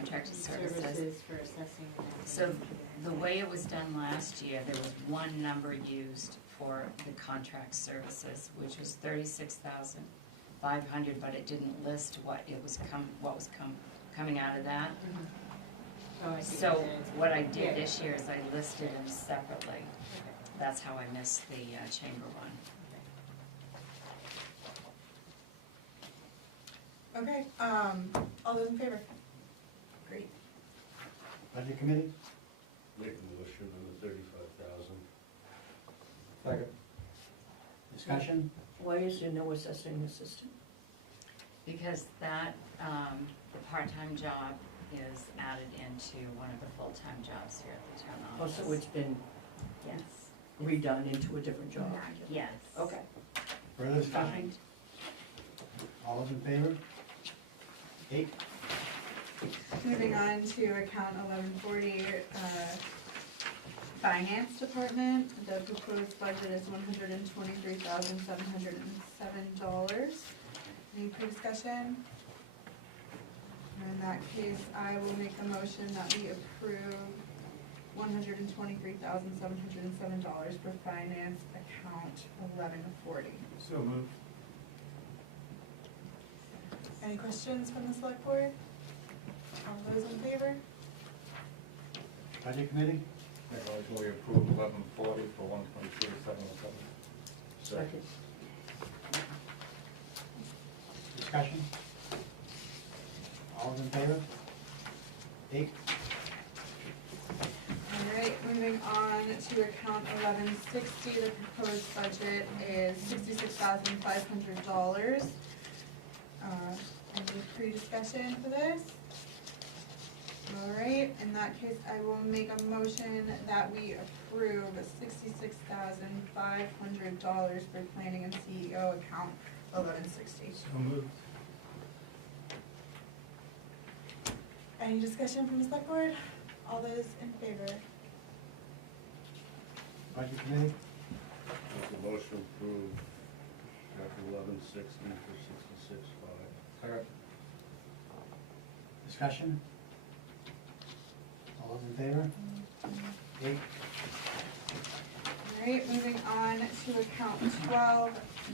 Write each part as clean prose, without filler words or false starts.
contracted services. Services for assessing. So the way it was done last year, there was one number used for the contract services, which was 36,500, but it didn't list what it was coming out of that. Oh, I see. So what I did Yeah. this year is I listed them separately. Okay. That's how I missed the chamber one. Okay, all those in favor? Great. Budget committee? Make a motion on the 35,000. Second. Discussion? Why is there no assessing assistant? Because that, the part-time job is added into one of the full-time jobs here at the town Oh, office. so it's been Yes. redone into a different job? Yes. Okay. Further discussion? All those in favor? 8. Moving on to account 1140, Finance Department. The proposed budget is $123,707. Any pre-discussion? In that case, I will make a motion that we approve $123,707 for finance account 1140. So moved. Any questions from the select board? All those in favor? Budget committee? Make a motion we approve 1140 for 123,707. Second. Discussion? All those in favor? 8. All right, moving on to account 1160, the proposed budget is $66,500. Any pre-discussion for this? All right, in that case, I will make a motion that we approve $66,500 for planning and CEO account 1160. So moved. Any discussion from the select board? All those in favor? Budget committee? Make a motion to approve chapter 1160 for 66,500. Second. Discussion? All those in favor? 8. All right, moving on to account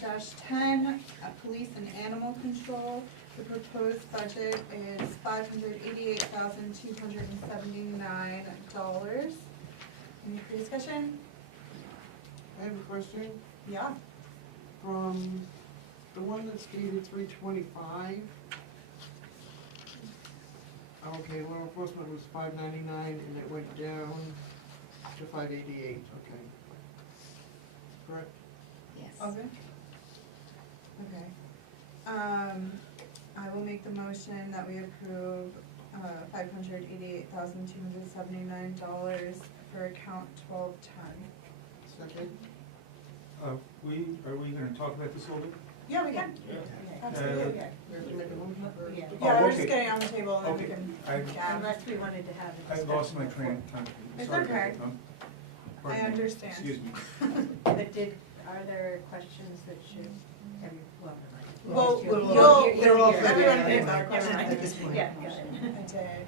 12-10, police and animal control. The proposed budget is $588,279. Any pre-discussion? I have a question. Yeah. From the one that's dated 3/25. Okay, law enforcement was $599 and it went down to $588, okay. Correct? Yes. Okay. Okay. I will make the motion that we approve $588,279 for account 1210. Second? Are we gonna talk about this a little bit? Yeah, we can. Absolutely. We have to make a motion for? Yeah. Yeah, we're just okay. getting on the table and then we Okay. can, I- yeah, Unless we wanted to have a I lost my discussion train of thought. It's Sorry okay. about that. I Pardon me. understand. Excuse me. before. But are there questions that should, well, Well, never mind. we'll- You're we'll- here. everyone Yeah, knows yeah, our never questions mind. at this point. Yeah, got it. I did.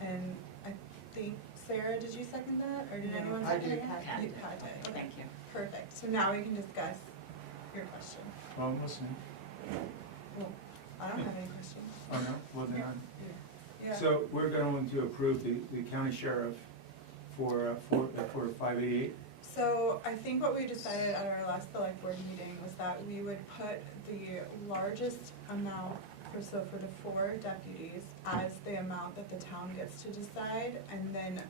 And I think, Sarah, did you second that, or did No, anyone I second did. it? Pat You did. Pat did. Okay. Thank you. Perfect, so now we can discuss your question. Well, I'm listening. Well, I don't have any questions. Oh, no? Well, then, Yeah. so we're going to approve the county sheriff for 588. So I think what we decided at our last select board meeting was that we would put the largest amount for the 4 deputies as the amount that the town gets to decide, and then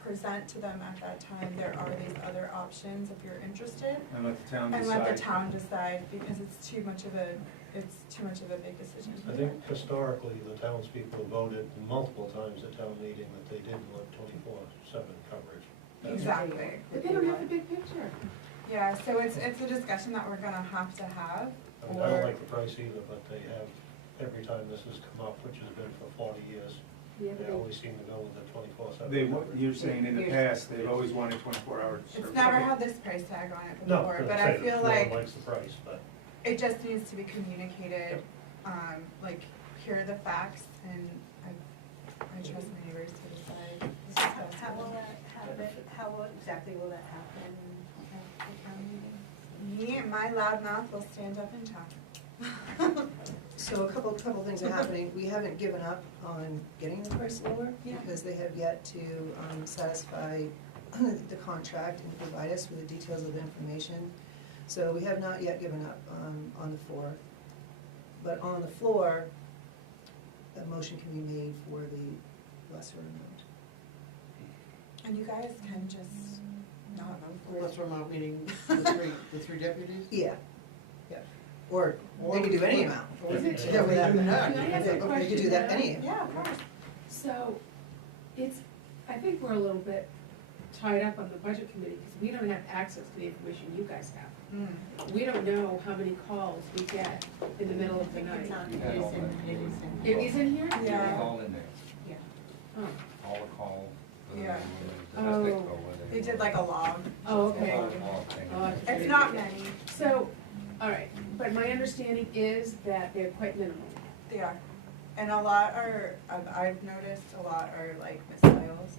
present to them at that time, there are these other options if you're interested. And let the town decide. And let the town decide, because it's too much of a big decision. I think historically, the townspeople voted multiple times at town meeting that they didn't want 24/7 coverage. Exactly. But they don't have the big picture. Yeah, so it's a discussion that we're gonna have to have. I mean, I don't like the price either, but they have, every time this has come up, which has been for 40 years, they always seem to go with the 24/7. You're saying in the past, they've always wanted 24 hours. It's never had this price tag on it No, before, I'm but I saying feel no one like likes the price, but it just needs to be communicated, like, here are the facts, and I trust my neighbors to decide. How will that happen, exactly will that happen at the town meeting? Me and my loud mouth will stand up and talk. So a couple things are happening. We haven't given up on getting the price lower Yeah. because they have yet to satisfy the contract and provide us with the details of the information. So we have not yet given up on the floor. But on the floor, a motion can be made for the lesser amount. And you guys can just not vote for it. Lesser amount meaning the three deputies? Yeah, yeah. Or they could do any amount. Or Is it- Yeah, without- Can I ask a They could do question that now? any. Yeah, of course. So, I think we're a little bit tied up on the budget committee, because we don't have access to the information you guys have. We don't know how many calls we get in the middle of the night. It is in. It is in here? Yeah. All in there, Yeah. Oh, all the calls, the Yeah. domestic, Oh. or whether. They did like a log. Oh, okay. All thing. Oh, okay. It's not many, So, all right, but my understanding is that they're quite minimal. they are. And a lot are, I've noticed a lot are like misfiles,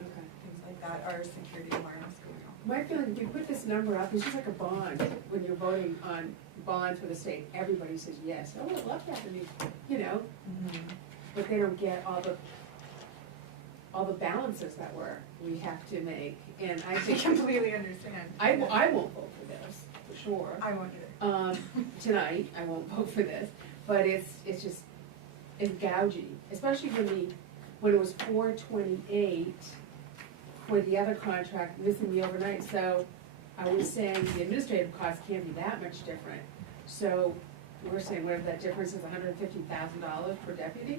Okay. things like that, are security alarms going off. My feeling, if you put this number up, it's just like a bond, when you're voting on bonds for the state, everybody says yes, oh, I'd love that, you know, but they don't get all the balances that we have to make, and I I think, completely understand. I won't vote for this, for sure. I won't either. Tonight, I won't vote for this, but it's just, it's gouging, especially when it was $428 for the other contract, missing the overnight, so I was saying the administrative costs can't be that much different. So we're saying whatever that difference is, $150,000 per deputy?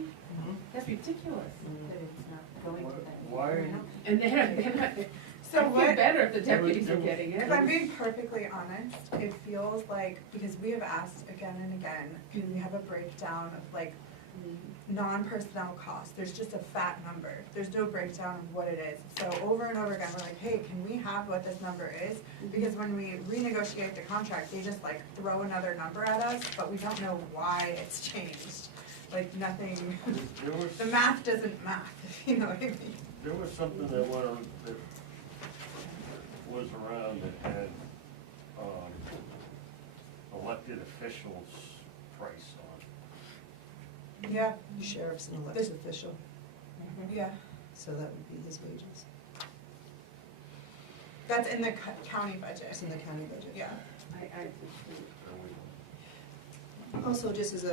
That's ridiculous. But it's not going to that. Why- And they're not, So I feel what, better if the deputies are getting if I'm it. being perfectly honest, it feels like, because we have asked again and again, can we have a breakdown of like non-personnel costs? There's just a fat number. There's no breakdown of what it is. So over and over again, we're like, hey, can we have what this number is? Because when we renegotiate the contract, they just like throw another number at us, but we don't know why it's changed. Like nothing, There was, the math doesn't math, if you know what I mean. there was something that went on, that was around that had, elected officials' price on it. Yeah, Sheriff's an elected official, yeah. so that would be his wages. That's in the county budget. It's in the county budget. I Yeah. Also, just as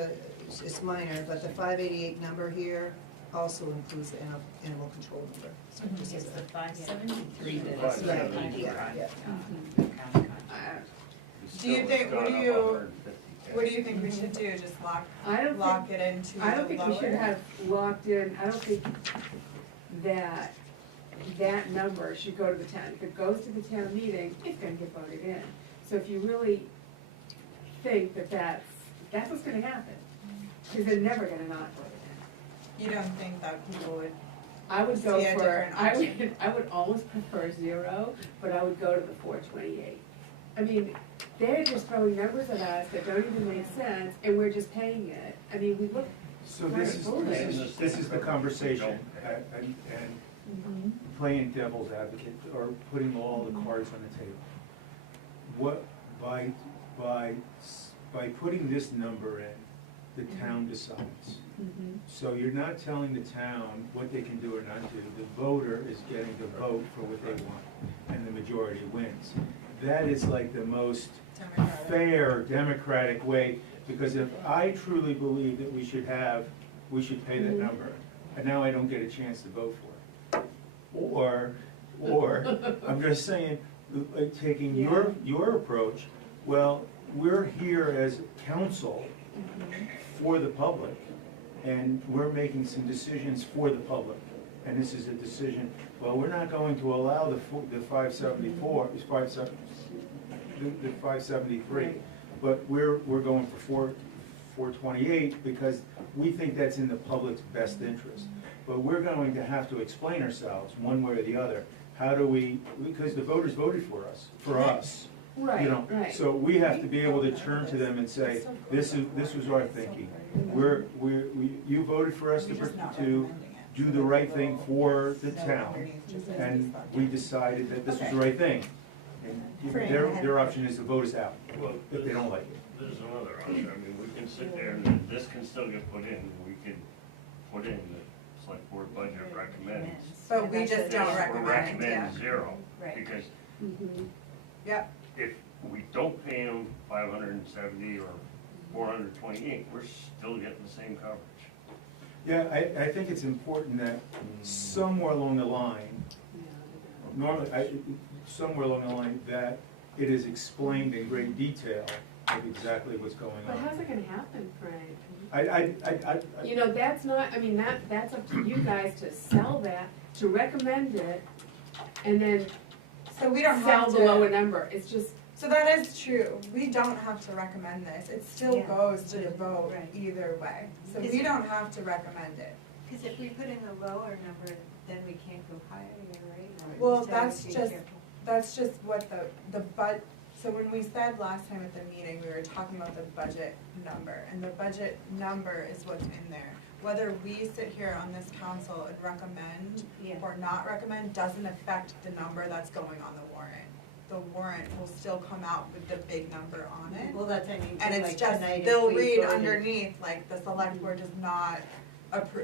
it's minor, but the 588 number here also includes the animal control number. So just It's as the a- 573 that is. Right, the yeah, county yeah, contract, yeah. the county contract. Do you think- what do Still, it's you- gone up 150K. What do you think we should do? Just I don't lock it into I don't think we should lower? have locked in, I don't think that number should go to the town. If it goes to the town meeting, it's gonna get voted in. So if you really think that that's what's gonna happen, because they're never gonna not vote it in. You don't think that people would, I would go See a for, different option. I would almost prefer 0, but I would go to the 428. I mean, they're just throwing numbers at us that don't even make sense, and we're just paying it. I mean, we look, So this is the conversation, and playing devil's advocate, or putting all the cards on the table. What, by putting this number in, the town decides. So you're not telling the town what they can do or not do. The voter is getting to vote for what they want, and the majority wins. That is like the most Democratic. fair, democratic way, because if I truly believe that we should pay that number, and now I don't get a chance to vote for it. Or, I'm just saying, like, taking your approach, well, we're here as council for the public, and we're making some decisions for the public. And this is a decision, well, we're not going to allow the 573, but we're going for 428 because we think that's in the public's best interest. But we're going to have to explain ourselves one way or the other. How do we, because the voters voted for us. You know, right. so we have to be able to turn to them and say, this was our thinking. You voted for us We're just not to recommending it. do the right thing for the town. And we decided that this was the right thing. And their option is to vote us out Well, if they don't like it. There's another option, I mean, we can sit there and this can still get put in, we could put in the select board budget recommends. But we just don't Or recommend, yeah. recommend zero, Right. because Yep, if we don't pay them 570 or 428, we're still getting the same coverage. Yeah, I think it's important that somewhere along the line, somewhere along the line, that it is explained in great detail of exactly what's going But how's on. it gonna happen, Frank? I, That's not, I mean, that's up to you guys to sell that, to recommend it, and then so we don't sell have the lower to, number, it's just, so that is true, we don't have to recommend this, it still Yeah. goes to the vote Right. either way. So Is we it- don't have to recommend it. Because if we put in a lower number, then we can't go higher, right? Well, So that's be just- careful. That's just what so when we said last time at the meeting, we were talking about the budget number, and the budget number is what's in there. Whether we sit here on this council and recommend Yeah. or not recommend doesn't affect the number that's going on the warrant. The warrant will still come out with the big number on it. Well, that's, I mean, And it's like just, tonight, if they'll we read voted- underneath, like, the select board does not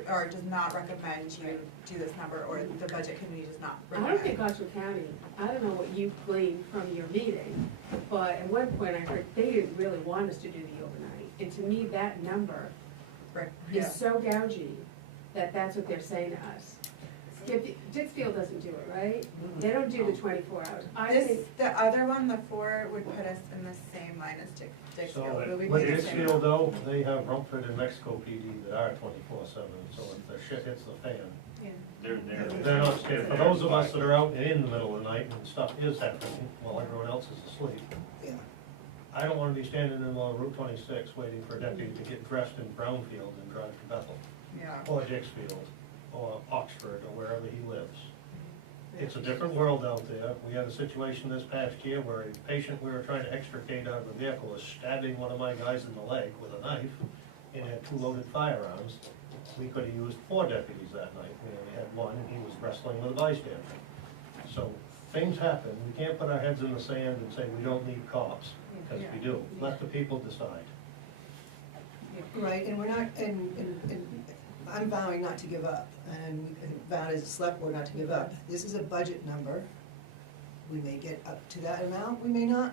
or does not recommend you do this number, or the budget committee does not I don't recommend. think Goshen County, I don't know what you gleaned from your meeting, but at one point I heard they didn't really want us to do the overnight. And to me, that number Right, is so gougy that that's what they're saying to us. Dixfield doesn't do it, right? They don't do the 24 hours. I This, think, the other one, the 4, would put us in the same line as Dixfield, but we With pay the same Dixfield amount. though, they have Rumford and Mexico PD that are 24/7, so if the shit hits the fan, they're not scared. For those of us that are out in the middle of the night and stuff is happening while everyone else is asleep, Yeah. I don't wanna be standing in on Route 26 waiting for a deputy to get dressed in Brownfield and drive to Bethel, Yeah. or Dixfield, or Oxford, or wherever he lives. It's a different world out there. We had a situation this past year where a patient we were trying to extricate out of the vehicle was stabbing one of my guys in the leg with a knife and had 2 loaded firearms. We could have used 4 deputies that night. We only had 1, and he was wrestling with a bystander. So things happen. We can't put our heads in the sand and say we don't need cops, because we do. Let the people decide. Right, and we're not, and I'm vowing not to give up, and we vowed as a select board not to give up. This is a budget number. We may get up to that amount, we may not,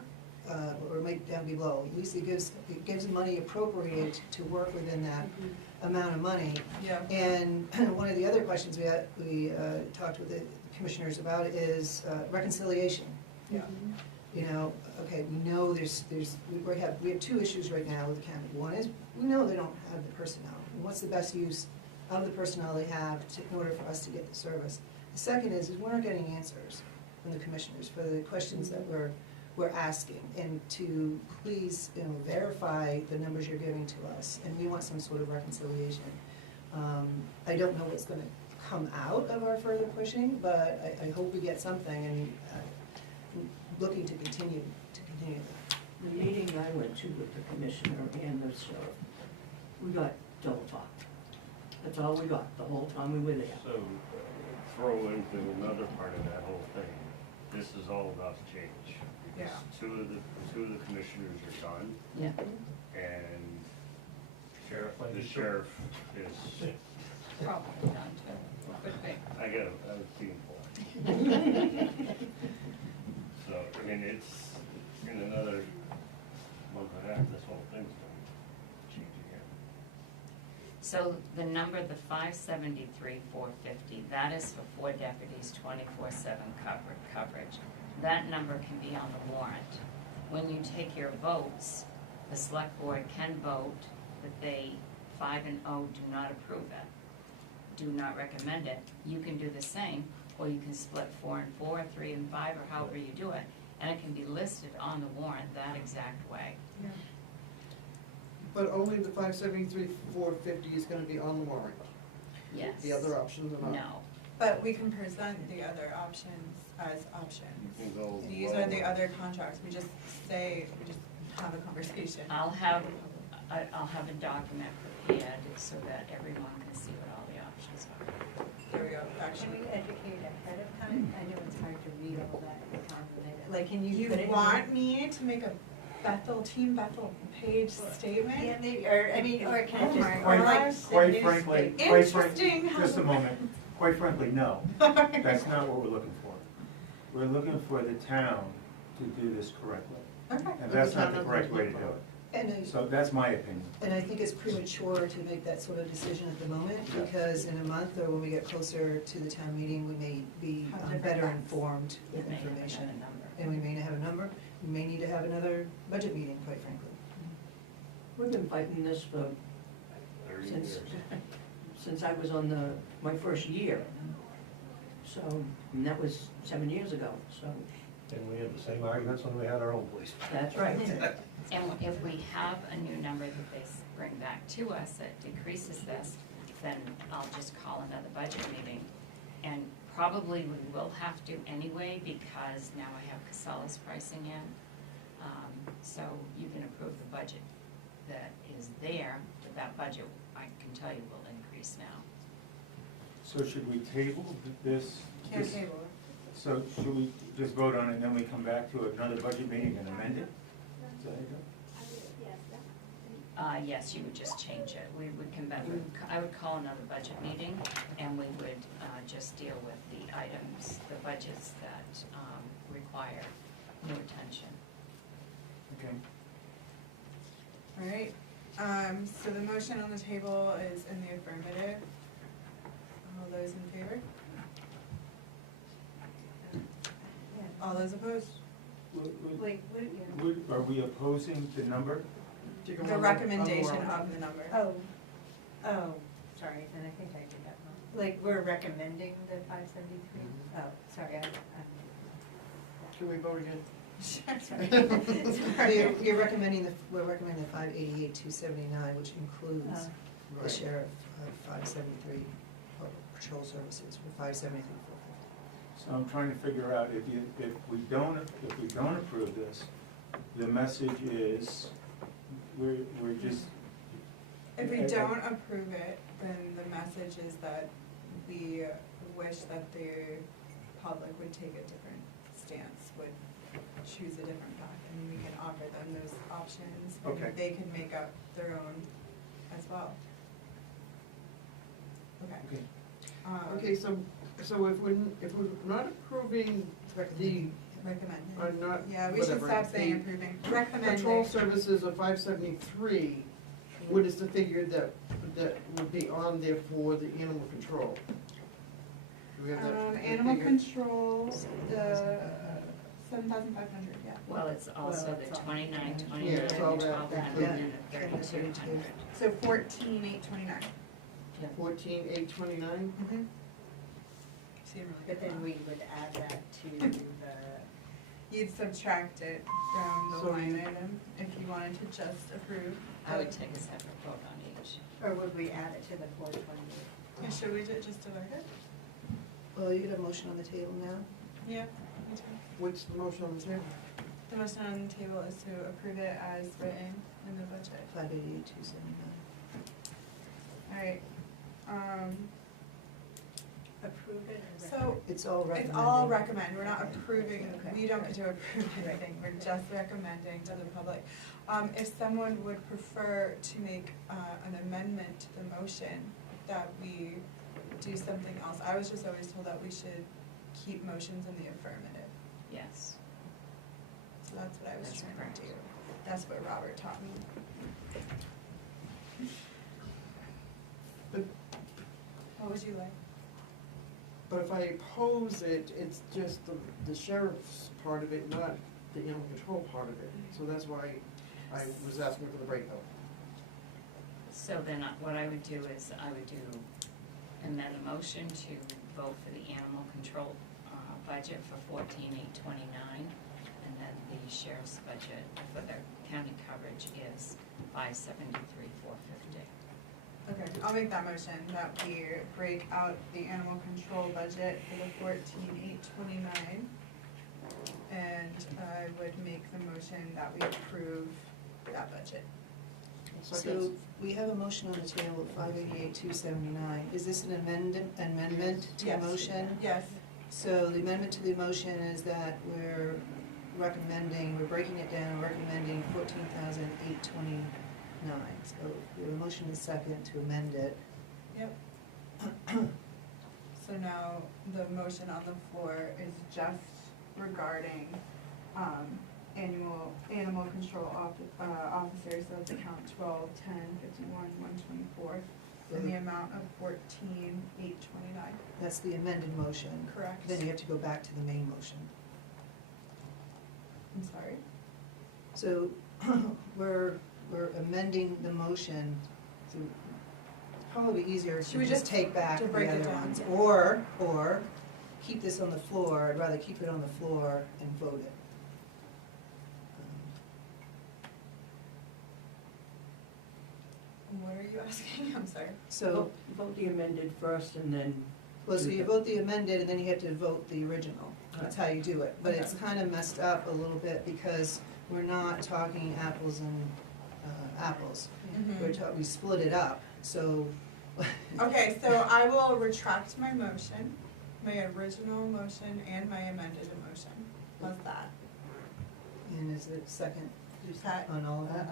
or may down below. At least it gives money appropriated to work within that amount of money. Yeah. And one of the other questions we talked with the commissioners about is reconciliation. Yeah. You know, okay, we know we have 2 issues right now with the county. One is, we know they don't have the personnel. And what's the best use of the personnel they have in order for us to get the service? The second is we're not getting answers from the commissioners for the questions that we're asking. And to please, verify the numbers you're giving to us. And we want some sort of reconciliation. I don't know what's gonna come out of our further pushing, but I hope we get something, and looking to continue that. The meeting I went to with the commissioner and the sheriff, we got double talk. That's all we got the whole time we were there. So, throw into another part of that whole thing, this is all about to change. Because Yeah. two of the commissioners are done, Yeah. and Sheriff, like the you said. sheriff is, Probably done too. Could be. I was being polite. So, I mean, it's, in another month and a half, this whole thing's going to change again. So the number, the 573,450, that is for 4 deputies, 24/7 coverage. That number can be on the warrant. When you take your votes, the select board can vote that they 5 and 0 do not approve it, do not recommend it. You can do the same, or you can split 4 and 4, 3 and 5, or however you do it. And it can be listed on the warrant that exact way. But only the 573,450 is gonna be on the warrant. Yes. The other options are not. No. But we can present the other options as options. You can go These are the lower. other contracts, we just have a conversation. I'll have a document prepared so that everyone can see what all the options are. Can we educate ahead of time? I know it's hard to read all that in a minute. Like, can you You put it in? want me to make a Team Bethel page statement? Yeah, maybe, or, I mean, or can it just, my or like gosh. the Quite frankly, newspaper? Interesting. just a moment, quite frankly, no, that's not what we're looking for. We're looking for the town to do this correctly, Okay. and that's not the correct way to do it. And So that's my opinion. I think it's premature to make that sort of decision at the moment, Yeah. because in a month, or when we get closer to the town meeting, we may be Have different better facts. informed with It may have information. another number. And we may not have a number, we may need to have another budget meeting, quite frankly. We've been fighting this for, 30 since, years. since I was on my first year. So, and that was 7 years ago, so, And we had the same arguments when we had our own police. that's right. And if we have a new number that they bring back to us that decreases this, then I'll just call another budget meeting. And probably we will have to anyway, because now I have Casella's pricing in. So you can approve the budget that is there, but that budget, I can tell you, will increase now. So should we table this? Can't this- table it. So should we just vote on it and then we come back to another budget meeting and amend it? Is that how you do it? Yes, you would just change it. We would come back, I would call another budget meeting, and we would just deal with the items, the budgets that require new attention. Okay. All right, so the motion on the table is in the affirmative. All those in favor? All those opposed? Wait, yeah. Are we opposing the number? Take a The one- recommendation one more. of the number. Oh, sorry, then I think I did that wrong. Like, we're recommending the 573? Oh, sorry, Can we vote again? Sorry. You're recommending we're recommending the 588,279, which includes the Right. sheriff of 573, patrol services for 573,450. So I'm trying to figure out if we don't approve this, the message is, we're just. If we don't approve it, then the message is that we wish that the public would take a different stance, would choose a different path, and we can offer them those options. And Okay. they can make up their own as well. Okay. Okay. Okay, so if we're not approving the, Recommend. not, Yeah, we should whatever, stop saying the approving, patrol recommending. services of 573, what is the figure that would be on there for the animal control? Do we have that Animal figure? control, the 7,500, yeah. Well, it's also Well, the it's all- 29, Yeah, 29, it's all that. 1,200, Yeah. and the 3,200. So 14,829. 14,829? Mm-hmm. Seem really but good. then we would add that to the, You'd subtract it from the So line you- item if you wanted to just approve. I would take a separate vote on each. or would we add it to the 428? Yeah, should we just divide it? Well, you got a motion on the table now? Yeah, me too. What's the motion on the table? The motion on the table is to approve it as written in the budget. 588,279. Alright, Approve it or? so It's all recommended. it's all recommend, we're not approving, Okay. we don't get to approve anything, we're just recommending to the public. If someone would prefer to make, an amendment to the motion, that we do something else, I was just always told that we should keep motions in the affirmative, Yes. so that's what I was That's trying correct. to do. That's what Robert taught me. But, What would you like? but if I oppose it, it's just the sheriff's part of it, not the animal control part of it. So that's why I was asking for the breakout. So then what I would do is I would amend the motion to vote for the animal control budget for 14,829, and then the sheriff's budget for the county coverage is 573,450. Okay, I'll make that motion, that we break out the animal control budget for the 14,829. And I would make the motion that we approve that budget. So we have a motion on the table of 588,279. Is this an amendment to the Yes. motion? Yes, So the amendment to the motion is that we're breaking it down, recommending 14,829. So we have a motion and a second to amend it. yep. So now the motion on the floor is just regarding, animal control officers, so it's account 12, 10, 51, 124, in the amount of 14,829. That's the amended motion. Correct. Then you have to go back to the main motion. I'm sorry? So we're amending the motion, so it's probably easier Should to we just just take back to the break it other down? ones. Or keep this on the floor. I'd rather keep it on the floor and vote it. What are you asking? I'm sorry. So, Vote the amended first and then. well, so you vote the amended and then you have to vote the original. That's how you do it. But it's Okay. kind of messed up a little bit because we're not talking apples and apples. We split it up, so. Okay, so I will retract my motion, my original motion and my amended motion. How's that? And is it second That- on all of that?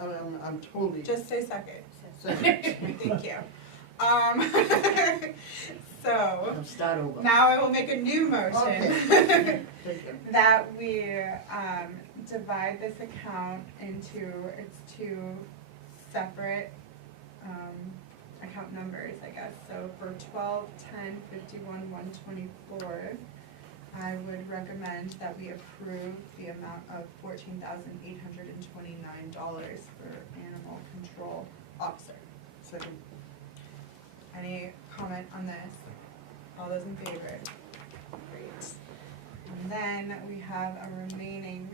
I'm totally. Just say second. Second. Thank you. So, I'll start over. now I will make a new motion Okay. that we divide this account into its two separate account numbers, I guess. So for 12, 10, 51, 124, I would recommend that we approve the amount of $14,829 for animal control officer. Second. Any comment on this? All those in favor? Great. And then we have a remaining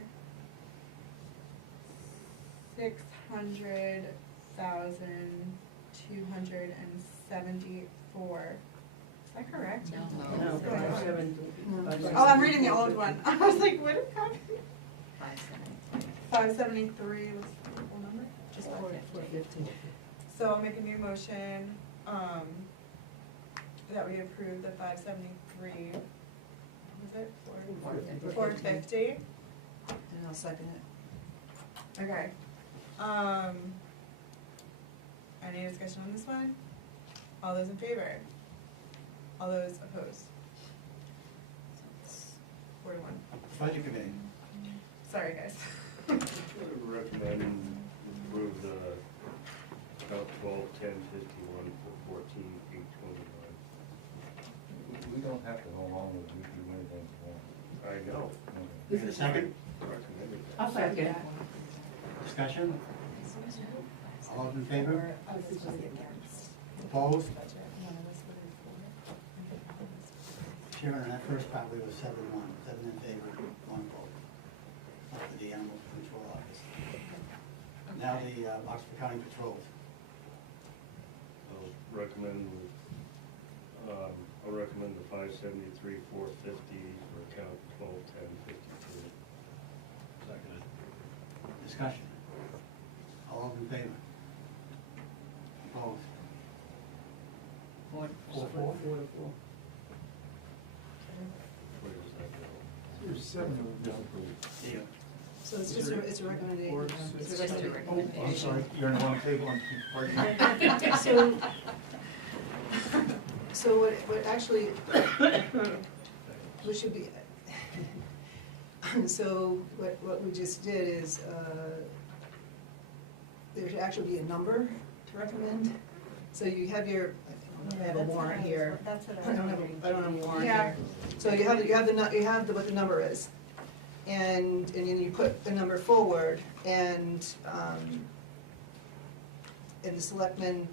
$600,274. Is that correct? No. No, What's going on? 570. Oh, I'm reading the old one. I was like, what is happening? 573. 573 was the full number? Just 450. So I'll make a new motion, that we approve the 573, what was it, 450? And I'll second it. Okay. Any discussion on this one? All those in favor? All those opposed? 4 to 1. Budget committee. Sorry, guys. I would recommend approve the account 12, 10, 51 for 14,829. We don't have to go along with, we do anything we want. I know. Is it a second? Recommended that. I'll second. Discussion? All those in favor? Opposed? Sharon, that first probably was 7-1, 7 in favor, 1 vote. For the animal control office. Now the Oxford County Patrols. I'll recommend the 573, 450 for account 12, 10, 52. Seconded. Discussion. All those in favor? Opposed? 4 4-4? 4 to 4. Where does that go? There's 7 of them. Yeah. So it's just it's a recommendation. It's just a Oh, I'm recommendation. sorry, you're on the wrong table, I'm pardon me. So what actually, what should be, so what we just did is, there should actually be a number to recommend. So you have your, I have a warrant here. That's what I don't have a warrant Yeah. here. So you have what the number is. And then you put the number forward and the selectmen,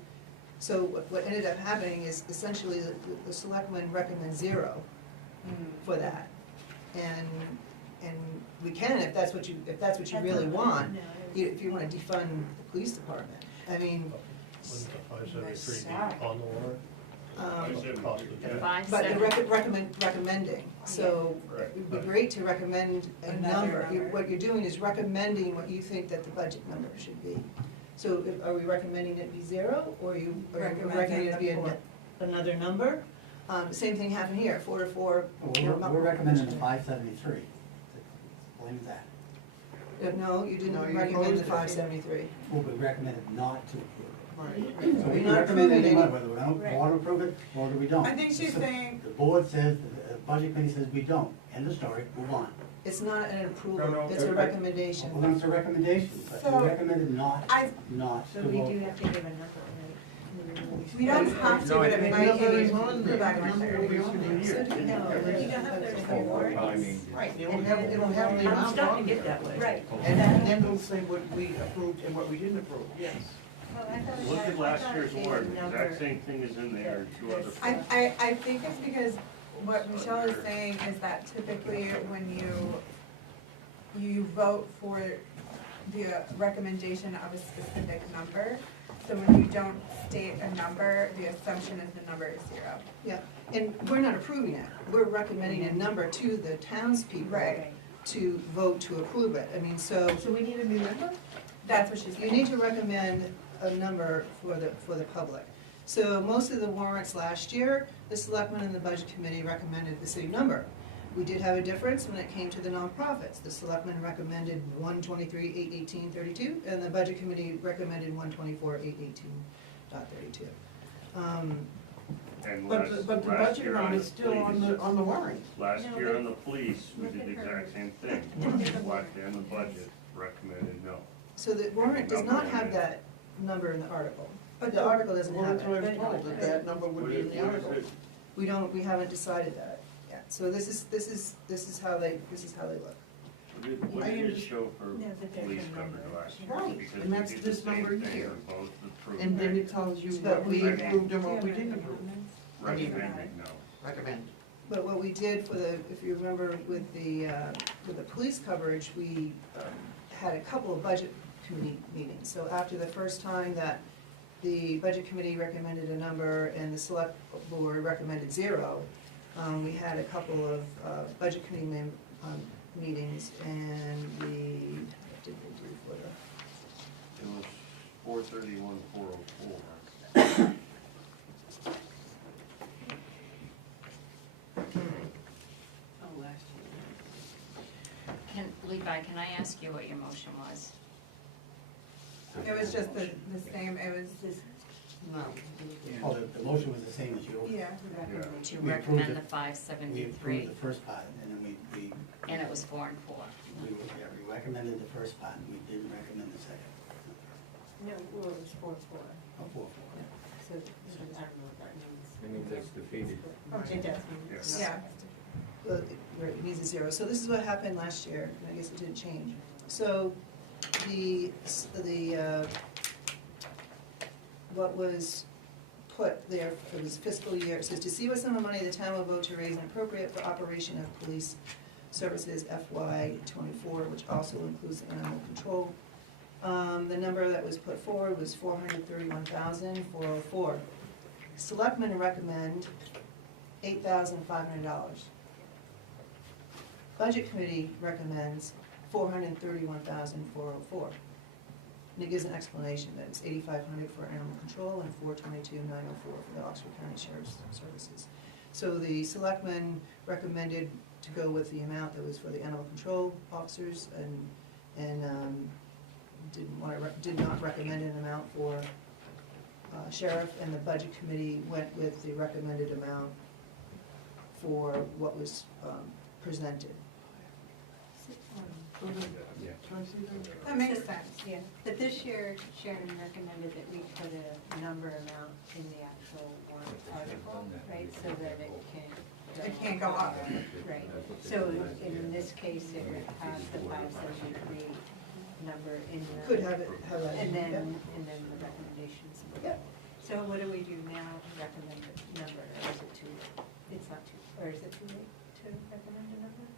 so what ended up happening is essentially the selectmen recommend 0 for that. And we can, if that's what you really want, if you wanna defund the police department. I mean, Wouldn't the 573 be on the warrant? Cost of The jet. 570. recommending, so it would be great to recommend a Another number. number. What you're doing is recommending what you think that the budget number should be. So are we recommending it be zero, or are you Recommending recommending it be the another number? Same thing happened here, 4 to 4. We're recommending the 573. Blame that. No, you didn't No, you recommend opposed the it. 573. Well, we recommended not to approve it. Right. So We're we not recommend approving anyone, any- whether we don't Right. want to approve it or we don't. I think she's So saying- The board says, the budget committee says we don't. End of story, move on. It's not an No, approval, no, it's a I- recommendation. Well, it's a recommendation, but So, we recommended not I- to So vote. we do have to give a number, right? We don't have to, No, but I it think- might Number be is on there. back in Number there. will be on there. So do we know? You don't have 33 warrants. Right, it'll have the amount I'm starting on to get there. that way. Right. And then we'll say what we approved and what we didn't approve, yes. Well, I thought it Look had- at I last thought year's it gave a warrant, the number. exact same thing is in there, and two other. I think it's because what Michelle is saying is that typically when you vote for the recommendation of a specific number, so when you don't state a number, the assumption is the number is zero. Yeah, and we're not approving it, we're recommending a number to the townspeople Right. to vote to approve it. I mean, so So we need a new number? That's what she's you saying. need to recommend a number for the public. So most of the warrants last year, the selectmen and the budget committee recommended the same number. We did have a difference when it came to the nonprofits. The selectmen recommended 123,818.32, and the budget committee recommended 124,818.32. And But, last, but the last budget year amount on is the still on police, the warrant. last No, year but on the police, we look did the at her. exact same thing. Look at the Left and the budget recommended no. So the warrant does not have that number in the article. But The article doesn't Well, have that's what I it. was told, that number would be in the What is article. it? We haven't decided that yet. So this is how they look. What did it show for No, but there's police a coverage number. last year? Right, Because and we that's did the this same number thing here. and both approved And then it. it tells you But what we we- approved and what we didn't approve. Recommended no. Recommend. But what we did for the, if you remember with the police coverage, we had a couple of budget committee meetings. So after the first time that the budget committee recommended a number and the select board recommended zero, we had a couple of budget committee meetings, and what did they do for the? It was 431, 404. Oh, last Levi, can I ask you what your motion was? It was just the same, it was, No. Oh, the motion was the same as yours. yeah. To We approved recommend it. the We 573, approved the first part, and then we and it was 4 and 4. we recommended the first part, and we didn't recommend the second. No, well, it was 4-4. Oh, 4-4. So, I don't know what that means. It means that's defeated. It does. Yes. Yeah. Right, it needs a zero. So this is what happened last year, and I guess it didn't change. So what was put there for this fiscal year, it says, to see what sum of money the town will vote to raise and appropriate for operation of police services FY '24, which also includes animal control. The number that was put forward was $431,404. Selectmen recommend $8,500. Budget committee recommends $431,404. And it gives an explanation that it's $8,500 for animal control and $422,904 for the Oxford County Sheriff's Services. So the selectmen recommended to go with the amount that was for the animal control officers and did not recommend an amount for sheriff, and the budget committee went with the recommended amount for what was presented. Yeah. Can I see that? That makes sense. Yeah, but this year Sharon recommended that we put a number amount in the actual warrant article, right, so that it can go. It can't go up. Right, so in this case, it would have the 573 number in the. Could have that. And then, yeah. and then the recommendations. Yep. So what do we do now, recommend a number, or is it too, it's not too, or is it too late to recommend a number?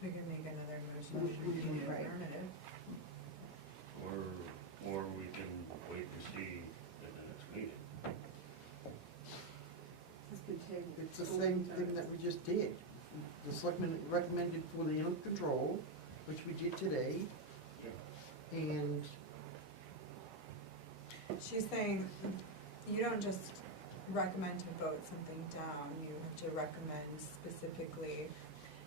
We can make another We motion can, to the right. alternative. Or we can wait to see at the next meeting. It's the same thing that we just did. The selectmen recommended for the animal control, which we did today, and she's saying you don't just recommend to vote something down, you have to recommend specifically.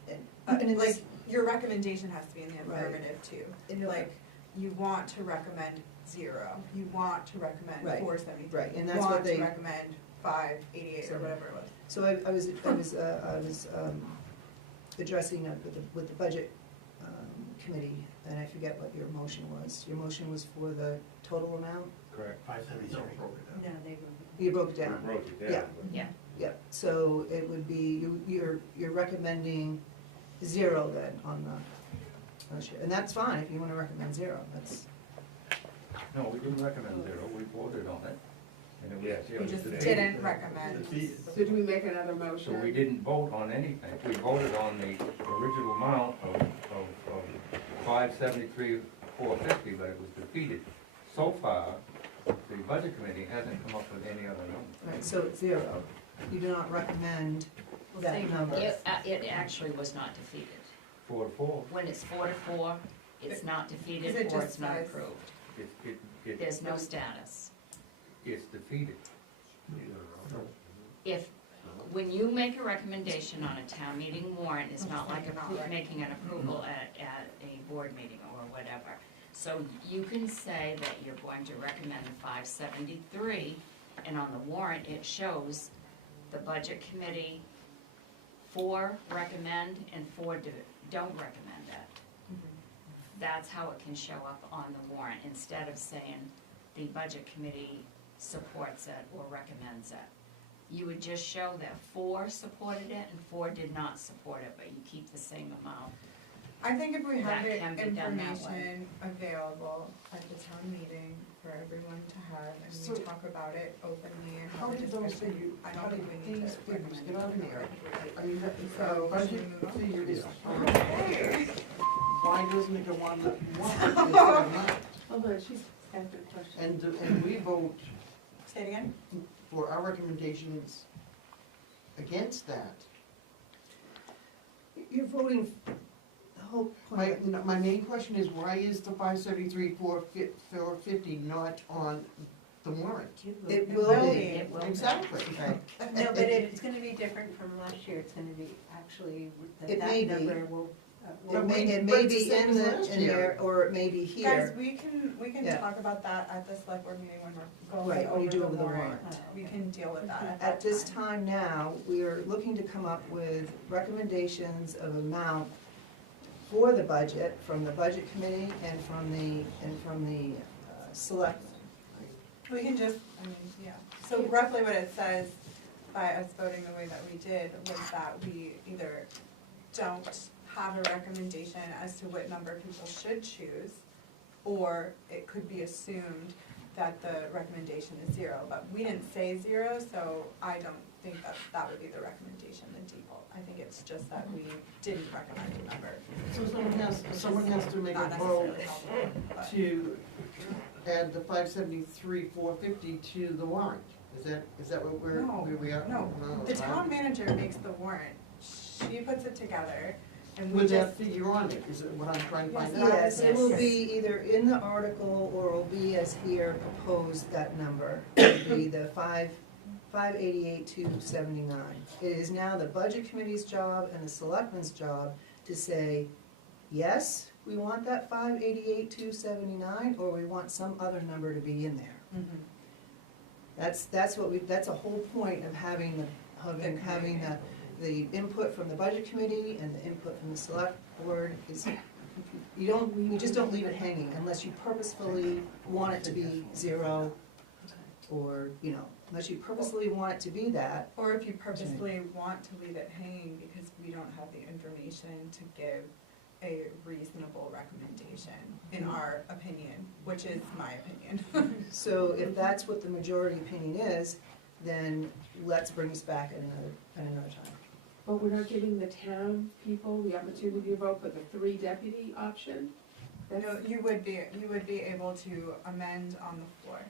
And in this- Like, your recommendation has to be in the Right. affirmative too. In- Like, you want to recommend 0, you want to recommend Right. 473. Right, and that's what they- You want to recommend 588 or whatever it was. So I was addressing it with the budget committee, and I forget what your motion was. Your motion was for the total amount? Correct. 573. No, they You broke it We down. broke it Yeah. down. but- Yeah, Yeah, so it would be, you're recommending 0 then on the share, and that's fine if you wanna recommend 0, that's, No, we didn't recommend 0, we voted on it. And it was Yes. it We was just defeated. didn't recommend. So do we make another motion? So we didn't vote on anything, we voted on the original amount of 573, 450, but it was defeated. So far, the budget committee hasn't come up with any other number. right, so it's 0. You do not recommend that number. it actually was not defeated. 4 to 4, When it's 4 to 4, it's not defeated Is it or just it's not size? approved. it, There's no status. it's defeated. If, when you make a recommendation on a town meeting warrant, it's not like Not right. making an approval at a board meeting or whatever. So you can say that you're going to recommend 573, and on the warrant, it shows the budget committee 4 recommend and 4 don't recommend it. That's how it can show up on the warrant, instead of saying the budget committee supports it or recommends it. You would just show that 4 supported it and 4 did not support it, but you keep the same amount. I think if we have That the can be done that way. information available at the town meeting for everyone to have, and So- we talk about it openly and How have a did those discussion, figures, I how don't did think we need these to figures recommend. get out of here? I mean, So, budget should we move on? figure is, why doesn't it go on the one? Hold on, she's asking a question. And we vote Say it again? for our recommendations against that. You're voting, the whole point. My main question is, why is the 573, 450 not on the warrant? It will be. It will be. Exactly. Right. No, but it's gonna be different from last year, it's gonna be actually, It may that be. number will. It may, it But may it's the be same in as the, last in year. there, or it may be Guys, here. we can Yeah. talk about that at the select board meeting when we're going Right, when you over do the over the warrant. warrant. Oh, We okay. can deal with that At this time now, we are looking to come up with recommendations of amount for the budget, from the budget committee and from the select. We can just, I mean, yeah, so roughly what it says by us voting the way that we did was that we either don't have a recommendation as to what number people should choose, or it could be assumed that the recommendation is 0, but we didn't say 0, so I don't think that that would be the recommendation, the default. I think it's just that we didn't recommend a number. So someone has to make a Not vote necessarily helpful, but. to add the 573, 450 to the warrant. Is that what where we are? No, the town manager makes the warrant, she puts it together, and we With just. that figure on it, is it what I'm trying to find Yes. out? Yes, it will Yes. be either in the article or it will be as here proposed, that number. It will be the 588,279. It is now the budget committee's job and the selectmen's job to say, yes, we want that 588,279, or we want some other number to be in there. Mhm. That's what that's a whole point of having the input from the budget committee and the input from the select board is, you just don't leave it hanging unless you purposefully want it to be 0, or, unless you purposely want it to be that. Or if you purposely want to leave it hanging because we don't have the information to give a reasonable recommendation, in our opinion, which is my opinion. So if that's what the majority opinion is, then let's bring this back at another time. But we're not giving the town people the opportunity to vote for the 3 deputy option? No, you would be able to amend on the floor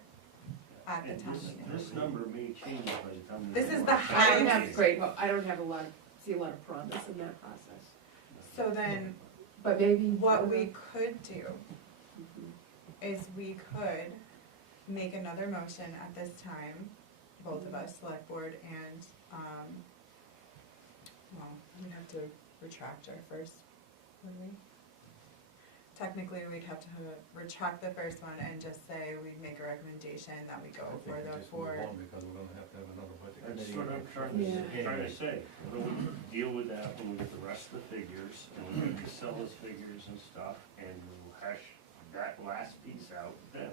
at the And town meeting. this number may change by the time. This is the I don't highest. have great, I don't have see a lot of promise in that process. So then, But maybe. what we could do Mhm. is we could make another motion at this time, both of us, select board and, well, we'd have to retract our first, wouldn't we? Technically, we'd have to retract the first one and just say we'd make a recommendation that we go for the four. Because we're gonna have to have another budget That's committee. what I'm trying to say. We'll deal with that when we get the rest of the figures, and we get Casella's figures and stuff, and we'll hash that last piece out then.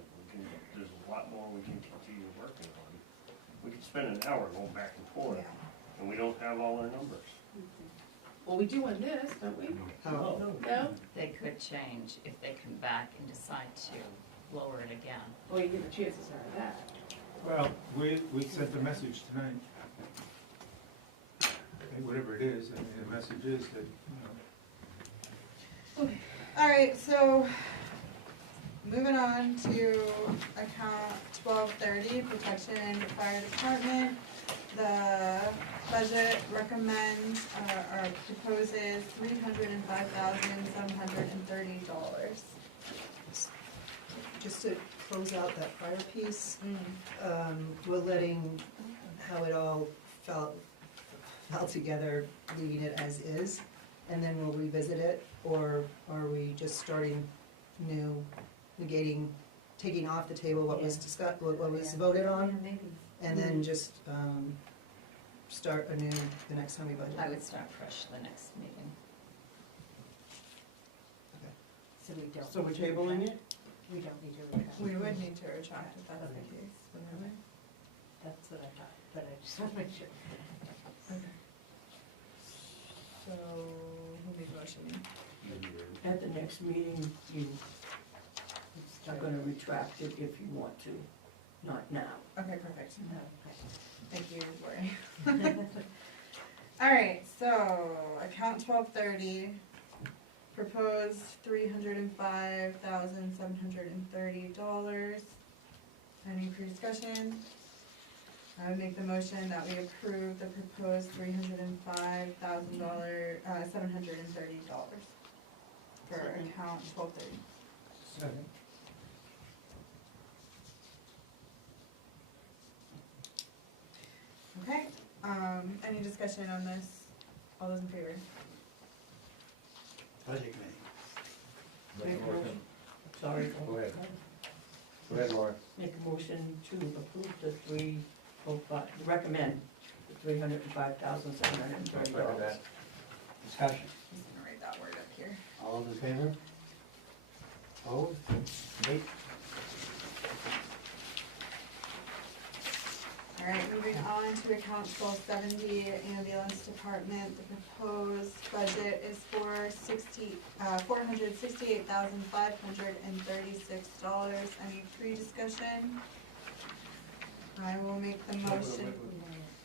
There's a lot more we can continue working on. We could spend an hour going back and forth, and we don't have all our numbers. Well, we do on this, don't we? How? No? They could change if they come back and decide to lower it again. Well, you get the chances are that. Well, we sent the message tonight. Okay, whatever it is, I mean, the message is that, you know, Alright, so, moving on to account 1230, protection and fire department. The budget recommends, or proposes $305,730. Just to close out that prior piece, we're letting how it all fell together, leaving it as is, and then we'll revisit it, or are we just starting new, negating, taking off the table what was discussed, what was voted on, Maybe. and then just start anew the next time we budget? I would start fresh the next meeting. So we don't. So we're need to tabling retract. it? We don't need to retract. We would need to retract if that's the case, wouldn't we? That's what I thought, but I just want to make sure. Okay. So, who made the motion? At the next meeting, you are gonna retract it if you want to, not now. Okay, perfect. Okay. Thank you, Lori. Alright, so, account 1230, proposed $305,730. Any pre-discussion? I would make the motion that we approve the proposed $305,730 for account 1230. Second. Okay, any discussion on this? All those in favor? Budget committee. Make a motion. Sorry. Go ahead. Go ahead, Laura. Make a motion to approve recommend the $305,730. Second that. Discussion. I'm just gonna write that word up here. All those in favor? Opposed? Eight. Alright, moving on to account 1270, ambulance department, the proposed budget is for $468,536. Any pre-discussion? I will make the motion.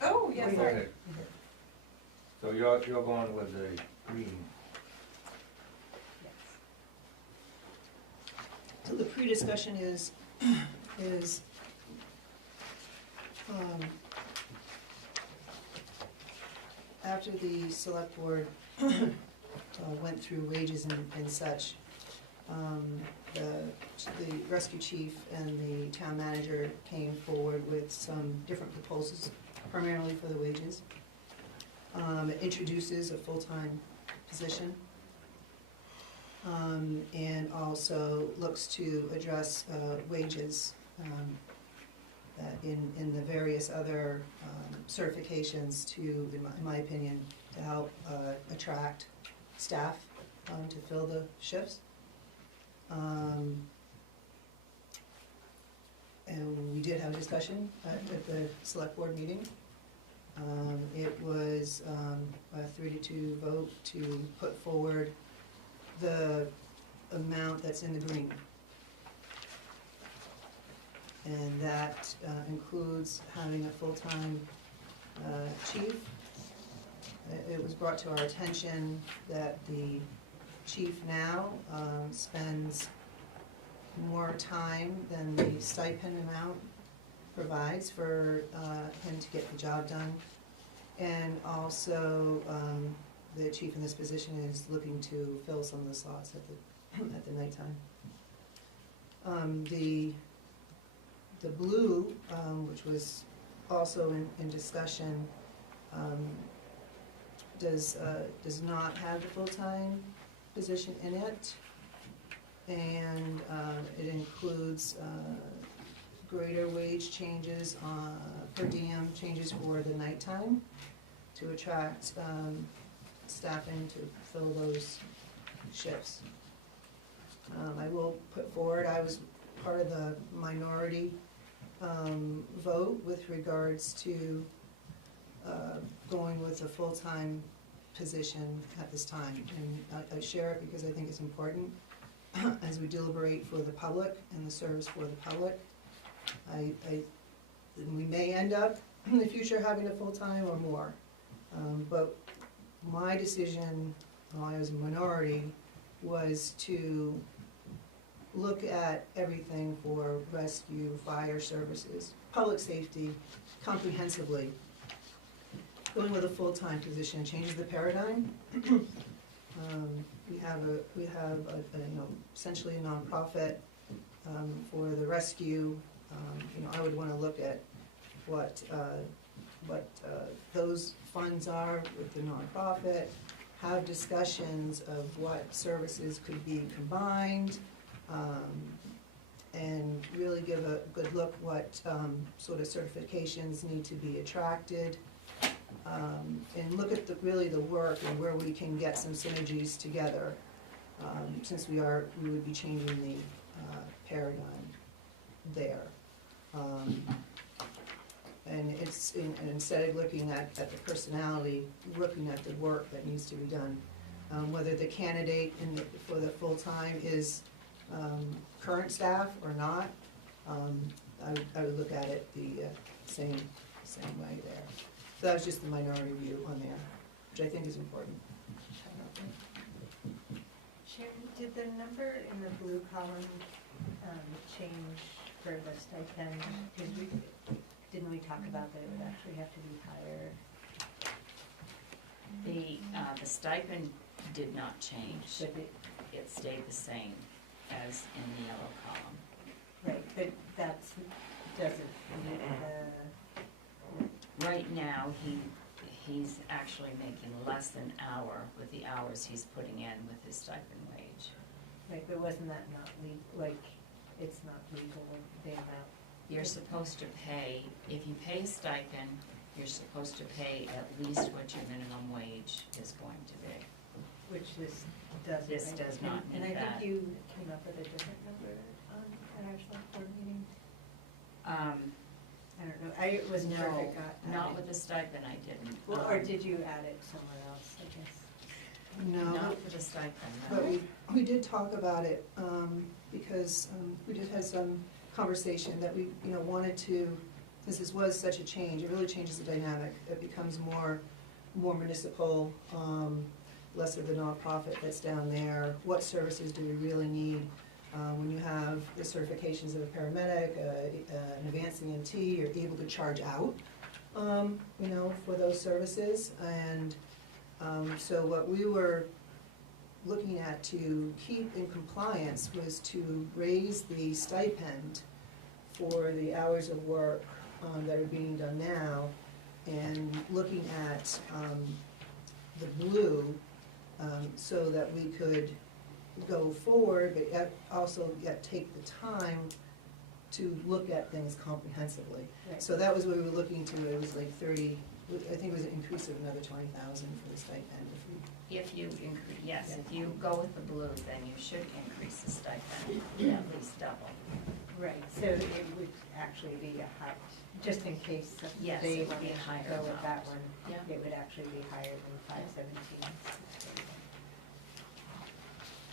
Oh, yes, Go sorry. ahead. So you're going with the green. So the pre-discussion is after the select board went through wages and such, the rescue chief and the town manager came forward with some different proposals, primarily for the wages. It introduces a full-time position, and also looks to address wages in the various other certifications to, in my opinion, to help attract staff to fill the shifts. And we did have a discussion at the select board meeting. It was a 3-2 vote to put forward the amount that's in the green. And that includes having a full-time chief. It was brought to our attention that the chief now spends more time than the stipend amount provides for him to get the job done. And also, the chief in this position is looking to fill some of the slots at the nighttime. The The blue, which was also in discussion, does not have the full-time position in it. And it includes greater wage changes, per diem changes for the nighttime to attract staffing to fill those shifts. I will put forward, I was part of the minority vote with regards to going with a full-time position at this time. And I share it because I think it's important as we deliberate for the public and the service for the public. We may end up in the future having a full-time or more. But my decision, while I was a minority, was to look at everything for rescue, fire services, public safety, comprehensively. Going with a full-time position changes the paradigm. We have essentially a nonprofit for the rescue. I would want to look at what those funds are with the nonprofit, have discussions of what services could be combined, and really give a good look what sort of certifications need to be attracted, and look at really the work and where we can get some synergies together, since we would be changing the paradigm there. And instead of looking at the personality, looking at the work that needs to be done. Whether the candidate for the full-time is current staff or not, I would look at it the same way there. So that was just the minority view on there, which I think is important. Sharon, did the number in the blue column change for the stipend? Didn't we talk about that it would actually have to be higher? The stipend did not change. But It stayed the same as in the yellow column. right, but doesn't meet Right now, he's actually making less an hour with the hours he's putting in with his stipend wage. right, but wasn't that not it's not legal, the amount? You're supposed to pay, if you pay a stipend, you're supposed to pay at least what your minimum wage is going to be. Which this doesn't. This right? does not And meet I that. think you came up with a different number at our select board meeting. I don't know, I wasn't sure if No, it got added. not with the stipend, I didn't. Well, or did you add it somewhere else, I guess? No, Not for the stipend, no. but we did talk about it, because we just had some conversation that we, wanted to, because this was such a change, it really changes the dynamic. It becomes more municipal, less of the nonprofit that's down there. What services do we really need? When you have the certifications of a paramedic, an advanced EMT, you're able to charge out, for those services. And so what we were looking at to keep in compliance was to raise the stipend for the hours of work that are being done now, and looking at the blue, so that we could go forward, but yet also take the time to look at things comprehensively. Right. So that was what we were looking to. It was like 30, I think it was an increase of another 20,000 for the stipend. If you increase, yes, Yeah. if you go with the blue, then you should increase the stipend, at least double. Right, so it would actually be a high, just in case Yes, they it would be wanted a to higher go with that amount. one, Yeah. it would actually be higher than 517.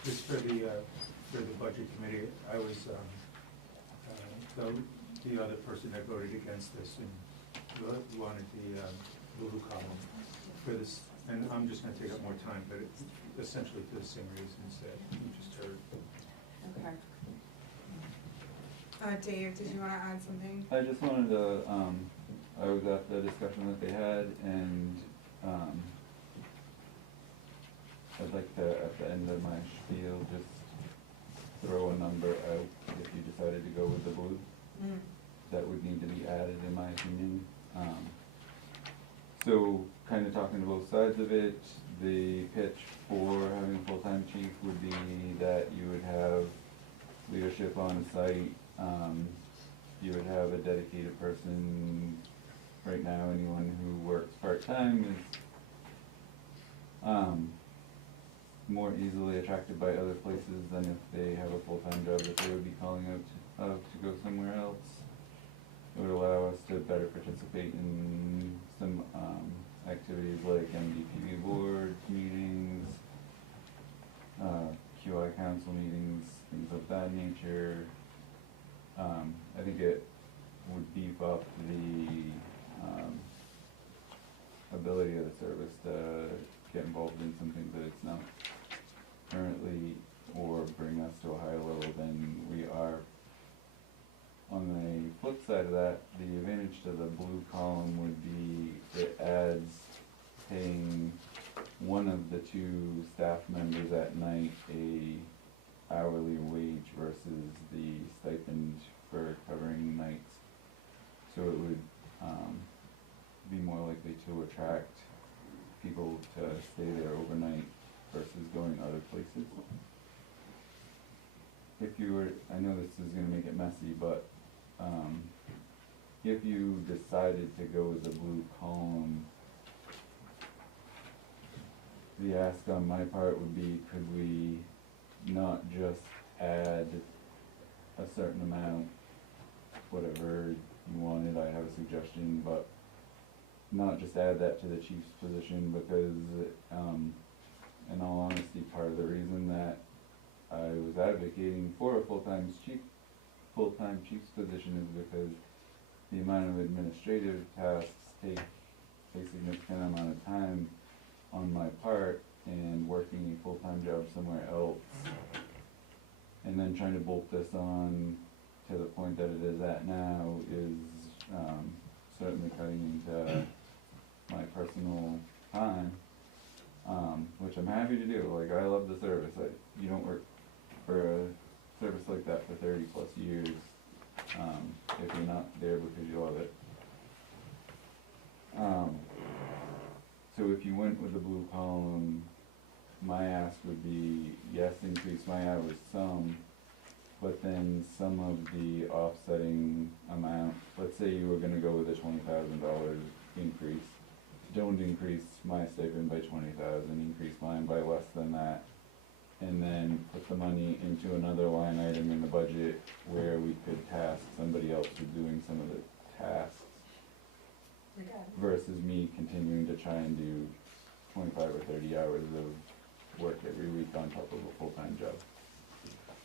Just for the budget committee, I was, the other person that voted against this and wanted the blue column for this, and I'm just gonna take up more time, but it's essentially for the same reasons that you just heard. Okay. Dave, did you wanna add something? I just wanted to, I was at the discussion that they had, and, I'd like to, at the end of my spiel, just throw a number out if you decided to go with the blue. that would need to be added, in my opinion. So, kind of talking to both sides of it, the pitch for having a full-time chief would be that you would have leadership on site, you would have a dedicated person. Right now, anyone who works part-time is more easily attracted by other places than if they have a full-time job that they would be calling out to go somewhere else. It would allow us to better participate in some activities like MDPV board meetings, QI council meetings, things of that nature. I think it would beef up the ability of the service to get involved in something that it's not currently, or bring us to a higher level than we are. On the flip side of that, the advantage to the blue column would be it adds paying one of the two staff members at night a hourly wage versus the stipend for covering nights. So it would be more likely to attract people to stay there overnight versus going other places. If you were, I know this is gonna make it messy, but if you decided to go with the blue column, the ask on my part would be, could we not just add a certain amount, whatever you wanted, I have a suggestion, but not just add that to the chief's position, because in all honesty, part of the reason that I was advocating for a full-time chief's position is because the amount of administrative tasks take a significant amount of time on my part, and working a full-time job somewhere else, and then trying to bolt this on to the point that it is at now is certainly cutting into my personal time, which I'm happy to do. Like, I love the service. You don't work for a service like that for 30 plus years if you're not there because you love it. So if you went with the blue column, my ask would be, yes, increase my hours some, but then some of the offsetting amount, let's say you were gonna go with a $20,000 increase, don't increase my stipend by 20,000, increase mine by less than that, and then put the money into another line item in the budget where we could task somebody else with doing some of the tasks, versus me continuing to try and do 25 or 30 hours of work every week on top of a full-time job.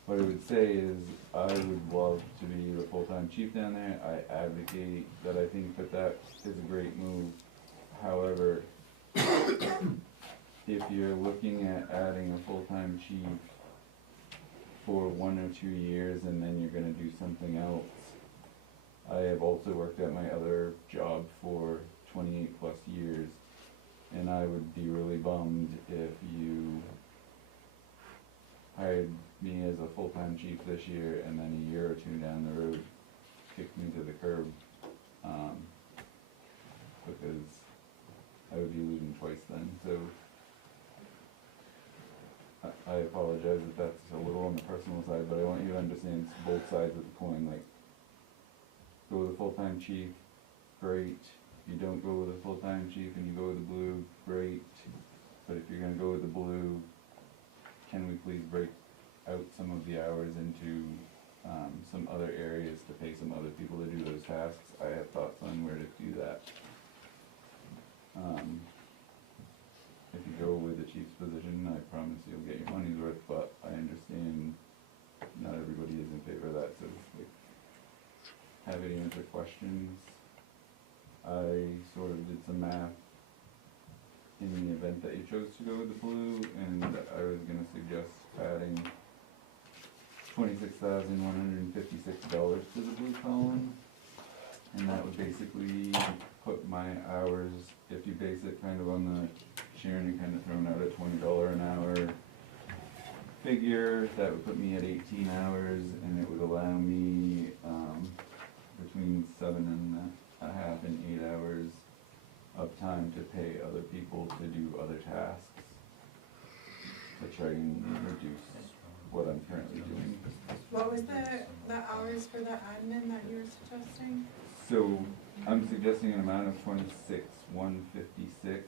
What I would say is, I would love to be the full-time chief down there. I advocate that I think that is a great move. However, if you're looking at adding a full-time chief for 1 or 2 years and then you're gonna do something else, I have also worked at my other job for 28 plus years, and I would be really bummed if you hired me as a full-time chief this year and then a year or two down the road kicked me to the curb, because I would be losing twice then. So I apologize if that's a little on the personal side, but I want you to understand both sides of the coin. Like, go with a full-time chief, great. If you don't go with a full-time chief and you go with the blue, great. But if you're gonna go with the blue, can we please break out some of the hours into some other areas to pay some other people to do those tasks? I have thoughts on where to do that. If you go with the chief's position, I promise you'll get your money's worth, but I understand not everybody is in favor of that, so like, have any other questions? I sort of did some math in the event that you chose to go with the blue, and I was gonna suggest adding $26,156 to the blue column. And that would basically put my hours, if you base it kind of on the Sharon kind of thrown out a $20 an hour figure, that would put me at 18 hours, and it would allow me, between 7.5 and 8 hours of time to pay other people to do other tasks, to try and reduce what I'm currently doing. What was the hours for the admin that you were suggesting? So I'm suggesting an amount of 26,156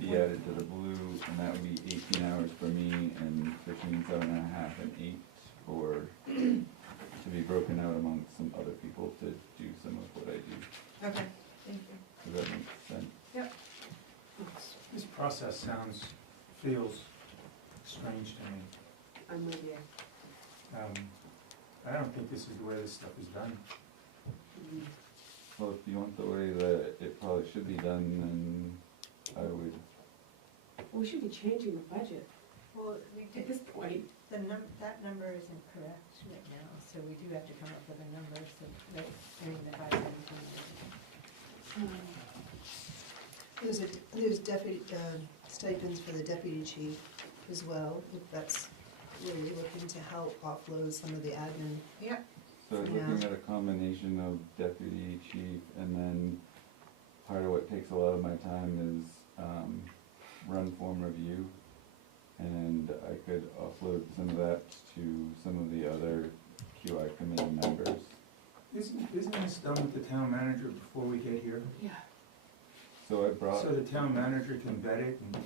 be added to the blue, and that would be 18 hours for me and between 7.5 and 8 for, to be broken out amongst some other people to do some of what I do. Okay, thank you. Does that make sense? Yep. This process feels strange to me. I'm with you. I don't think this is the way this stuff is done. Well, if you want the way that it probably should be done, then I would. We should be changing the budget Well, we at did, this point. that number isn't correct right now, so we do have to come up with a number, so that, I mean, the 517. There's deputy, stipends for the deputy chief as well, if that's really looking to help offload some of the admin. Yep. So I was looking at a combination of deputy chief, and then part of what takes a lot of my time is run form review, and I could offload some of that to some of the other QI committee members. Isn't this done with the town manager before we get here? Yeah. So I brought. So the town manager can vet it and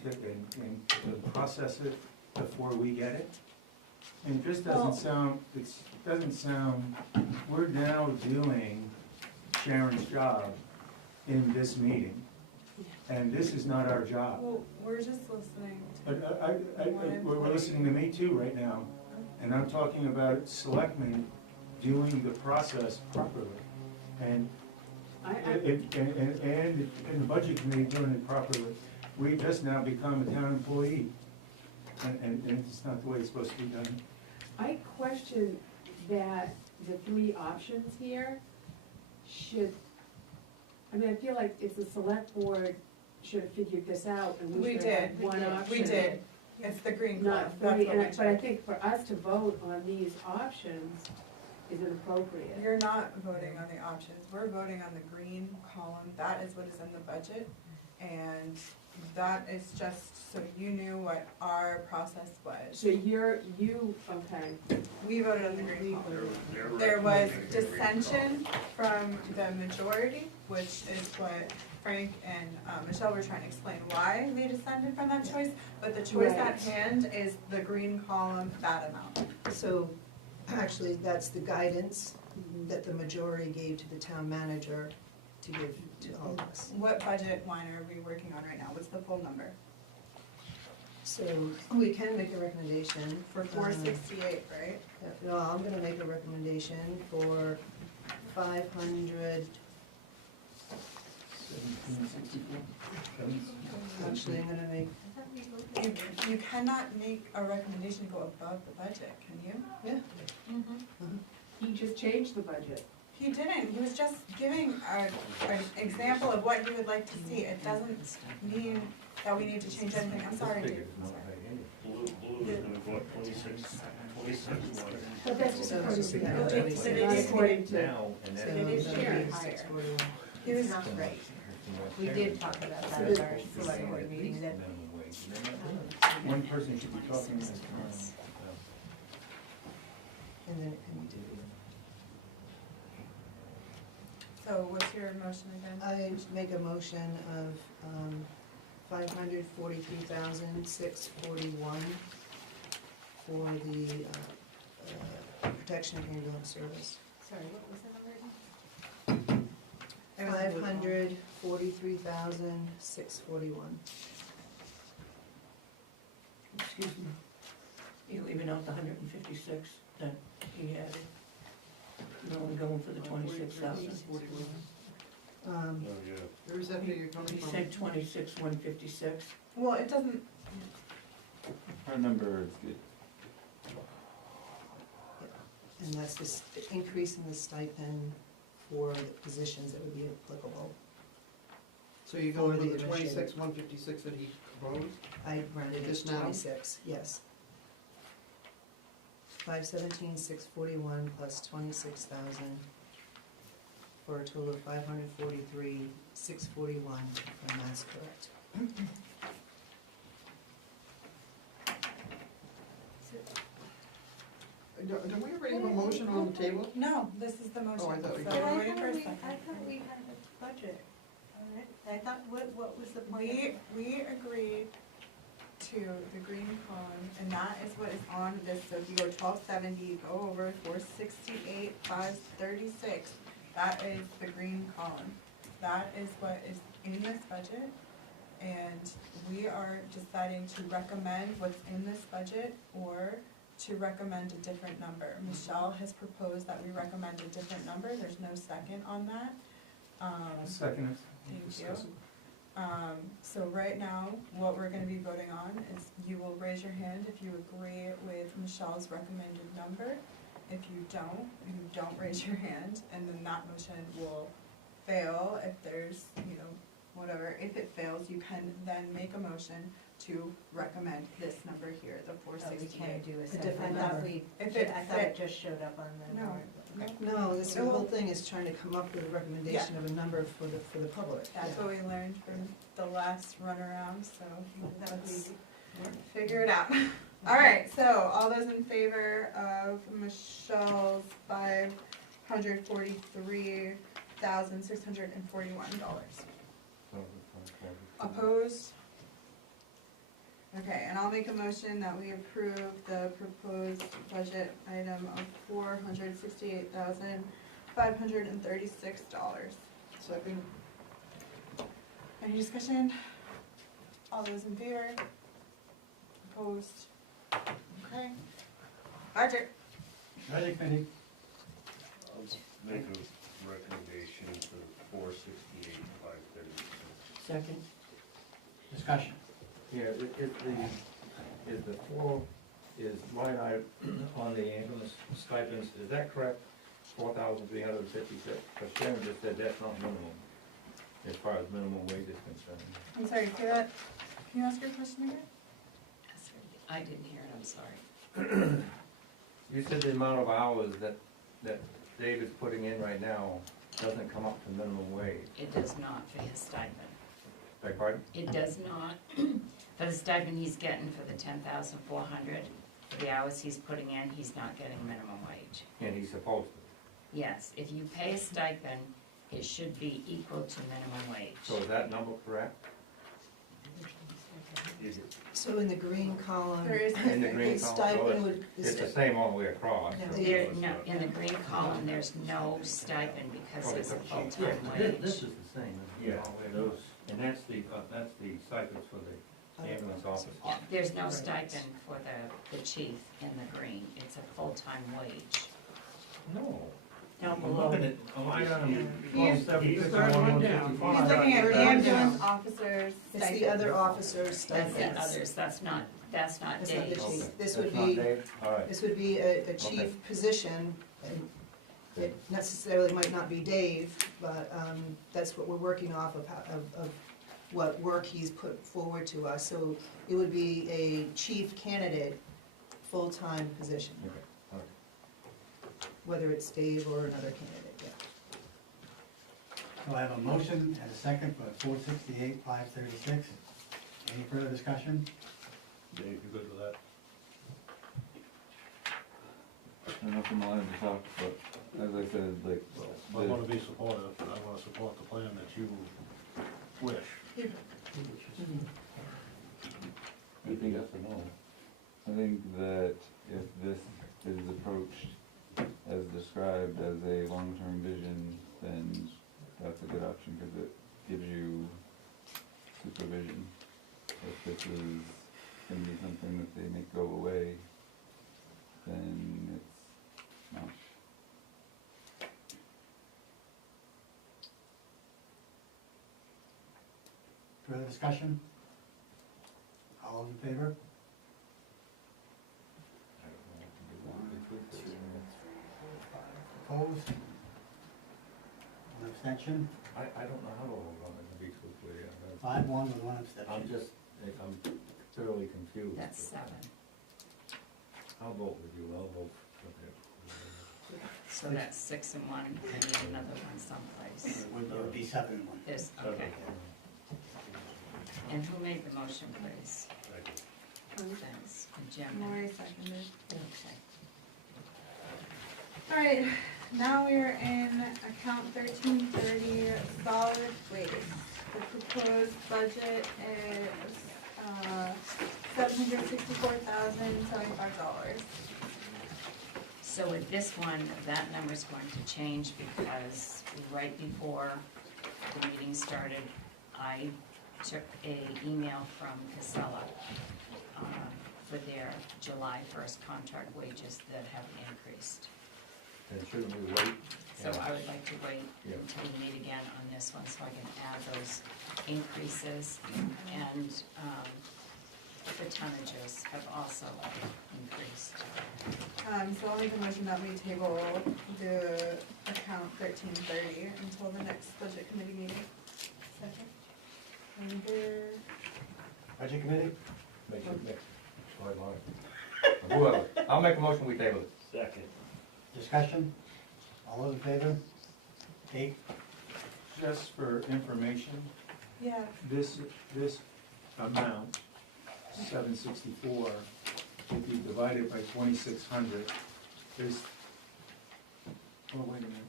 process it before we get it? And it just doesn't sound, we're now doing Sharon's job in this meeting, and this is not our job. Well, we're just listening to. We're listening to me too right now, and I'm talking about selectmen doing the process properly. And and the budget committee doing it properly. We just now become a town employee, and it's not the way it's supposed to be done. I question that the three options here should, I mean, I feel like if the select board should have figured this out and we should have had one option. We did. It's the green column, Not that's three, what we but I took. think for us to vote on these options is inappropriate. You're not voting on the options, we're voting on the green column, that is what is in the budget. And that is just so you knew what our process was. So okay. We voted on the green column. They're There was recommending dissension from the majority, which is what Frank and Michelle were trying to explain why they dissented from that choice, but the choice at Right. hand is the green column, that amount. So, actually, that's the guidance that the majority gave to the town manager to give to all of us. What budget line are we working on right now? What's the full number? So, we can make a recommendation. For 468, right? No, I'm gonna make a recommendation for 500, actually, I'm gonna make, You cannot make a recommendation go above the budget, can you? yeah. He just changed the budget. He didn't, he was just giving an example of what he would like to see. It doesn't mean that we need to change anything, I'm sorry. Figures not pay any. Blue is gonna go up 26. But that's just according to the But budget, it not is- according to. Now, and So then. It is that'll shared be higher. 641. He was, It's not great. We did talk about that at our select board meeting, that Minimum wage, and they're not doing it. One person should be talking to this tomorrow. And then it can do. so what's your motion again? I make a motion of 543,641 for the protection ambulance service. sorry, what was the number again? 543,641. Excuse me. You're leaving out the 156 that he added. You're only going for the 26,000. Oh, yeah. Where's that figure coming He from? said 26,156. Well, it doesn't, Our number is good. And that's this increase in the stipend for the positions that would be applicable. So you're going For with the the 26,156 that he proposed? I rounded it Just to now? 26, yes. 517,641 plus 26,000. for a total of $543,641, if that's correct. Don't we already have a motion on the table? No, this is the motion, Oh, I thought we so did. we're waiting for a I second. thought we had a budget, all right? I thought, what was the plan? We agreed to the green column, and that is what is on this, so if you go 1270, go over 468, 536, that is the green column. That is what is in this budget, and we are deciding to recommend what's in this budget or to recommend a different number. Michelle has proposed that we recommend a different number, there's no second on that. Second. Thank you. So right now, what we're gonna be voting on is you will raise your hand if you agree with Michelle's recommended number. If you don't raise your hand, and then that motion will fail if there's, whatever. If it fails, you can then make a motion to recommend this number here, the Oh, we 468. can't do a different second, I thought number. If I thought it just showed up on the No. warrant. Okay. No, the whole thing is trying to come up with a recommendation of a number for the public. That's Yeah. what we learned from the last runaround, so That was let's easy. figure it out. All right, so all those in favor of Michelle's $543,641? Opposed? Okay, and I'll make a motion that we approve the proposed budget item of $468,536. Second? Any discussion? All those in favor? Opposed? Okay. Budget. Budget committee, I'll make a recommendation for 468, 536. Second? discussion. Yeah, is line item on the ambulance stipends, is that correct? 4,356, because Sharon just said that's not minimum, as far as minimum wage is concerned. I'm sorry, say that. Can you ask your question again? I didn't hear it, I'm sorry. You said the amount of hours that Dave is putting in right now doesn't come up to minimum wage. It does not for his stipend. Beg pardon? It does not, for the stipend he's getting for the 10,400, for the hours he's putting in, he's not getting minimum wage. And he's supposed to. Yes, if you pay a stipend, it should be equal to minimum wage. So is that number correct? Is it? So in the green column, There is In the green the column, stipend so would, it's the same all the way across. No. so There, it's, no, in the green column, there's no stipend because Oh, it's a it's a- full-time This wage. is the same, Yeah, all the way those, across. And that's the stipends for the ambulance officer. There's no Right. stipend for the chief in the green, it's a full-time wage. No. Down I'm below. looking at, line item He's- 1276, third one down. 155. He's looking at ambulance officers it's the stipend. other officer's That's stipends. the others, that's not That's not the Dave's. chief. Okay. This That's would not be, Dave? All right. this would be a chief position, and it necessarily might not be Dave, but that's what we're working off of, of what work he's put forward to us. So it would be a chief candidate, full-time position, Okay, all right. whether it's Dave or another candidate, yeah. So I have a motion and a second for 468, 536. Any further discussion? Dave, you good with that? I don't know if I'm allowed to talk, but as I said, like, I wanna be supportive, and I wanna support the plan that you wish. I think, I think that if this is approached as described as a long-term vision, then that's a good option, because it gives you supervision. If this is gonna be something that they make go away, then it's not. Further discussion? All those in favor? Opposed? One abstention? I don't know how to run it, to be truthfully. 5-1 with one abstention. I'm thoroughly confused. That's 7. I'll vote with you, I'll vote for it. So that's 6 and 1, I need another one someplace. It would be 7 and 1. This, okay. And who made the motion, please? Thanks. And Jim? Lori seconded. Okay. Alright, now we are in account 1330, solid waste. The proposed budget is, $764,075. So with this one, that number's going to change because right before the meeting started, I took a email from Casella for their July 1st contract wages that have increased. And shouldn't we wait? So I would like to wait Yeah. until we meet again on this one so I can add those increases. And the tonnages have also increased. So I'll make a motion that we table the account 1330 until the next budget committee meeting. Second. Under, Budget committee? Make it, whoever, I'll make a motion, we table it. Second. Discussion? All those in favor? Kate? Just for information, yeah, this amount, 764, if you divide it by 2,600, is, oh, wait a minute.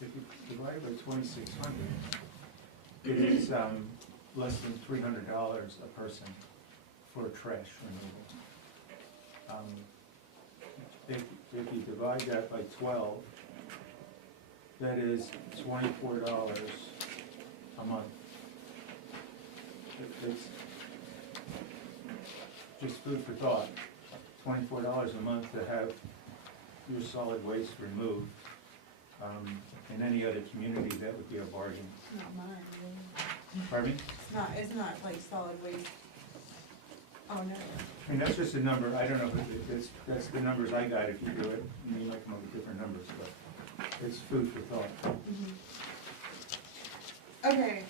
If you divide it by 2,600, it is less than $300 a person for trash removal. If you divide that by 12, that is $24 a month. It's just food for thought, $24 a month to have your solid waste removed. In any other community, that would be a bargain. it's not mine, really. Pardon me? It's not like solid waste. Oh, no. I mean, that's just a number, I don't know, that's the numbers I got. If you do it, you might come up with different numbers, but it's food for thought. Okay,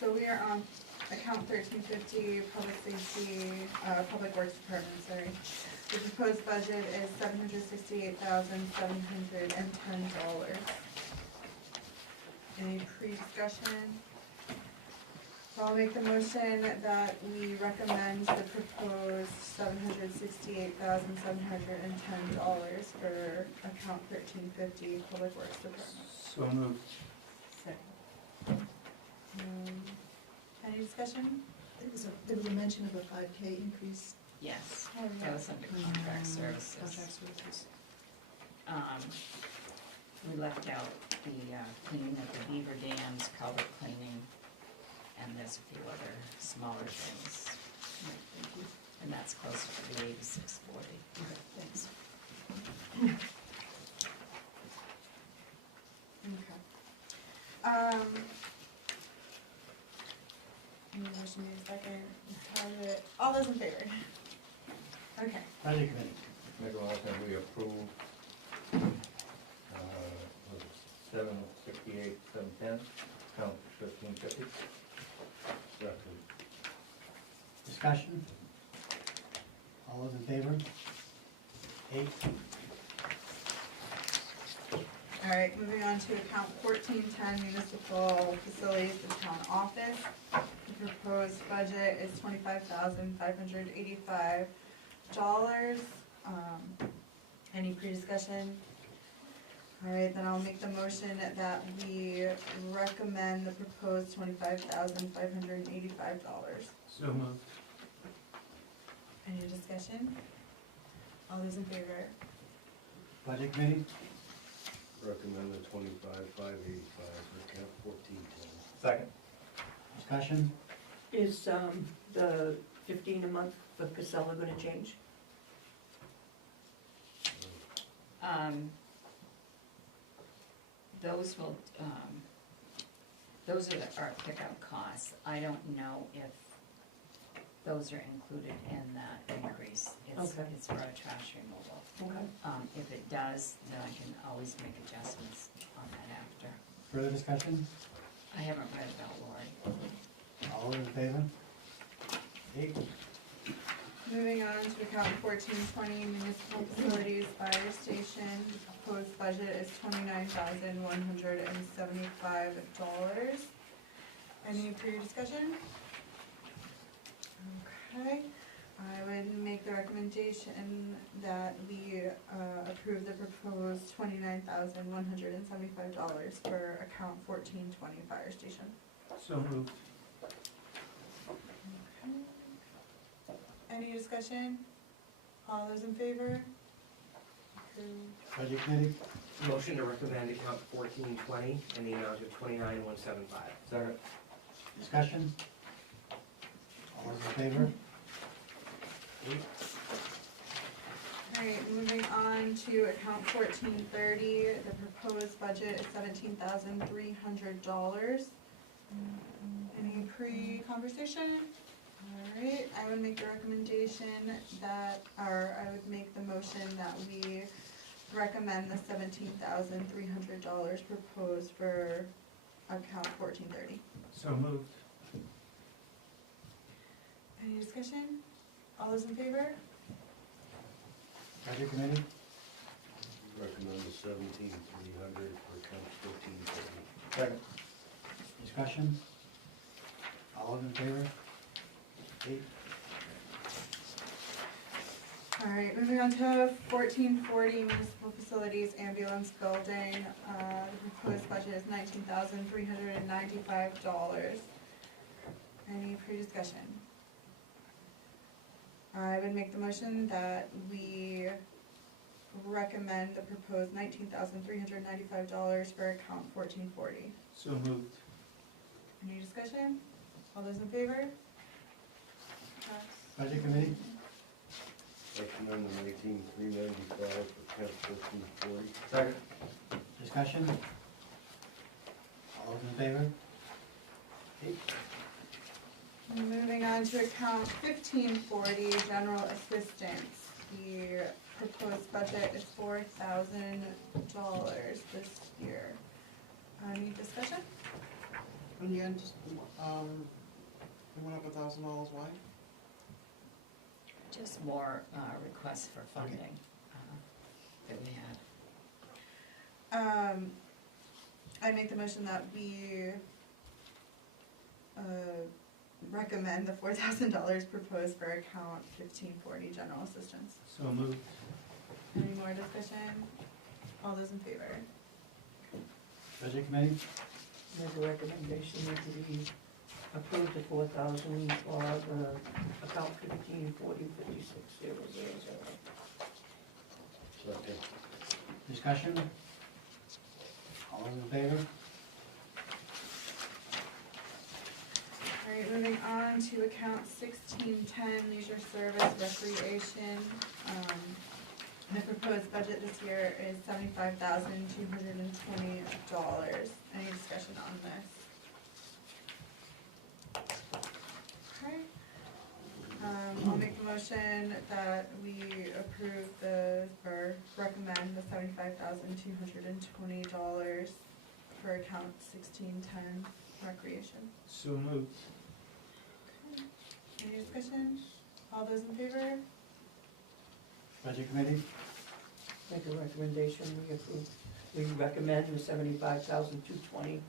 so we are on account 1350, public safety, public works department, sorry. The proposed budget is $768,710. Any pre-discussion? So I'll make the motion that we recommend the proposed $768,710 for account 1350, public works department. So moved. Any discussion? There was a mention of a 5K increase. Yes, Oh, yeah. that was under contract services. Contract services. We left out the cleaning of the beaver dams, culvert cleaning, and there's a few other smaller things. And that's closer to the 8640. Okay, thanks. Okay. Motion made second. Have it. All those in favor? Okay. Budget committee. Make a motion, we approve, was it 768, 710, count 1350. Second. Discussion? All those in favor? Kate? All right, moving on to account 1410, municipal facilities, the town office. The proposed budget is $25,585. Any pre-discussion? All right, then I'll make the motion that we recommend the proposed $25,585. So moved. Any discussion? All those in favor? Budget committee? Recommend the 25,585 for account 1410. Second. Discussion? Is the 15 a month for Casella gonna change? Those are our pickup costs. I don't know if those are included in that increase. Okay. It's for our trash removal. Okay. If it does, then I can always make adjustments on that after. Further discussion? I haven't read about Lori. All those in favor? Kate? Moving on to account 1420 municipal facilities fire station, proposed budget is $29,175. Any pre-discussion? Okay, I would make the recommendation that we approve the proposed $29,175 for account 1420 fire station. So moved. Any discussion? All those in favor? Approved. Budget committee? Motion to recommend account 1420 in the amount of $29,175. Second. Discussion? All those in favor? Alright, moving on to account 1430, the proposed budget is $17,300. Any pre-conversation? Alright, I would make the recommendation that, or I would make the motion that we recommend the $17,300 proposed for account 1430. So moved. Any discussion? All those in favor? Budget committee? Recommend the 17,300 for account 1430. Second. Discussion? All those in favor? 8. Alright, moving on to 1440 municipal facilities ambulance building. The proposed budget is $19,395. Any pre-discussion? I would make the motion that we recommend the proposed $19,395 for account 1440. So moved. Any discussion? All those in favor? Pass. Budget committee? Recommend the 19,395 for account 1440. Second. Discussion? All those in favor? 8. Moving on to account 1540, general assistance. The proposed budget is $4,000 this year. Any discussion? In the end, it went up $1,000, why? Just more requests for funding that we had. I make the motion that we recommend the $4,000 proposed for account 1540, general assistance. So moved. Any more discussion? All those in favor? Budget committee? Make a recommendation that we approve the 4,000 for the account 15405600. Second. Discussion? All those in favor? Alright, moving on to account 1610, leisure service recreation. The proposed budget this year is $75,220. Any discussion on this? Okay. I'll make the motion that we approve or recommend the $75,220 for account 1610 recreation. So moved. Any discussion? All those in favor? Budget committee? Make a recommendation, we recommend the 75,220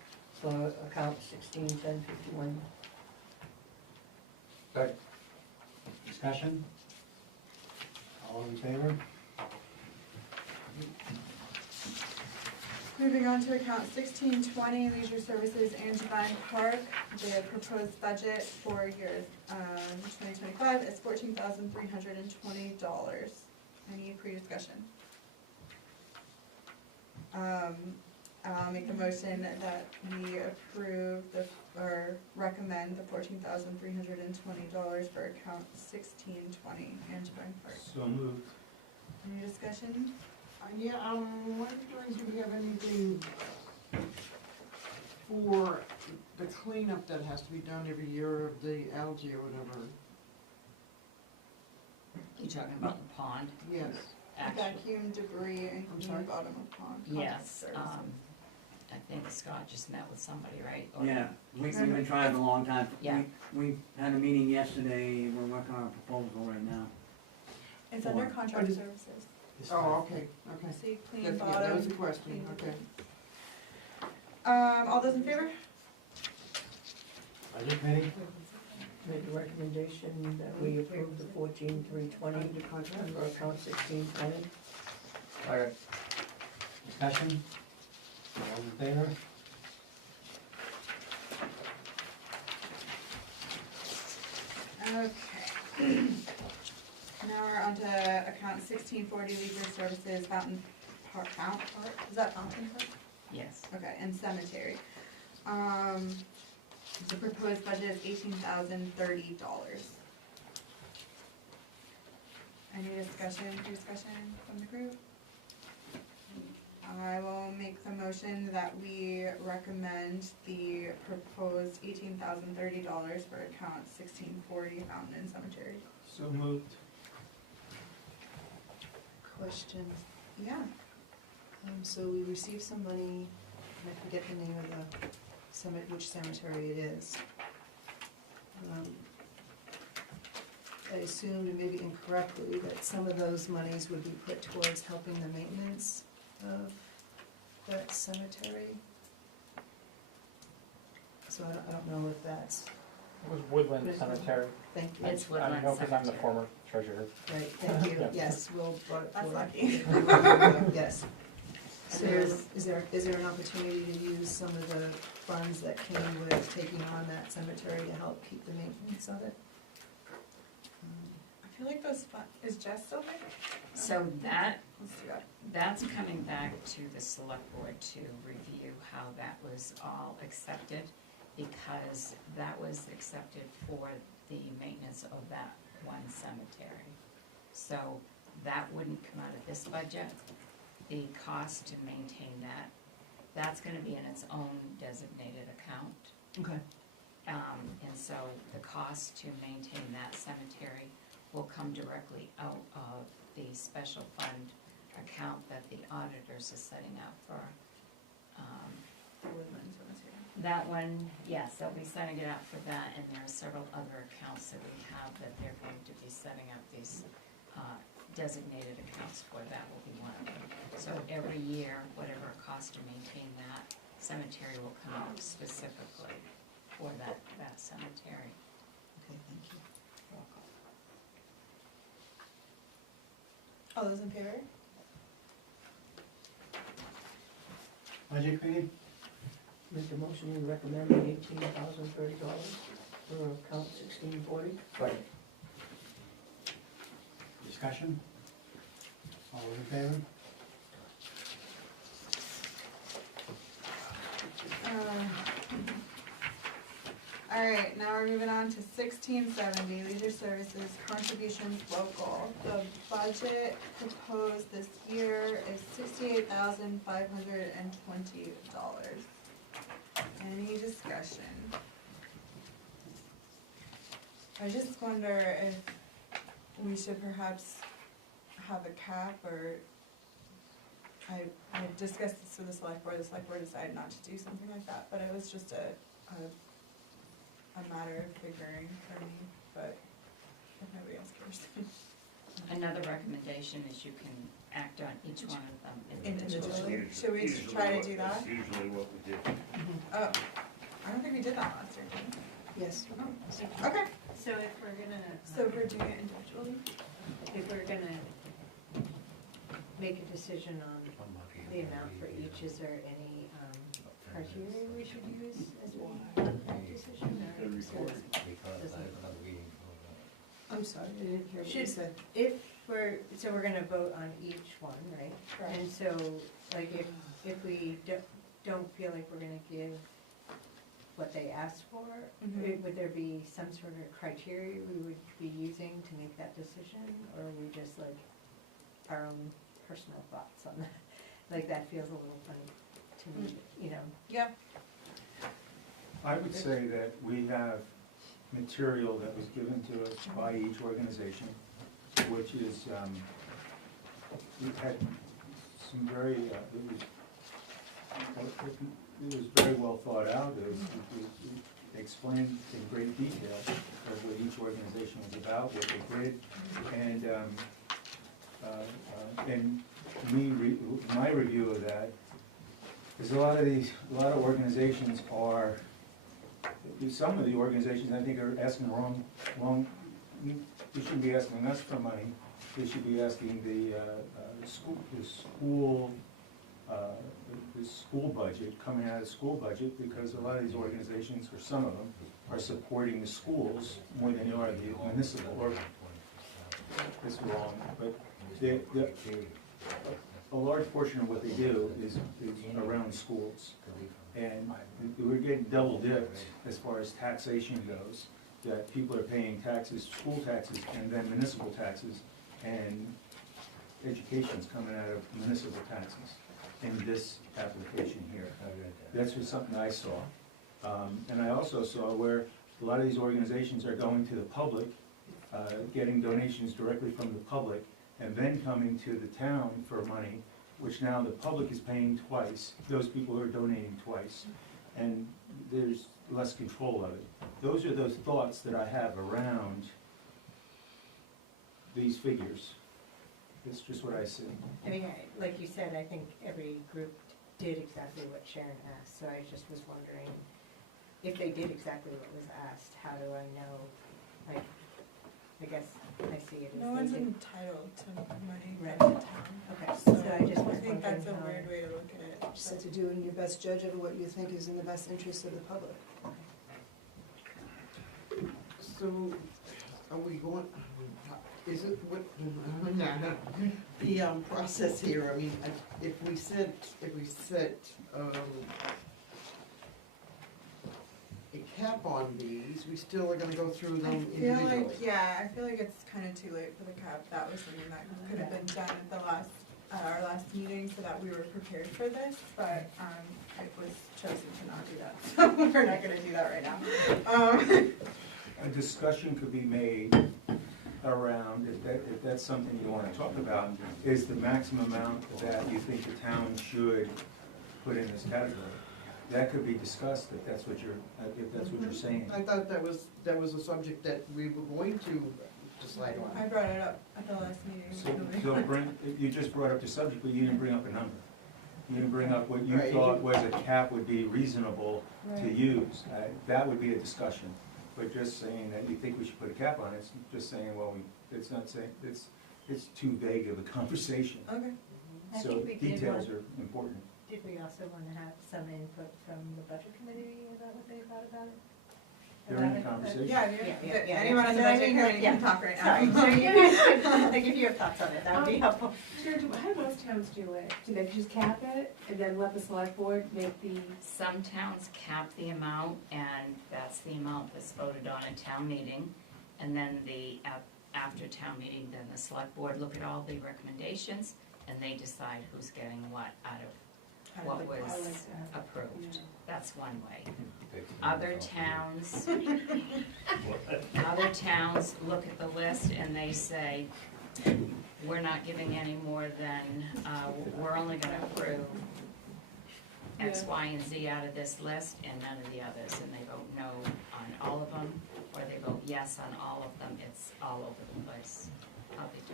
for account 161051. Second. Discussion? All those in favor? Moving on to account 1620, leisure services Angevine Park. The proposed budget for year 2025 is $14,320. Any pre-discussion? I'll make the motion that we approve or recommend the $14,320 for account 1620 Angevine Park. So moved. Any discussion? Yeah, I'm wondering, do we have anything for the cleanup that has to be done every year of the algae or whatever? You talking about the pond? Yes. Actually, Vacuum debris I'm in the sorry? bottom of pond. yes, I think Scott just met with somebody, right? Or- Yeah, we've been trying a long time. Yeah. We had a meeting yesterday, we're working on a proposal right now. It's under Or- contract Or- services. Oh, okay, okay. See, clean That bottom. was the question, okay. All those in favor? Budget committee? Make a recommendation that we approve the 14,320 Under contract. for account 1620. Okay. Discussion? All those in favor? Okay. Now we're on to account 1640, leisure services, Fountain Park, is that Fountain Park? Yes. Okay, and cemetery. The proposed budget is $18,030. Any discussion from the group? I will make the motion that we recommend the proposed $18,030 for account 1640 Fountain and Cemetery. So moved. Question, Yeah. so we received some money, and I forget the name of the which cemetery it is. I assumed, and maybe incorrectly, that some of those monies would be put towards helping the maintenance of that cemetery. So I don't know if that's, It was Woodland Cemetery. thank you. It's I Woodland know because I'm the Cemetery. former treasurer. Right, thank you, Yeah. yes, Will brought it That's forward. lucky. Yes. So is there an opportunity to use some of the funds that came with taking on that cemetery to help keep the maintenance of it? I feel like those, is Jess still there? So that, Let's do that. that's coming back to the select board to review how that was all accepted, because that was accepted for the maintenance of that one cemetery. So that wouldn't come out of this budget. The cost to maintain that, that's gonna be in its own designated account. Okay. And so the cost to maintain that cemetery will come directly out of the special fund account that the auditors are setting up for, Woodland Cemetery. that one, yes, they'll be setting it up for that, and there are several other accounts that we have that they're going to be setting up these, designated accounts for. That will be one of them. So every year, whatever it costs to maintain that cemetery will come out specifically for that cemetery. Okay, thank you. All those in favor? Budget committee? Make a motion, we recommend the $18,030 for account 1640. Second. Discussion? All those in favor? All right, now we're moving on to 1670, leisure services, contributions local. The budget proposed this year is $68,520. Any discussion? I just wonder if we should perhaps have a cap, or I discussed this with the select board decided not to do something like that, but it was just a matter of figuring for me, but if nobody else cares. Another recommendation is you can act on each one of them individually. Individually. Should we try to do that? That's usually what we do. Oh, I don't think we did that last year, did we? Yes. Oh, okay, So if we're gonna, so we're doing it individually? if we're gonna make a decision on the amount for each, is there any criteria we should use as we make that decision, or is I'm sorry, I didn't hear what you Should- said. if we're, so we're gonna vote on each one, right? Correct. And so, like, if we don't feel like we're gonna give what they asked for, Mhm. would there be some sort of criteria we would be using to make that decision? Or are we just like our own personal thoughts on that? Like, that feels a little funny to me, you know? Yeah. I would say that we have material that was given to us by each organization, which is, we've had some very, was very well thought out. It explained in great detail of what each organization was about, what they did, and my review of that is a lot of organizations are, some of the organizations I think are asking wrong, they shouldn't be asking us for money, they should be asking the school budget, coming out of the school budget, because a lot of these organizations, or some of them, are supporting the schools more than they are the municipal, or, it's wrong, but a large portion of what they do is around schools. And we're getting double dipped as far as taxation goes, that people are paying taxes, school taxes, and then municipal taxes, and education's coming out of municipal taxes in this application here. That's just something I saw. And I also saw where a lot of these organizations are going to the public, getting donations directly from the public, and then coming to the town for money, which now the public is paying twice, those people are donating twice, and there's less control of it. Those are those thoughts that I have around these figures. It's just what I see. I mean, like you said, I think every group did exactly what Sharon asked, so I just was wondering if they did exactly what was asked, how do I know, like, I guess I see it as. No one's they did- entitled to money Right. from the town. Okay, So so I just was I think that's a wondering how- weird way to look at it. So to do in your best judge of what you think is in the best interest of the public. So, are we going, is it what, the process here, I mean, if we set, a cap on these, we still are gonna go through them individually. I feel like it's kind of too late for the cap. That was something that could have been done at our last meeting so that we were prepared for this, but, it was chosen to not do that, so we're not gonna do that right now. A discussion could be made around, if that's something you want to talk about, is the maximum amount that you think the town should put in this category. That could be discussed if that's what you're saying. I thought that was a subject that we were going to decide on. I brought it up at the last meeting. You just brought up the subject, but you didn't bring up a number. You didn't bring up what you Right. thought was a cap would be reasonable to Right. use. That would be a discussion. But just saying that you think we should put a cap on it, it's just saying, well, it's not saying, it's too vague of a conversation. Okay. I So think we did details want- are important. Did we also want to have some input from the budget committee about what they thought about it? They're in the About it? conversation. Yeah, anyone on the So I budget mean, committee yeah. can talk right now. Sorry, so you guys, like, if you have thoughts on it, that would be helpful. Sure, how do most towns do it? Do they just cap it and then let the select board make the, Some towns cap the amount, and that's the amount that's voted on at town meeting. And then after town meeting, then the select board look at all the recommendations, and they decide who's getting what out of what I like was that. approved. Yeah. That's one way. Other towns look at the list and they say, we're not giving any more than, we're only gonna approve X, Yeah. Y, and Z out of this list and none of the others, and they vote no on all of them, or they vote yes on all of them. It's all over the place how they do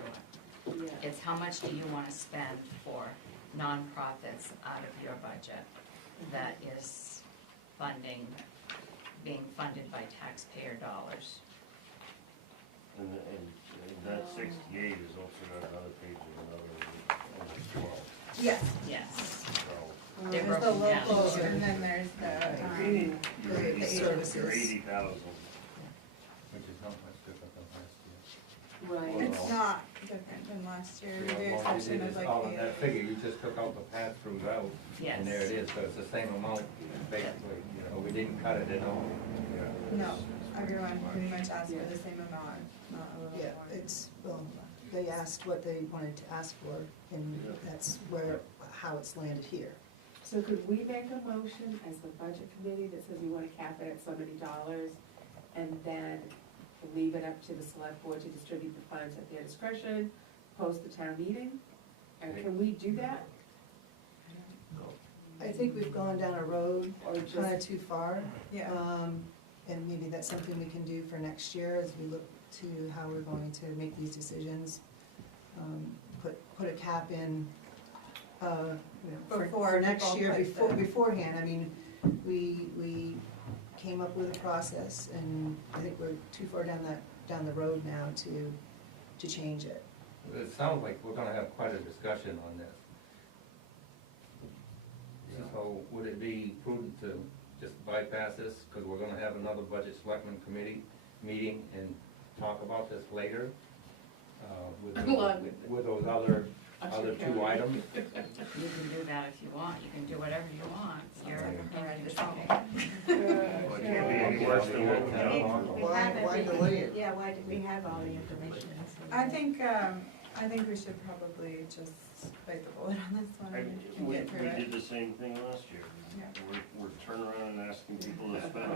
it. yeah. It's how much do you wanna spend for nonprofits out of your budget that is being funded by taxpayer dollars. And that 68 is also got another page of another 12, Yes. Yes. so. They're There's the broken down. local, and then there's the You're services. 80,000. Which is not much different than last year. Right. It's not different than last year, with the You know, exception of it's like all in the. that figure, you just took out the pass-throughs out, Yes. and there it is, so it's the same amount, basically, you know, we didn't cut it at all. No, everyone pretty much asked for the same amount, not a little Yeah, more. it's, well, they asked what they wanted to ask for, and that's how it's landed here. So could we make a motion as the budget committee that says we wanna cap it at so many dollars, and then leave it up to the select board to distribute the funds at their discretion, post the town meeting? And can we do that? I think we've gone down a road kind of too far. Yeah. And maybe that's something we can do for next year as we look to how we're going to make these decisions. Put a cap in, for Before next people year, put the- beforehand. I mean, we came up with a process, and I think we're too far down the road now to change it. It sounds like we're gonna have quite a discussion on this. So would it be prudent to just bypass this, because we're gonna have another budget selectmen committee meeting and talk about this later? Along with with those other two items? You can do that if you want, you can do whatever you want, you're in control. Well, it can't be any worse than what we have. Why delay it? Yeah, why did we have all the information? I think we should probably just bite the bullet on this one and We get through it. did the same thing last year. Yeah. We're turning around and asking people to spend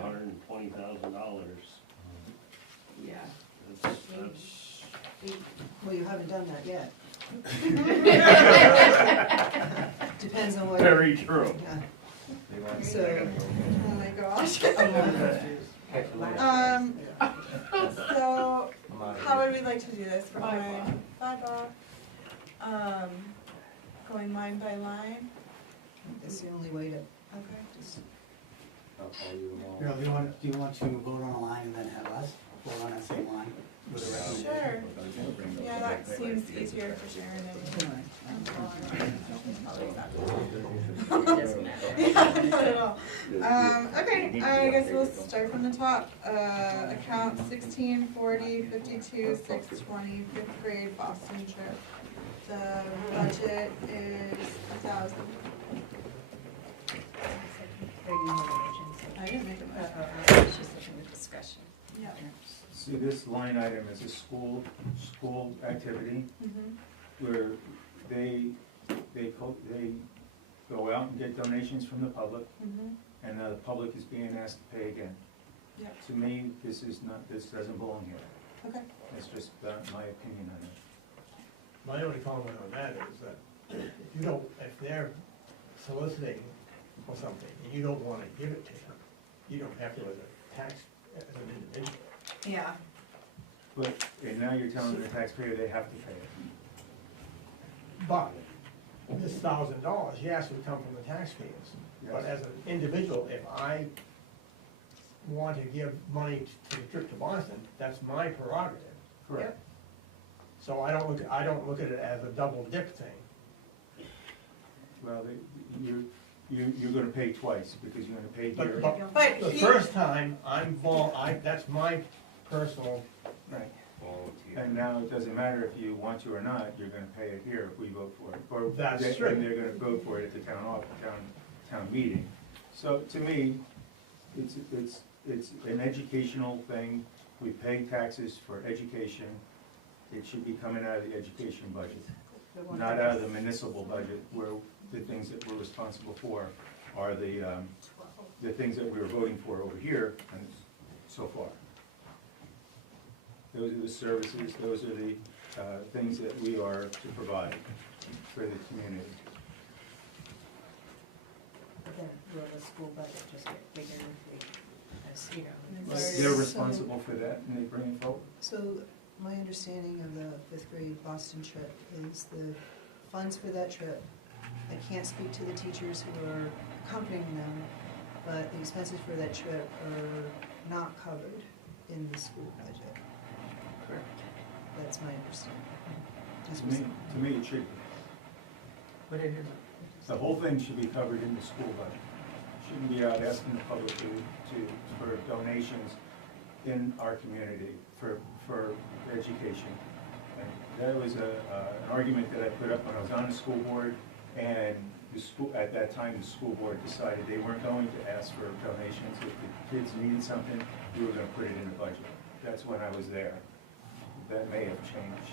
$120,000. Yeah. That's, Well, you haven't done that yet. Depends on what. very true. Yeah. So. Oh my gosh. Excellent. So, I'm out of how here. would we like to do this? We're going 5 off. Going line by line. That's the only way to. Okay. I'll call you tomorrow. Carol, do you want to vote on a line and then have us vote on that same line with a recommendation? Sure. Yeah, that seems easier for Sharon and. It doesn't matter. Yeah, not at all. Okay, I guess we'll start from the top. Account 164052 620 5th grade Boston trip. The budget is 1,000. I didn't make a motion. It's just in the discussion. Yeah. See, this line item is a school activity where they go out and get donations from the public, and the public is being asked to pay again. Yep. To me, this doesn't belong here. Okay. That's just my opinion on it. My only comment on that is that if they're soliciting for something and you don't wanna give it to them, you don't have to as an individual. Yeah. And now you're telling the taxpayer they have to pay it. But this $1,000, yes, would come from the taxpayers. But as an individual, if I want to give money to the trip to Boston, that's my prerogative. Correct. So I don't look at it as a double dip thing. Well, you're gonna pay twice, because you're gonna pay here. But The first time, that's my personal. Right. And now it doesn't matter if you want to or not, you're gonna pay it here if we vote for it. Or That's true. And they're gonna vote for it at the town meeting. So to me, it's an educational thing. We pay taxes for education. It should be coming out of the education budget, not out of the municipal budget, where the things that we're responsible for are the things that we're voting for over here and so far. Those are the services, those are the things that we are to provide for the community. Then will the school budget just get bigger if we, as you know? They're responsible for that, and they bring it forward. So my understanding of the 5th grade Boston trip is the funds for that trip, I can't speak to the teachers who are accompanying them, but the expenses for that trip are not covered in the school budget. Correct. That's my understanding. To me, it should be. But it isn't. The whole thing should be covered in the school budget. Shouldn't be out asking the public for donations in our community for education. And that was an argument that I put up when I was on the school board, and at that time, the school board decided they weren't going to ask for donations. If the kids needed something, we were gonna put it in the budget. That's when I was there. That may have changed.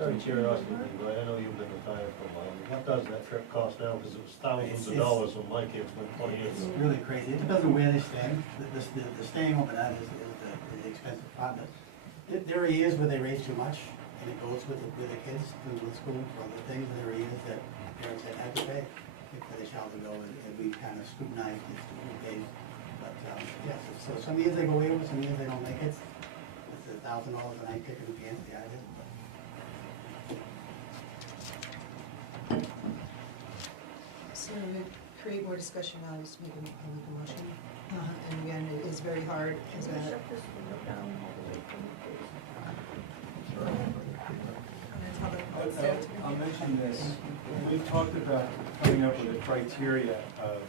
Out of curiosity, I know you've been retired for a while, what does that trip cost now? Because it was thousands of dollars when my kids went 20 years It's ago. really crazy. It depends on where they stay. The staying over that is the expensive part. But there are years where they raise too much, and it goes with the kids to the school for other things, and there are years that parents have had to pay. for the child to go, and we kind of scrutinize this who pays. But, yes, so some years they go over, some years they don't make it. It's $1,000 and I kick it against the idea. So to create more discussion, I'll just make a motion. And again, it is very hard as a, I'll mention this. We've talked about coming up with a criteria of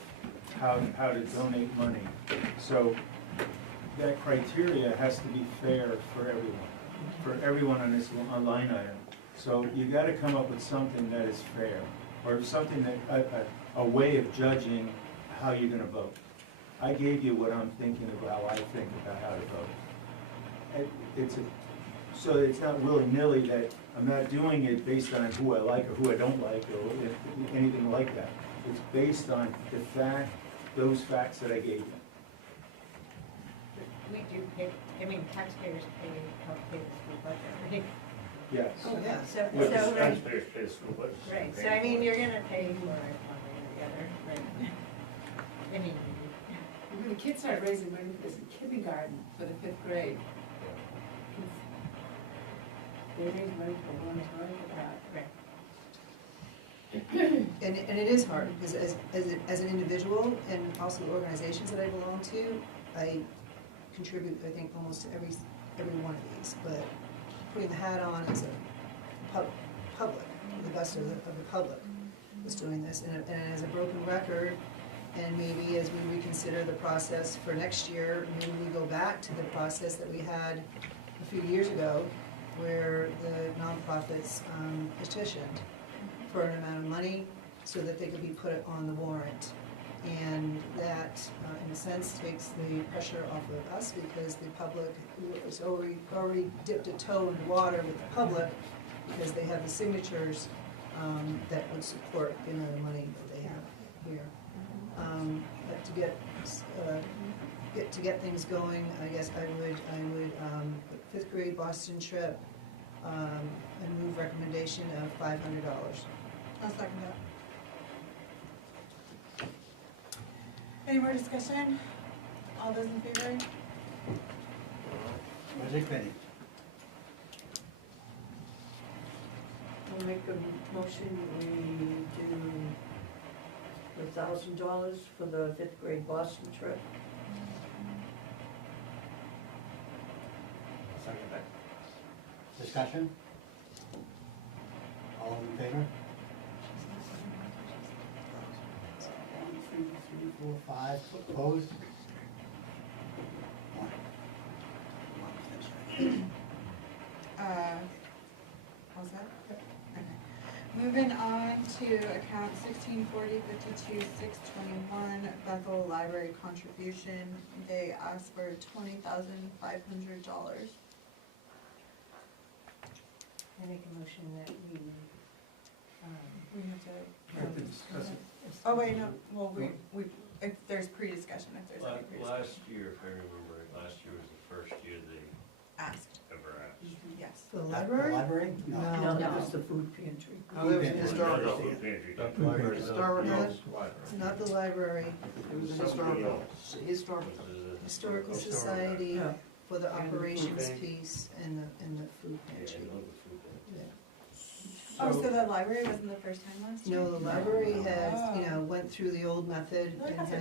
how to donate money. So that criteria has to be fair for everyone on this line item. So you gotta come up with something that is fair, or something that, a way of judging how you're gonna vote. I gave you what I'm thinking about, how I think about how to vote. So it's not willy-nilly that I'm not doing it based on who I like or who I don't like or anything like that. It's based on those facts that I gave you. We do pay, I mean, taxpayers help pay the school budget, right? Yes. oh, yeah. So, With the so, right, taxpayers pay the school budget. right, so I mean, you're gonna pay for it one way or the other, right? I mean, When the kids start raising money for this in kindergarten for the 5th grade. They raise money for a long time for that. right. And it is hard, because as an individual and also organizations that I belong to, I contribute, I think, almost to every one of these, but putting the hat on as a public, the best of the public is doing this, and as a broken record, and maybe as we reconsider the process for next year, maybe we go back to the process that we had a few years ago, where the nonprofits petitioned for an amount of money so that they could be put on the warrant. And that, in a sense, takes the pressure off of us, because the public has already dipped a toe in the water with the public, because they have the signatures that would support the amount of money that they have here. But to get things going, I guess I would put 5th grade Boston trip, and move recommendation of $500. I'll second that. Any more discussion? All those in favor? Budget committee. I'll make a motion, we do $1,000 for the 5th grade Boston trip. Second that. Discussion? All in favor? 1, 2, 3, 4, 5, opposed? 1. How's that? Okay. Moving on to account 1640-52-621, Bethel Library contribution. They asked for $20,500. I make a motion that we, We have to. We have to discuss it. Oh, wait, no, well, if there's pre-discussion, if there's any pre-discussion. Last year, if I remember right, last year was the first year they Asked, ever asked. yes. The The library? library? No, that was the food pantry. Oh, it was Okay. historical. Food pantry. Historical. It's not the library, It was a historical, Historical Was Society Yeah. for the And the food operations bank. piece and the food Yeah, pantry. I love the food pantry. Oh, so the library wasn't the first time last year? No, the library has, went through the old method Look and at that.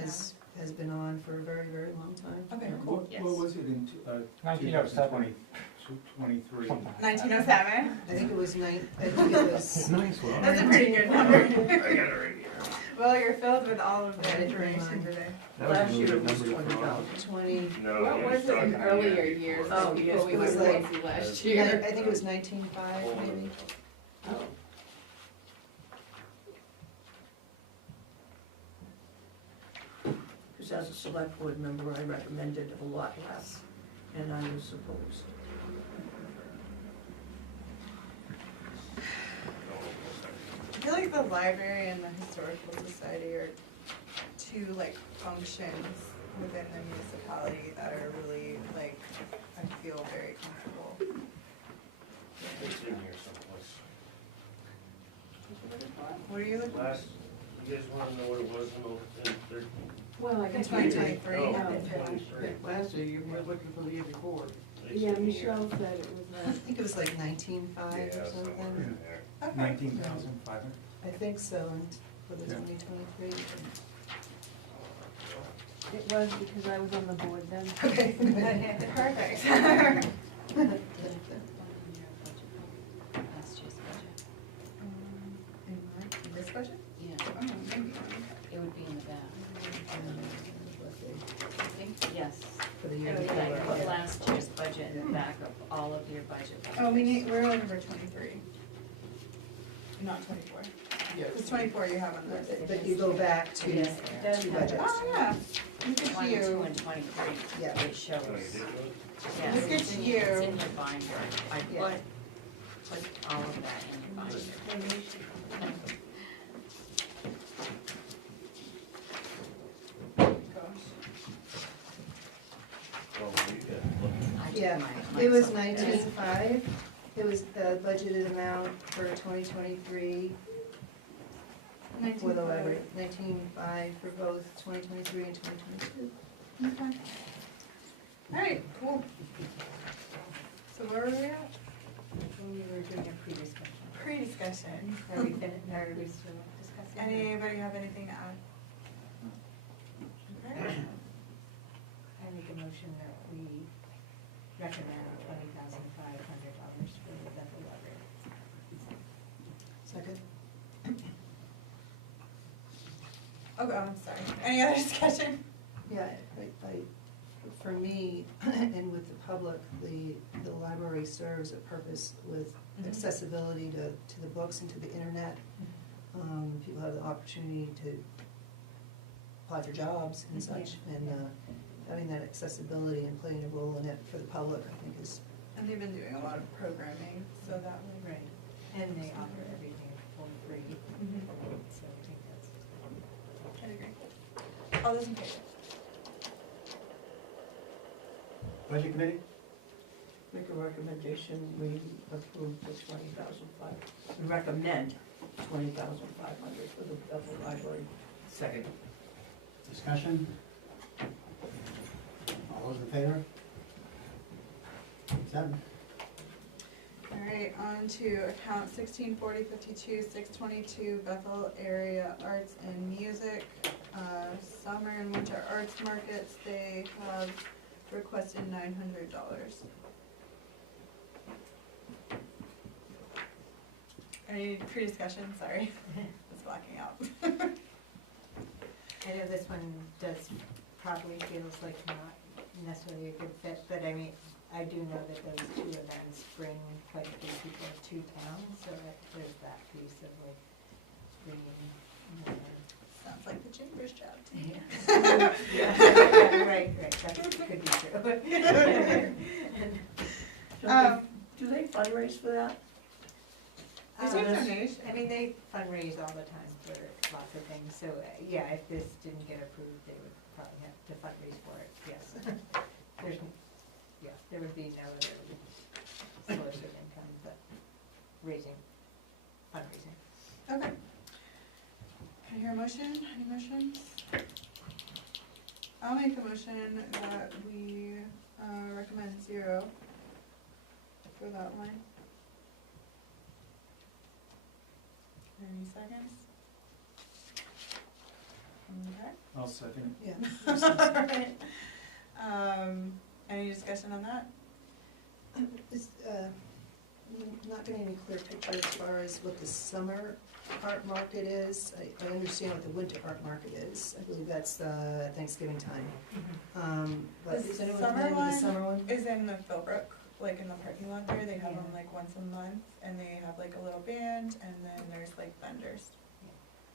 has been on for a very, very long time. Okay, Yeah. cool. What was it in 1907. 23? 1907? I think it was I think it was, Nice one. That's a pretty good number. I got it right here. Well, you're filled with all of I the had it in information mind. today. Last year it was 20,000. 20, No, What he was it talking in about earlier the year years, before. though, before we it went was like- crazy last I year? think it was 19.5 maybe. Oh. Because as a select board member, I recommended a lot less, and I was opposed. I feel like the library and the historical society are two like functions within the municipality that are really like, I feel very comfortable. It's in here someplace. What are you looking for? Last, You guys wanna know what it was in 13? Well, I In guess. 2023. Oh, No. 23. Last year, you were looking for the year before. Yeah, Michelle said it was, I think it was like 19.5 Yeah, or somewhere something. in there. Okay. 19,500. I think so, and for the Yeah. 2023. it was because I was on the board then. Okay, perfect. Last year's budget. In this budget? Yeah, Oh, maybe. it would be in the back. I think, yes. For the year It would before. like put last year's budget in the back of all of your budget. Oh, we're looking for 23. Not 24. Yes. Because 24 you have on this. But you go back to Yes, it does two have budgets. Oh, yeah. Look at 22 you. and 23, Yeah. it shows. Oh, you did good? Yes, Look it's at in your- It's you. in your binder. I Yeah. put all of that in the binder. Gosh. Oh, you got, I did Yeah, my it was myself. 19.5. It was the budgeted amount for 2023 for the library. 19.5 for both 2023 and 2022. Okay. All right, cool. So where were we at? When we were doing a pre-discussion. Pre-discussion. Are we finished, are we still discussing? Anybody have anything to add? Okay. I make a motion that we recommend $20,500 for the Bethel Library. Second? Oh, I'm sorry. Any other discussion? Yeah, for me, and with the public, the library serves a purpose with Mhm. accessibility to the books and to the internet. People have the opportunity to apply for jobs and such, and having that accessibility and playing a role in it for the public, I think is, And they've been doing a lot of programming, so that would. Right, and they offer everything for free, Mhm. so I think that's. I agree. All those in favor? Budget committee? Make a recommendation, we approve the 20,500, we recommend 20,500 for the Bethel Library. Second. Discussion? All those in favor? 7. All right, on to account 164052, 622 Bethel Area Arts and Music. Summer and winter arts markets, they have requested $900. Any pre-discussion, sorry, it's blacking out. I know this one does probably feels like not necessarily a good fit, but I mean, I do know that those two events bring quite a few people to town, so that there's that piece of like bringing more. Sounds like the chamber's job to me. Yeah, right, that could be true. Do they fundraise for that? They take donations. I mean, they fundraise all the time for lots of things, so, yeah, if this didn't get approved, they would probably have to fundraise for it, yes. There's, yeah, there would be no other source of income but fundraising. Okay. Can I hear a motion? Any motions? I'll make a motion that we recommend 0 for that line. Any seconds? Okay. I'll second it. yeah. Alright. Any discussion on that? It's, not getting any clear picture as far as what the summer art market is. I understand what the winter art market is. I believe that's Thanksgiving time. But The is anyone summer familiar with the one summer one? Is in the Philbrook, like in the parking lot there, they have them like once a month, and they have like a little band, and then there's like vendors.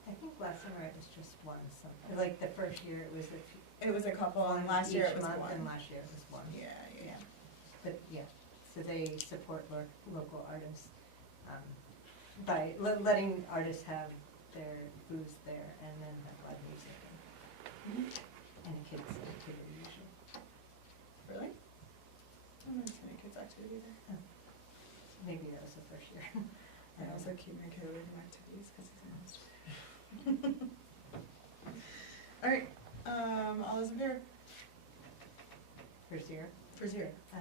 I think last summer it was just one, something, like the first year it was a few. It was a couple, and last year it was each month, one. and last year it was one. Yeah, yeah, yeah. But, yeah, so they support local artists, by letting artists have their booths there and then have live music and kids activity usually. Really? I don't know if any kids activity there. Maybe that was the first year. I also keep my kid away from activities because he's an All those in favor? For Sierra? For zero. Yeah.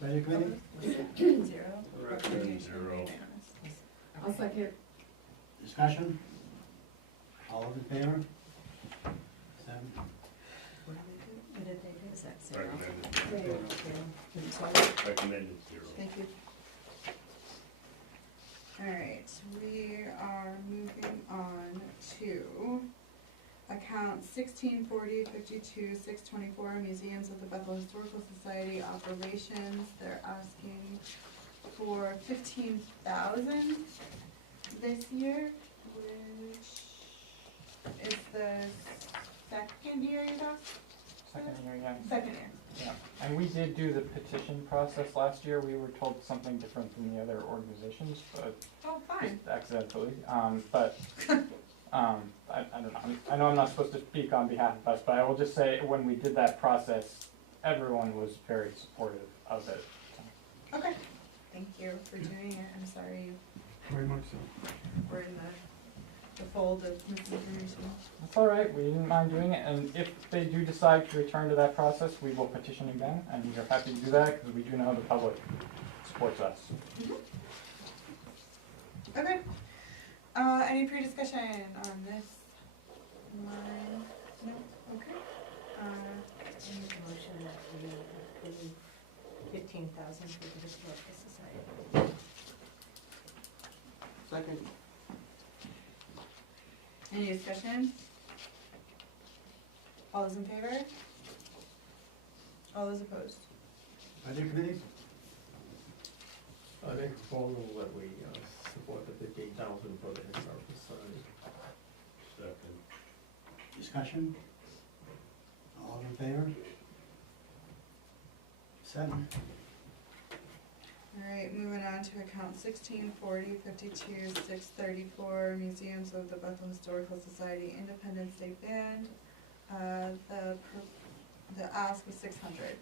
Budget committee? Zero. Recommend zero. Unanimous. I'll second. Discussion? All those in favor? 7. What did they do? Is that zero? Recommended zero. Thank you. Alright, we are moving on to account 164052-624 Museums of the Bethel Historical Society operations. They're asking for 15,000 this year, which is the second year you got? Second year, yeah. Second year. Yeah, and we did do the petition process last year. We were told something different than the other organizations, but Oh, fine. just accidentally. I don't know. I know I'm not supposed to speak on behalf of us, but I will just say when we did that process, everyone was very supportive of it. So. Okay. Thank you for doing it. I'm sorry you Very much so. were in the fold of misinformation. That's all right. We didn't mind doing it, and if they do decide to return to that process, we will petition again, and we are happy to do that because we do know the public supports us. Okay. Any pre-discussion on this line? No? Okay. I make a motion that we approve 15,000 for the Historical Society. Second. Any discussion? All those in favor? All those opposed? Budget committee? I make a proposal that we support the 15,000 for the Historical Society. Second. Discussion? All in favor? 7. Alright, moving on to account 164052-634 Museums of the Bethel Historical Society Independence Day Band. The ask was 600.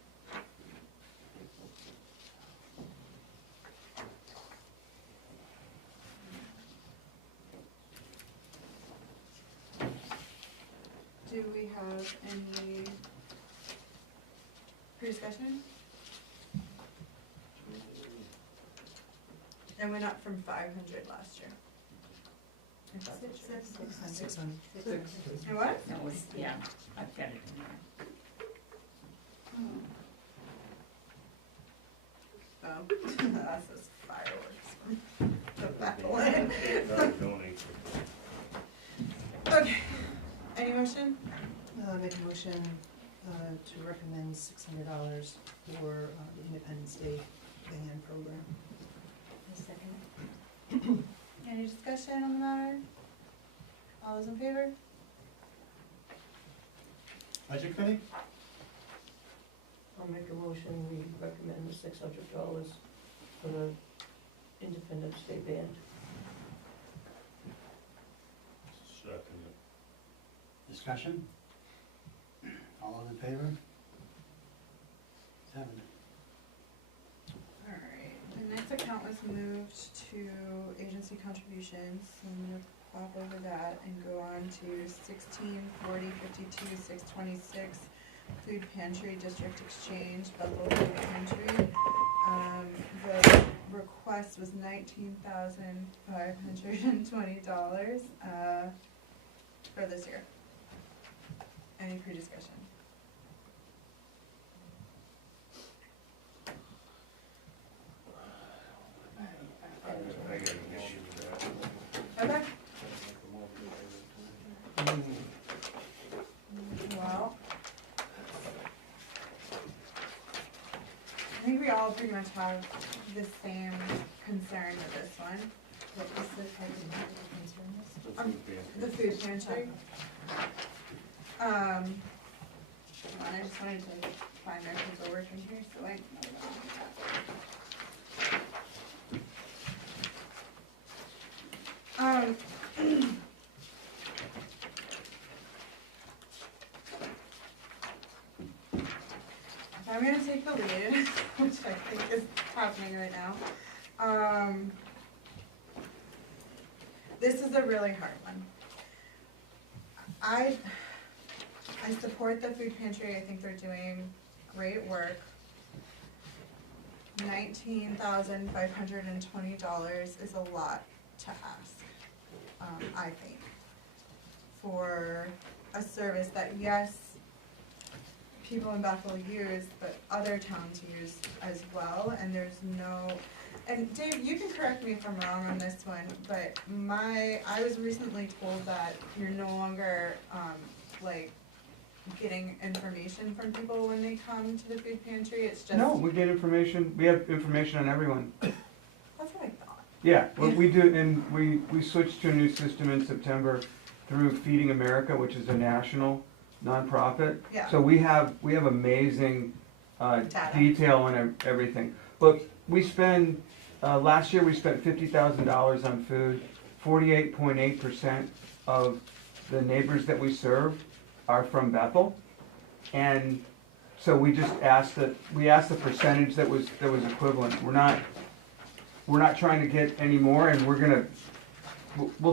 Do we have any pre-discussion? And went up from 500 last year. If that's what you're- 600. And what? That was, yeah, I've got it in there. Oh, that says fireworks from the Bethel end. Donate. Okay, any motion? Make a motion to recommend $600 for the Independence Day band program. Second. Any discussion on the matter? All those in favor? Budget committee? I'll make a motion, we recommend the $600 for the Independence Day band. Second. Discussion? All those in favor? 7. Alright, the next account was moved to agency contributions, so I'm gonna pop over that and go on to 164052-626 Food Pantry District Exchange, Bethel Food Pantry. The request was $19,520 for this year. Any pre-discussion? I got an issue with that. Okay. Well, I think we all pretty much have the same concern with this one. What was the type of concern? The food pantry. Hold on, I just wanted to find their paperwork in here, so I know that. I'm gonna take the lead, which I think is happening right now. This is a really hard one. I I support the food pantry, I think they're doing great work. $19,520 is a lot to ask, I think, for a service that, yes, people in Bethel use, but other towns use as well, and there's no, and Dave, you can correct me if I'm wrong on this one, but I was recently told that you're no longer, like, getting information from people when they come to the food pantry, it's just. No, we get information, we have information on everyone. That's what I thought. Yeah, what we do, and we switched to a new system in September through Feeding America, which is a national nonprofit. Yeah. So we have amazing Data. detail on everything. But we spend, last year we spent $50,000 on food. 48.8% of the neighbors that we serve are from Bethel. And so we just asked the percentage that was equivalent. We're not trying to get any more, and we'll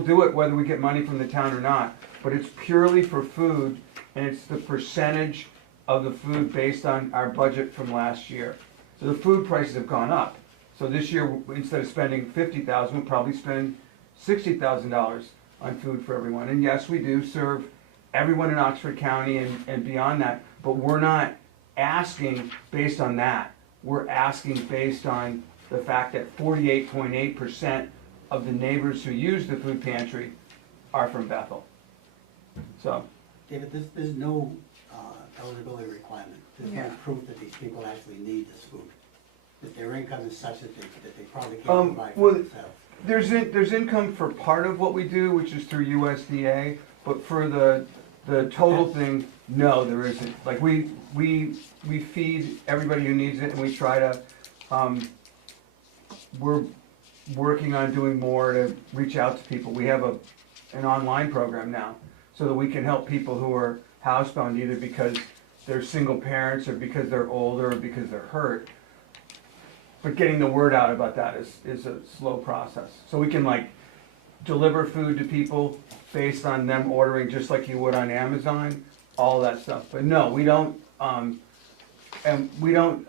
do it whether we get money from the town or not. But it's purely for food, and it's the percentage of the food based on our budget from last year. So the food prices have gone up. So this year, instead of spending $50,000, we'll probably spend $60,000 on food for everyone. And yes, we do serve everyone in Oxford County and beyond that, but we're not asking based on that. We're asking based on the fact that 48.8% of the neighbors who use the food pantry are from Bethel. So. David, there's no eligibility requirement. There's no Yeah. proof that these people actually need this food. That their income is such that they probably can't provide for Well, themselves. there's income for part of what we do, which is through USDA, but for the total thing, no, there isn't. Like we feed everybody who needs it, and we try to, we're working on doing more to reach out to people. We have an online program now, so that we can help people who are housebound either because they're single parents or because they're older or because they're hurt. But getting the word out about that is a slow process. So we can like deliver food to people based on them ordering just like you would on Amazon, all that stuff. But no, we don't, and we don't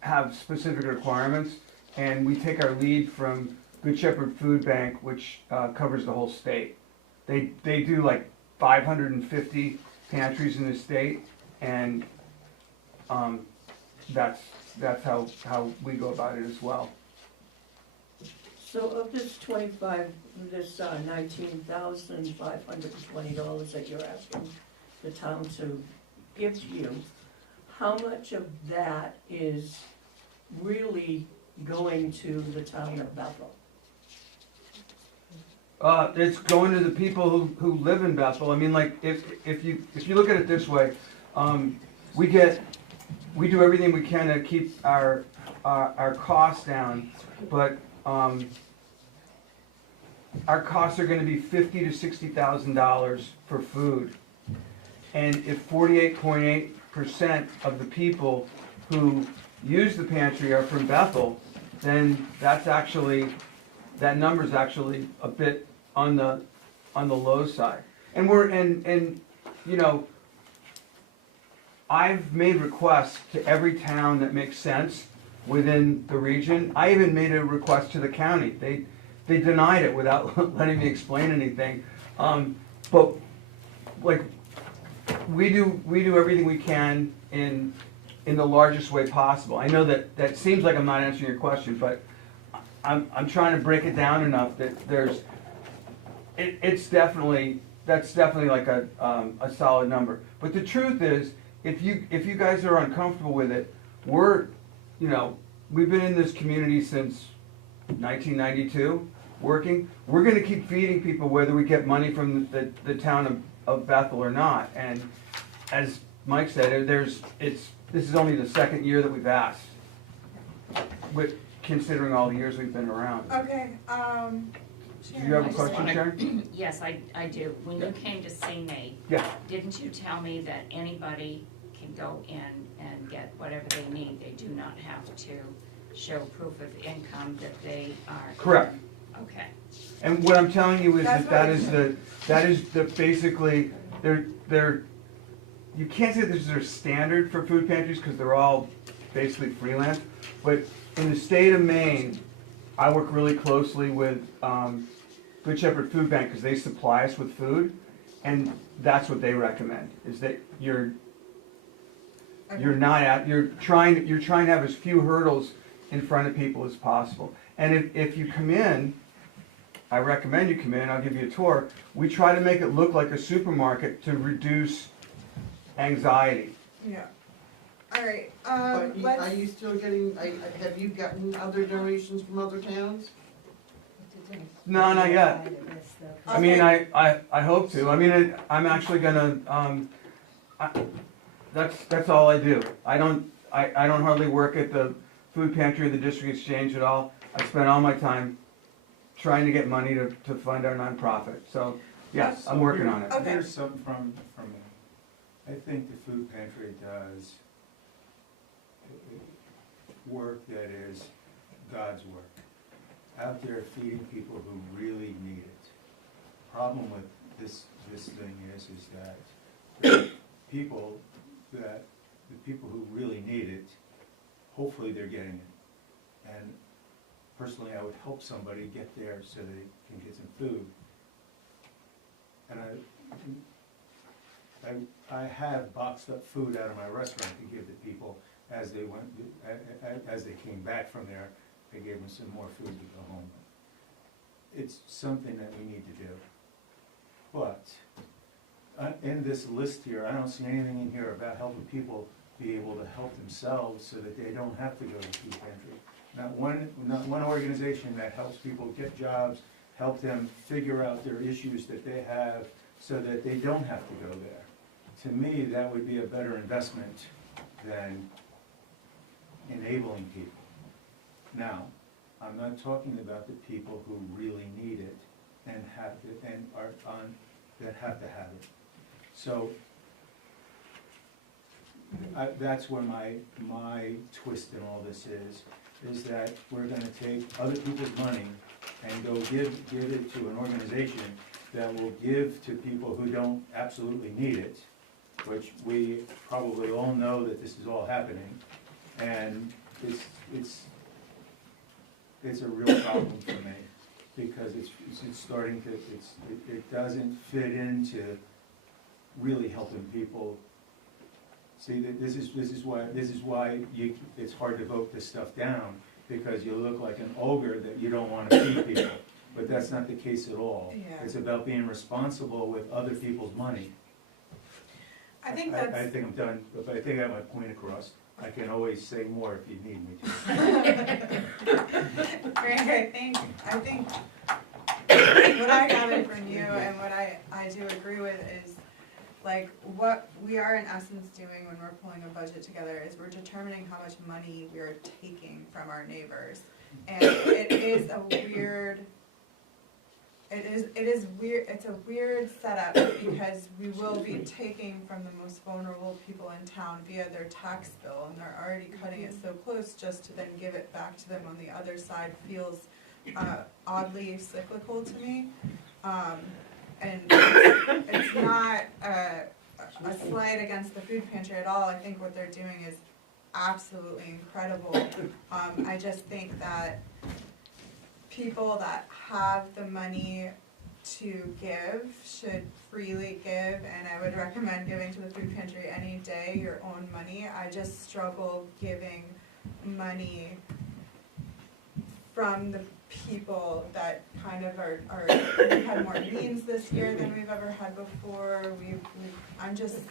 have specific requirements. And we take our lead from Good Shepherd Food Bank, which covers the whole state. They do like 550 pantries in the state, and that's how we go about it as well. So of this $19,520 that you're asking the town to give you, how much of that is really going to the town of Bethel? It's going to the people who live in Bethel. I mean, like if you look at it this way, we do everything we can to keep our costs down, but our costs are going to be $50,000 to $60,000 for food, and if 48.8% of the people who use the pantry are from Bethel, then that number's actually a bit on the low side. And you know, I've made requests to every town that makes sense within the region. I even made a request to the county. They denied it without letting me explain anything. But like we do everything we can in the largest way possible. I know that seems like I'm not answering your question, but I'm trying to break it down enough that that's definitely like a solid number. But the truth is, if you guys are uncomfortable with it, we've been in this community since 1992, working. We're going to keep feeding people whether we get money from the town of Bethel or not. And as Mike said, this is only the second year that we've asked, with considering all the years we've been around. Okay, Do you have a I just question, wanna- Sharon? Yes, I do. When you came to see me, Yeah. didn't you tell me that anybody can go in and get whatever they need? They do not have to show proof of income that they are. Correct. Okay. And what I'm telling you is That's that what is the basically they're you can't say this is their standard for food pantries, because they're all basically freelance, but in the state of Maine, I work really closely with Good Shepherd Food Bank, because they supply us with food, and that's what they recommend, is that you're trying to have as few hurdles in front of people as possible. And if you come in, I recommend you come in, I'll give you a tour, we try to make it look like a supermarket to reduce anxiety. Yeah. All right, But let's. are you still getting, have you gotten other donations from other towns? No, not yet. I mean, I hope to. I mean, I'm actually gonna, that's all I do. I don't hardly work at the food pantry or the district exchange at all. I spend all my time trying to get money to fund our nonprofit. So, yes, I'm working on it. Okay. Here's something from me. I think the food pantry does work that is God's work. Out there feeding people who really need it. Problem with this thing is that the people who really need it, hopefully they're getting it. And personally, I would help somebody get there so they can get some food. And I have boxed up food out of my restaurant to give to people as they went, as they came back from there. I gave them some more food to go home with. It's something that we need to do. But in this list here, I don't see anything in here about helping people be able to help themselves so that they don't have to go to the food pantry. Not one organization that helps people get jobs, help them figure out their issues that they have so that they don't have to go there. To me, that would be a better investment than enabling people. Now, I'm not talking about the people who really need it and have it and are on that have to have it. So that's where my twist in all this is that we're going to take other people's money and go give it to an organization that will give to people who don't absolutely need it, which we probably all know that this is all happening, and it's a real problem for me because it's starting to it doesn't fit into really helping people. See, this is why it's hard to vote this stuff down, because you look like an ogre that you don't want to feed people. But that's not the case at all. Yeah. It's about being responsible with other people's money. I think that's. I think I'm done, but I think I have my point across. I can always say more if you need me to. Greg, I think what I gathered from you and what I do agree with is, like, what we are in essence doing when we're pulling a budget together is we're determining how much money we are taking from our neighbors. And it is weird, it's a weird setup because we will be taking from the most vulnerable people in town via their tax bill, and they're already cutting it so close. Just to then give it back to them on the other side feels oddly cyclical to me. And it's not a slight against the food pantry at all. I think what they're doing is absolutely incredible. I just think that people that have the money to give should freely give, and I would recommend giving to the food pantry any day, your own money. I just struggle giving money from the people that kind of we've had more means this year than we've ever had before. I'm just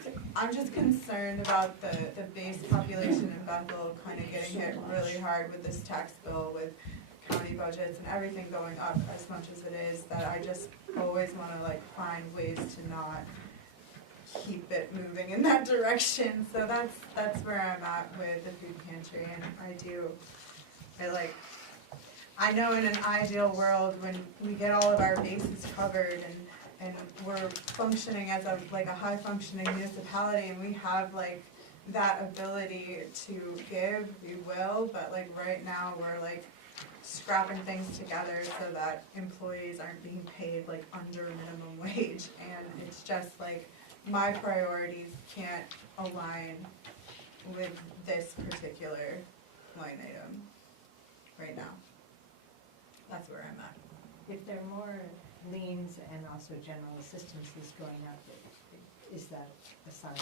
concerned about the base population in Bethel kind of getting hit really hard with this tax bill, with county budgets and everything going up as much as it is, that I just always want to find ways to not keep it moving in that direction. So that's where I'm at with the food pantry, and I know in an ideal world when we get all of our bases covered and we're functioning as a high functioning municipality and we have that ability to give, we will, but right now we're scrapping things together so that employees aren't being paid under minimum wage, and it's just my priorities can't align with this particular line item right now. That's where I'm at. If there are more liens and also general assistance is going up, is that a sign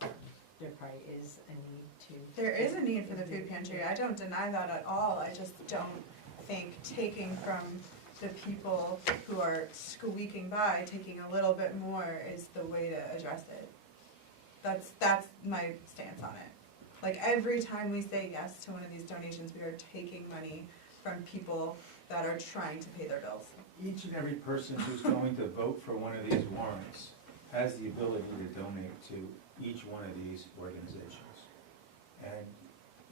that there probably is a need to? There is a need for the food pantry, I don't deny that at all, I just don't think taking from the people who are squeaking by, taking a little bit more is the way to address it. That's my stance on it. Like, every time we say yes to one of these donations, we are taking money from people that are trying to pay their bills. Each and every person who's going to vote for one of these warrants has the ability to donate to each one of these organizations. And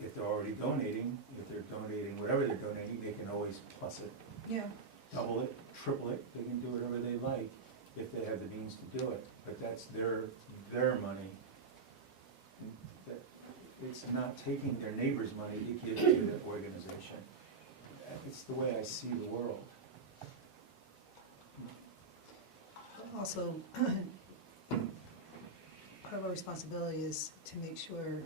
if they're already donating, if they're donating whatever they're donating, they can always plus it, Yeah. double it, triple it, they can do whatever they like if they have the means to do it. But that's their money. It's not taking their neighbor's money to give to the organization. It's the way I see the world. Also, part of our responsibility is to make sure where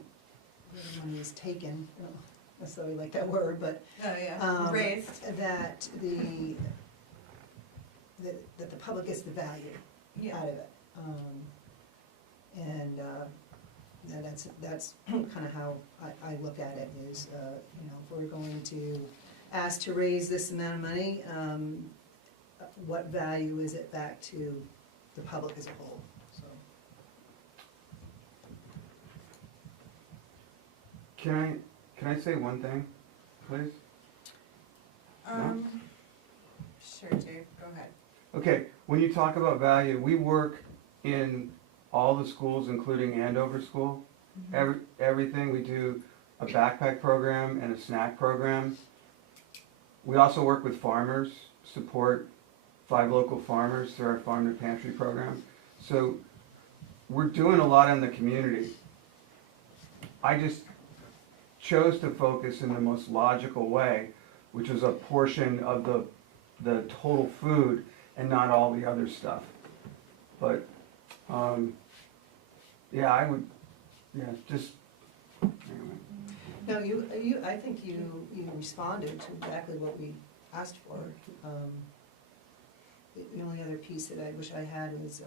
the money is taken, I don't necessarily like that word, but Oh, yeah, raised. that the public gets the value Yeah. out of it. And that's kind of how I look at it, is, you know, if we're going to ask to raise this amount of money, what value is it back to the public as a whole, so. Can I say one thing, please? Sure, Dave, go ahead. Okay, when you talk about value, we work in all the schools, including Andover School. Everything, we do a backpack program and a snack program. We also work with farmers, support 5 local farmers through our Farm to Pantry program. So we're doing a lot in the community. I just chose to focus in the most logical way, which was a portion of the total food and not all the other stuff. But, yeah, I would, yeah, just, anyway. No, I think you responded to exactly what we asked for. The only other piece that I wish I had was,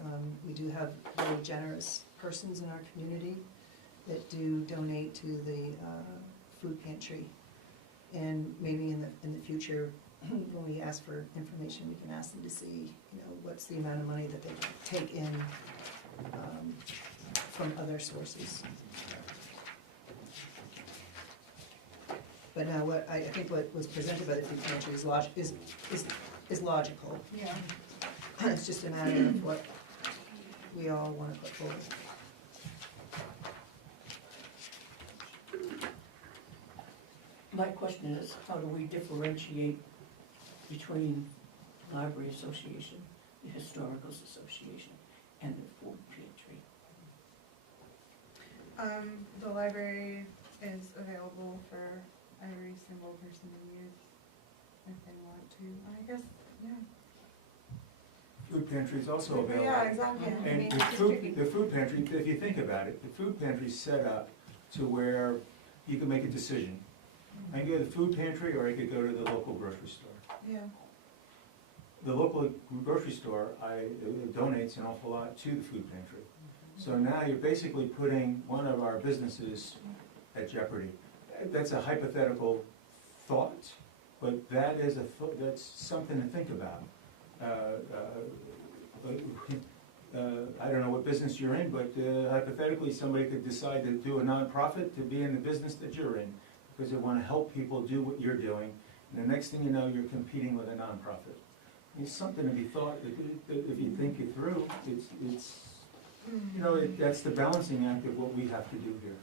we do have very generous persons in our community that do donate to the food pantry. And maybe in the future, when we ask for information, we can ask them to see, you know, what's the amount of money that they take in from other sources. But now I think what was presented by the food pantry is logical. Yeah. It's just a matter of what we all want to put forward. My question is, how do we differentiate between the Library Association, the Historical Association, and the food pantry? The library is available for every single person to use if they want to. I guess, yeah. Food pantry is also available. Yeah, exactly. And the food pantry, if you think about it, the food pantry is set up to where you can make a decision. I can go to the food pantry, or I could go to the local grocery store. Yeah. The local grocery store donates an awful lot to the food pantry. So now you're basically putting one of our businesses at jeopardy. That's a hypothetical thought, but that's something to think about. I don't know what business you're in, but hypothetically, somebody could decide to do a nonprofit to be in the business that you're in, because they want to help people do what you're doing. And the next thing you know, you're competing with a nonprofit. It's something to be thought, if you think it through, it's you know, that's the balancing act of what we have to do here.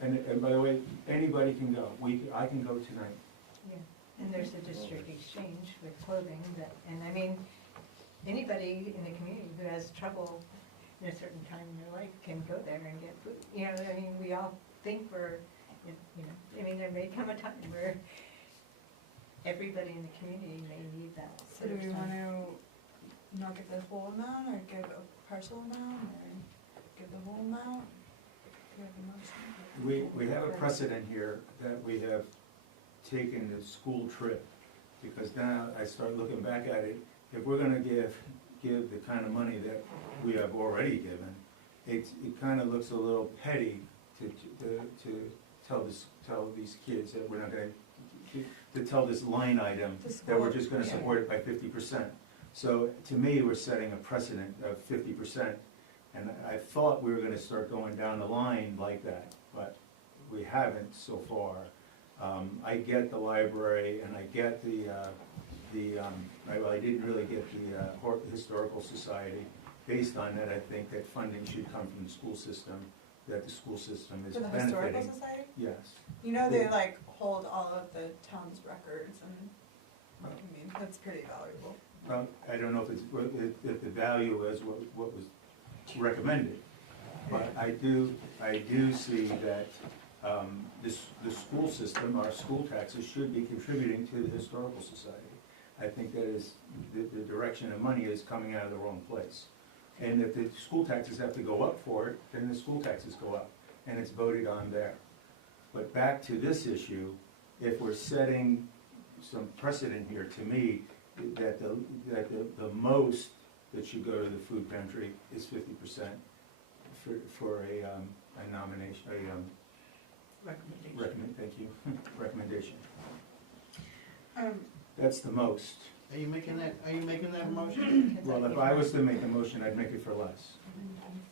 And by the way, anybody can go. I can go tonight. Yeah, and there's a district exchange with clothing that, and I mean, anybody in the community who has trouble in a certain time in their life can go there and get food. You know, I mean, we all think we're, you know, I mean, there may come a time where everybody in the community may need that. So do we want to not get the full amount or give a partial amount or give the whole amount? Do you have a motion? We have a precedent here that we have taken the school trip, because now I start looking back at it, if we're gonna give the kind of money that we have already given, it kinda looks a little petty to tell these kids that we're not gonna, to tell this line item that we're just gonna support it by 50%. So to me, we're setting a precedent of 50%, and I thought we were gonna start going down the line like that, but we haven't so far. I get the library, and I get I didn't really get the Historical Society. Based on that, I think that funding should come from the school system, that the school system is For the benefiting. Historical Society? Yes. You know, they like hold all of the town's records and, I mean, that's pretty valuable. I don't know if the value is what was recommended, but I do see that the school system, our school taxes should be contributing to the Historical Society. I think that is, the direction of money is coming out of the wrong place. And if the school taxes have to go up for it, then the school taxes go up, and it's voted on there. But back to this issue, if we're setting some precedent here, to me, that the most that should go to the food pantry is 50% for a nomination, recommendation. That's the most. Are you making that a motion? Well, if I was to make a motion, I'd make it for less.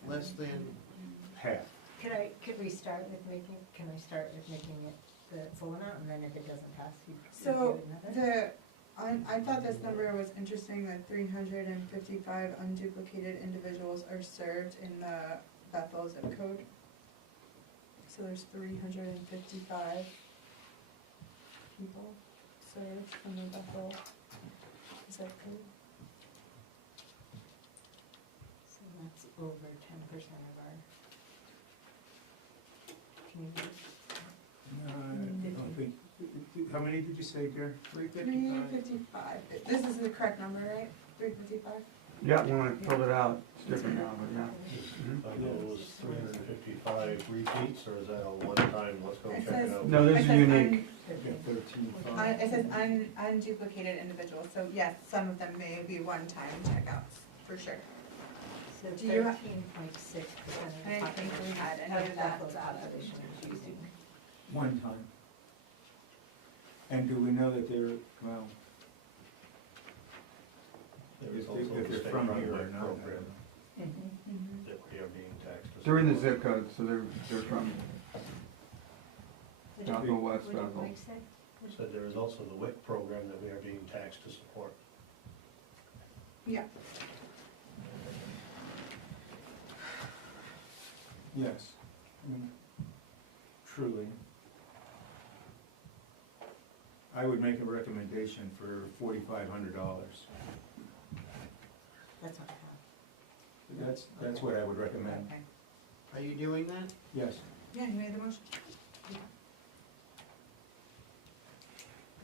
Less than, Half. Can I start with making it the full amount, and then if it doesn't pass, you So, do another? I thought this number was interesting, that 355 unduplicated individuals are served in the Bethel zip code. So there's 355 people served from the Bethel zip code. So that's over 10% of our community. I don't think, how many did you say, Gary? 355. This is the correct number, right? 355? Yeah, when I pulled it out, it's different now, but yeah. I know it was 355 repeats, or is that a one-time, let's go It check it says- out? No, this It is says unique. It says unduplicated individuals, so yes, some of them may be one-time checkouts, for sure. So Do you ha- 13.6% of I the didn't think we had any population of that Bethel's data. population is using. One time. And do we know that they're, well, There is if also they're the state from here or runway not? program Mm-hmm. that we are being taxed. to They're in the support. zip code, so they're from Bethel, West What did Bethel. Mike say? Said there is also the WIC program that we are being taxed to support. Yeah. Yes. Truly. I would make a recommendation for $4,500. That's not half. That's what I would recommend. Okay. are you doing that? Yes. Yeah, you made the motion.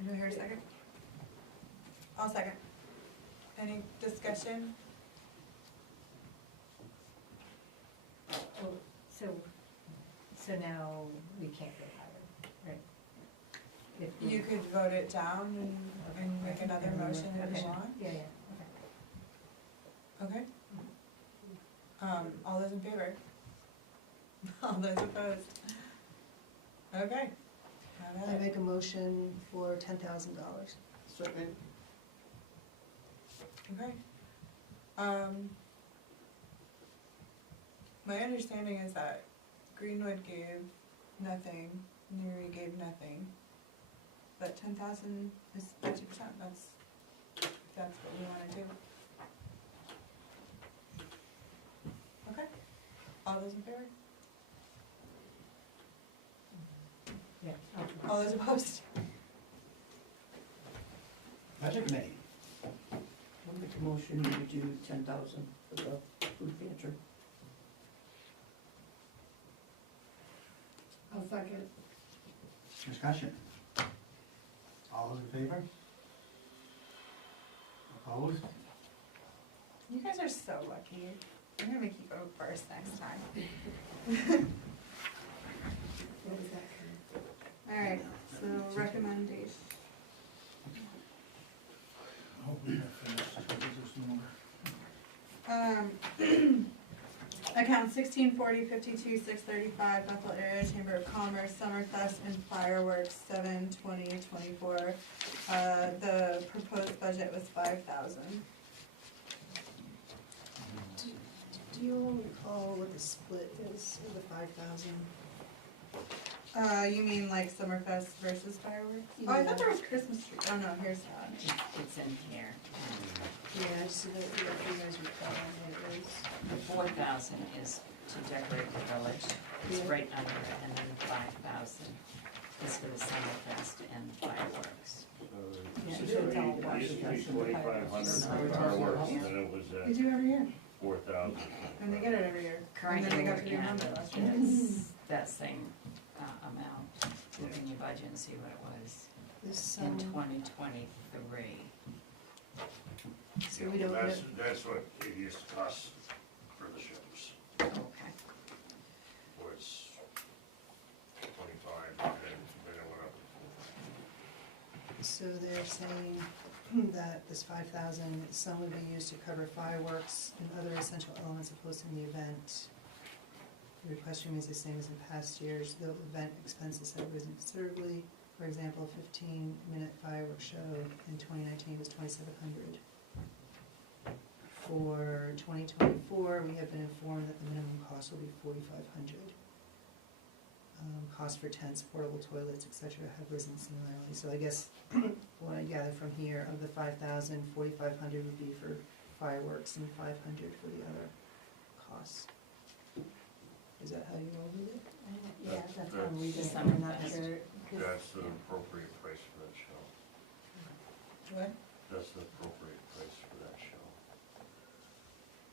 Do I hear a second? I'll second. Any discussion? Oh, so now we can't go higher, right? If we- You could vote it down and make another motion if you Okay. want. Yeah, okay. Okay. All those in favor? All those opposed? Okay. Have I at it. make a motion for $10,000. Second, Okay. My understanding is that Greenwood gave nothing, Newry gave nothing, but 10,000 is 50%, that's what we wanna do. Okay, all those in favor? Yeah. All those opposed? Budget committee. I'll make a motion to do 10,000 for the food pantry. I'll second. Discussion. All those in favor? Opposed? You guys are so lucky. I'm gonna make you go first next time. What was that? Alright, so recommendation. Account 1640-52-635, Bethel Area Chamber of Commerce, Summerfest and Fireworks, 7/20/24. The proposed budget was 5,000. Do you all recall what the split is of the 5,000? You mean like Summerfest versus fireworks? Oh, I thought there was Christmas tree. Oh no, here's that. It's in here. Yeah, just so that you guys recall what it is. The 4,000 is to decorate the village, it's Yeah. right under it, and then the 5,000 is for the Summerfest and the fireworks. It used to be 2,500 for fireworks, and then it was We do every year, 4,000. and they get it every year. And Currently, then they got we're the new number looking last at year. that same amount. Look in your budget and see what it was This, in 2023. so we don't know. That's what it used to cost for the shows, Okay. where it's 25, and then it went up to So they're saying that this 5,000, some would be used to cover fireworks and other essential elements of hosting the event. The request remains the same as in past years, though event expenses have risen considerably. For example, a 15-minute fireworks show in 2019 was 2,700. For 2024, we have been informed that the minimum cost will be 4,500. Costs for tents, portable toilets, etc. have risen similarly. So I guess what I gather from here, of the 5,000, 4,500 would be for fireworks and 500 for the other costs. Is that how you all read it? Yeah, that's how I'm reading it, Some I'm not of that. sure. 'Cause- That's the appropriate price for that show. What? That's the appropriate price for that show.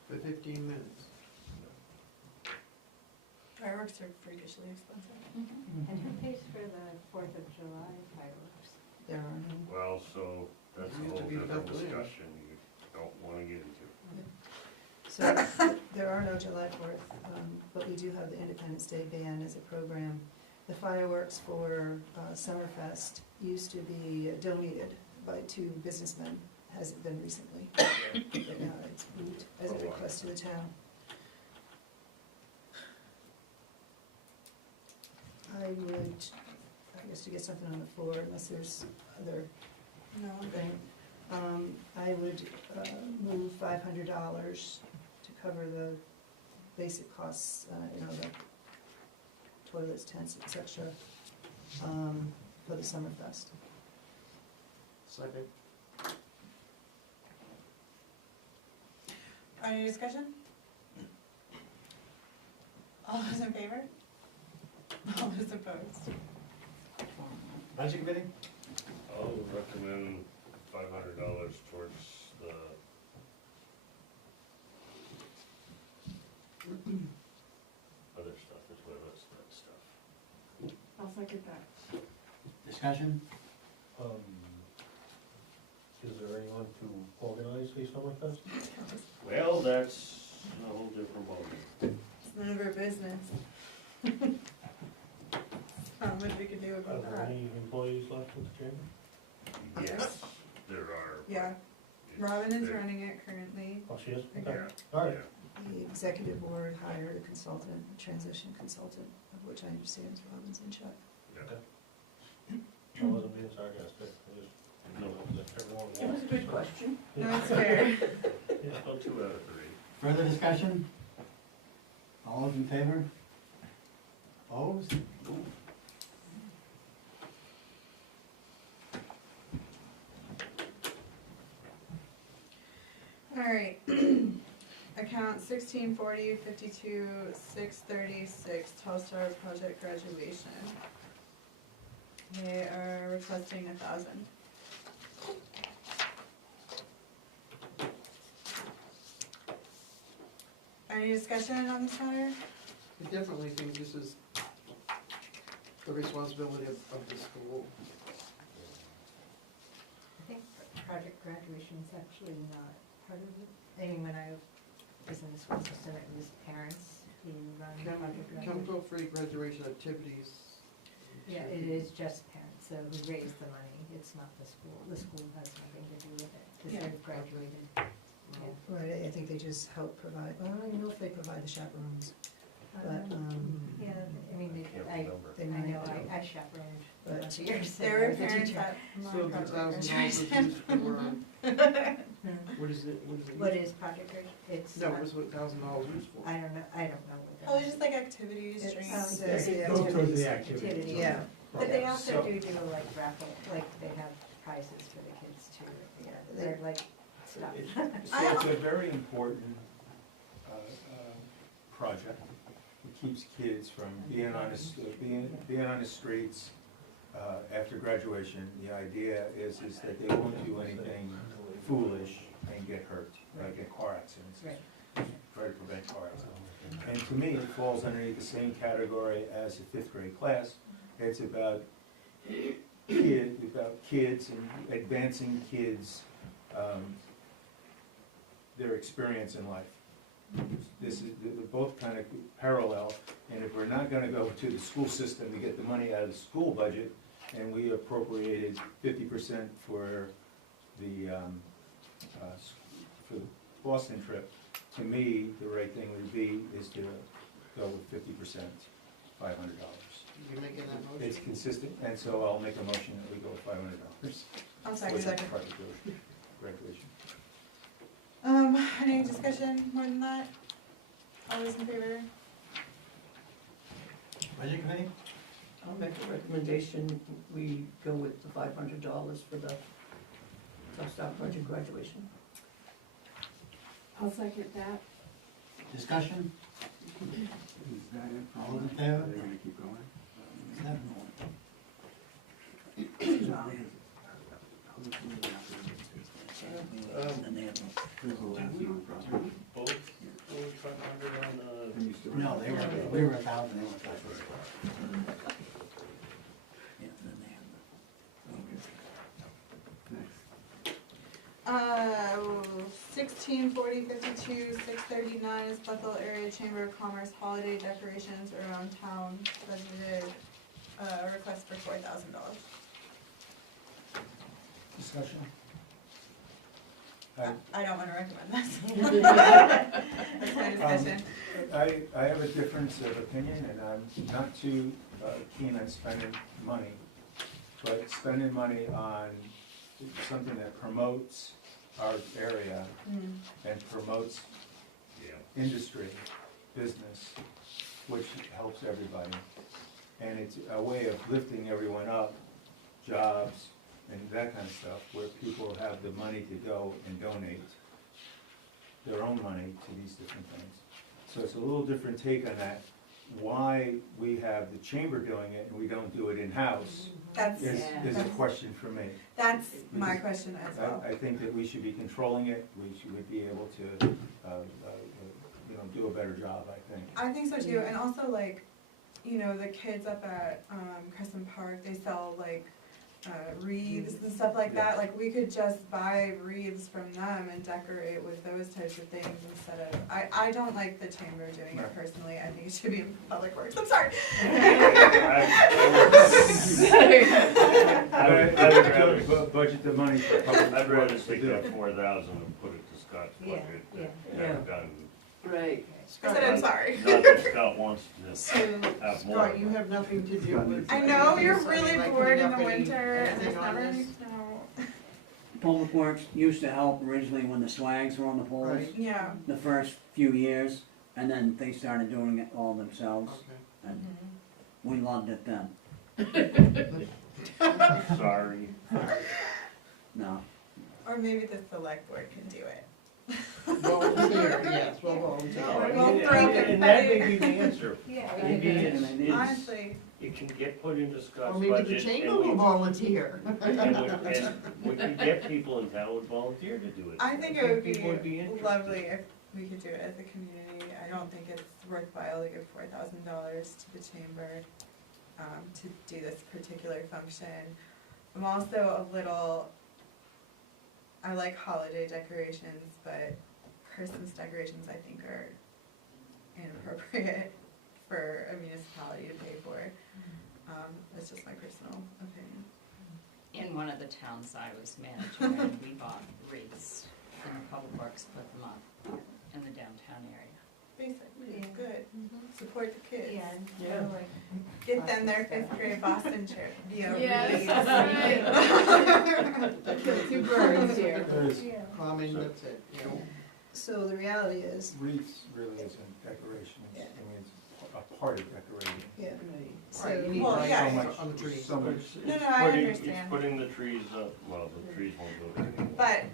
For 15 minutes. Fireworks are freakishly expensive. And who pays for the 4th of July fireworks? There are no. Well, so that's a You have whole to be different Bethlehem. discussion you don't wanna get into. So there are no July 4th, but we do have the Independence Day Band as a program. The fireworks for Summerfest used to be donated by 2 businessmen, has it been recently? But now it's moved as a request to the town. I would, I guess to get something on the floor, unless there's other No. thing, I would move $500 to cover the basic costs, the toilets, tents, etc., for the Summerfest. Second. Any discussion? All those in favor? All those opposed? Budget committee? I'll recommend $500 towards the other stuff, the toilets, that stuff. I'll second that. Discussion? Is there anyone to organize the Summerfest? Well, that's a whole different ballgame. It's none of our business. Not much we can do Are about there that. any employees left with the chamber? Yes, there are. Yeah, It's- Robin is there- running it currently. Oh, she is? Yeah. Okay. All right. Yeah. The executive board hired a consultant, a transition consultant, of which I understand Robin's in charge. Yeah. I wasn't being sarcastic, I just know that everyone wants. It was a good question. No, it's fair. Yeah, about 2 out of 3. Further discussion? All those in favor? Opposed? Alright. Account 1640-52-636, Telstar project graduation. They are requesting 1,000. Any discussion on this matter? I definitely think this is the responsibility of the school. I think project graduation is actually not part of it. I mean, when I is in the school system, it was parents who run Project Graduate. Chemical-free graduation activities. Yeah, it is just parents, so who raise the money, it's not the school has nothing to do with it, because Yeah. they've graduated. Yeah. Right, I think they just help provide, well, I don't even know if they provide the chaperones, but, Yeah, I mean, Can't I remember. they know, might do. I chaperoned for But- lots of years. There I were was a parents teacher. at my So the project $1,000 is graduation. used for, Hmm. what is it, what is it? What used is Project Graduate? It's, for? No, what is what $1,000 used for? I don't know what that Probably is. just like activities, It's- drinks. That's the Go towards activities. the activities. Yeah. But they also So- do like raffle, like they have prizes for the kids too, yeah, they're like stuff. So it's a very important project. It keeps kids from being on the streets after graduation. The idea is that they won't do anything foolish and get hurt, like get car accidents. Try to prevent car accidents. And to me, it falls underneath the same category as a fifth grade class. It's about kids and advancing kids, their experience in life. They're both kind of parallel, and if we're not gonna go to the school system to get the money out of the school budget, and we appropriated 50% for the Boston trip, to me, the right thing would be is to go with 50%, $500. You making that motion? It's consistent, and so I'll make a motion that we go with $500. I'll for second. the graduation. Any discussion more than that? All those in favor? Budget committee? I'll make a recommendation, we go with the $500 for the Telstar project graduation. I'll second that. Discussion? All those in favor? Are they gonna keep going? Seven. And they have Both, over 500 on, No, we were 1,000, they were 500. Yeah, then they have the. 164052 639 is Bethel Area Chamber of Commerce holiday decorations around town, budgeted, a request for $4,000. Discussion? I don't wanna recommend this. That's my discussion. I have a difference of opinion, and I'm not too keen on spending money, but spending money on something that promotes our area and promotes industry, business, which helps everybody. And it's a way of lifting everyone up, jobs, and that kind of stuff, where people have the money to go and donate their own money to these different things. So it's a little different take on that. Why we have the chamber doing it and we don't do it in-house That's, is a question for me. that's my question as well. I think that we should be controlling it, we should be able to, do a better job, I think. I think so too, and also like, the kids up at Crescent Park, they sell like wreaths and stuff like that. Like we could just buy wreaths from them and decorate with those types of things instead of. I don't like the chamber doing it personally. I think it should be in Public Works. I'm sorry. I would budget the money for public. I'd rather works to take do that it. 4,000 and put it to Scott's budget. Yeah. And have it done. Right. I said I'm sorry. Not that Scott wants to So, have more. Scott, you have nothing to do with. I know you're anything, really like, bored putting in the up any- winter, and anything there's on never this? any snow. Public Works used to help originally when the swags were on the poles, Right. Yeah. the first few years, and then they started doing it all themselves, Okay. and we loved it then. Sorry. No, Or maybe the select board can do it. Volunteer, yes, well, volunteer. Well, And that may be the answer. Yeah. Maybe it's, Honestly, it can get put into Scott's Or maybe budget. the chamber and we- will volunteer. And we could get people in town would volunteer to do it. I think it would People would be be interested. lovely if we could do it as a community. I don't think it's worthwhile to give $4,000 to the chamber to do this particular function. I'm also I like holiday decorations, but Christmas decorations, I think, are inappropriate for a municipality to pay for. That's just my personal opinion. In one of the towns I was manager in, we bought wreaths, and the Public Works put them up in the downtown area. Basically, it's Yeah. good. Support the kids. Yeah, and Yeah. kinda like Get them their 5th grade Boston trip. Yes, right. Kill two birds here. There's, Yeah. Plumbing, that's it, you know. So the reality is, wreaths really isn't decoration, Yeah. I mean, it's a part of decorating. yeah, Right, you so, need Well, lights yeah. on the trees. So much. No, It's I putting- understand. It's putting the trees up, well, the trees won't go anymore. But,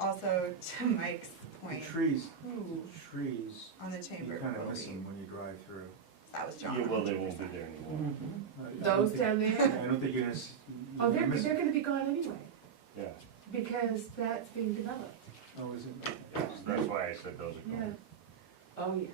also to Mike's The point, trees, who trees, on the you chamber kind of miss voting, them when you drive through. that was John. Yeah, well, they won't be there anymore. I don't Those think- down there? I don't think you're gonna, Oh, you're they're missing. gonna be gone anyway, Yeah, because that's being developed, Oh, is it? that's why I said those are yeah. going. Oh, yeah.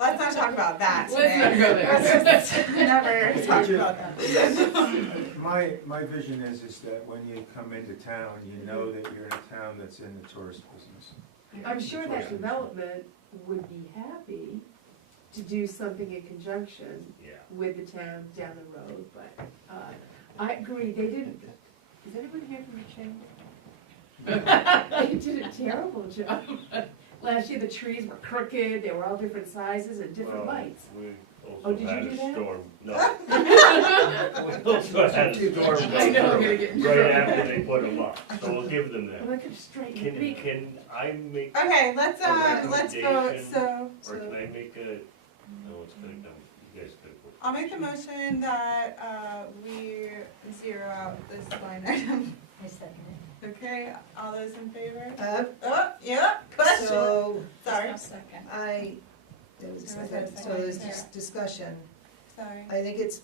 Let's not talk about that Let's today. not go there. Let's just never talk about that. My vision is that when you come into town, you know that you're in a town that's in the tourist business. I'm sure that development would be happy to do something in conjunction Yeah. with the town down the road, but, I agree, they didn't, is anyone here from the chamber? They did a terrible job. Last year, the trees were crooked, they were all different sizes and different Well, lights. We Oh, also did you had do a that? storm, no. We also had a storm I know, I'm down gonna get in right trouble. after they put them up, so we'll give them Well, that. I could straighten it. Can I make, Okay, let's A vote, recommendation. so, or can I make a, no, it's gonna come, you guys could. I'll make the motion that, we zero out this line item. I second Okay, all those in favor? uh, Yeah, question. so, Sorry, Second. there was a There was a second, so second, there's Sarah. discussion. sorry. I think it's,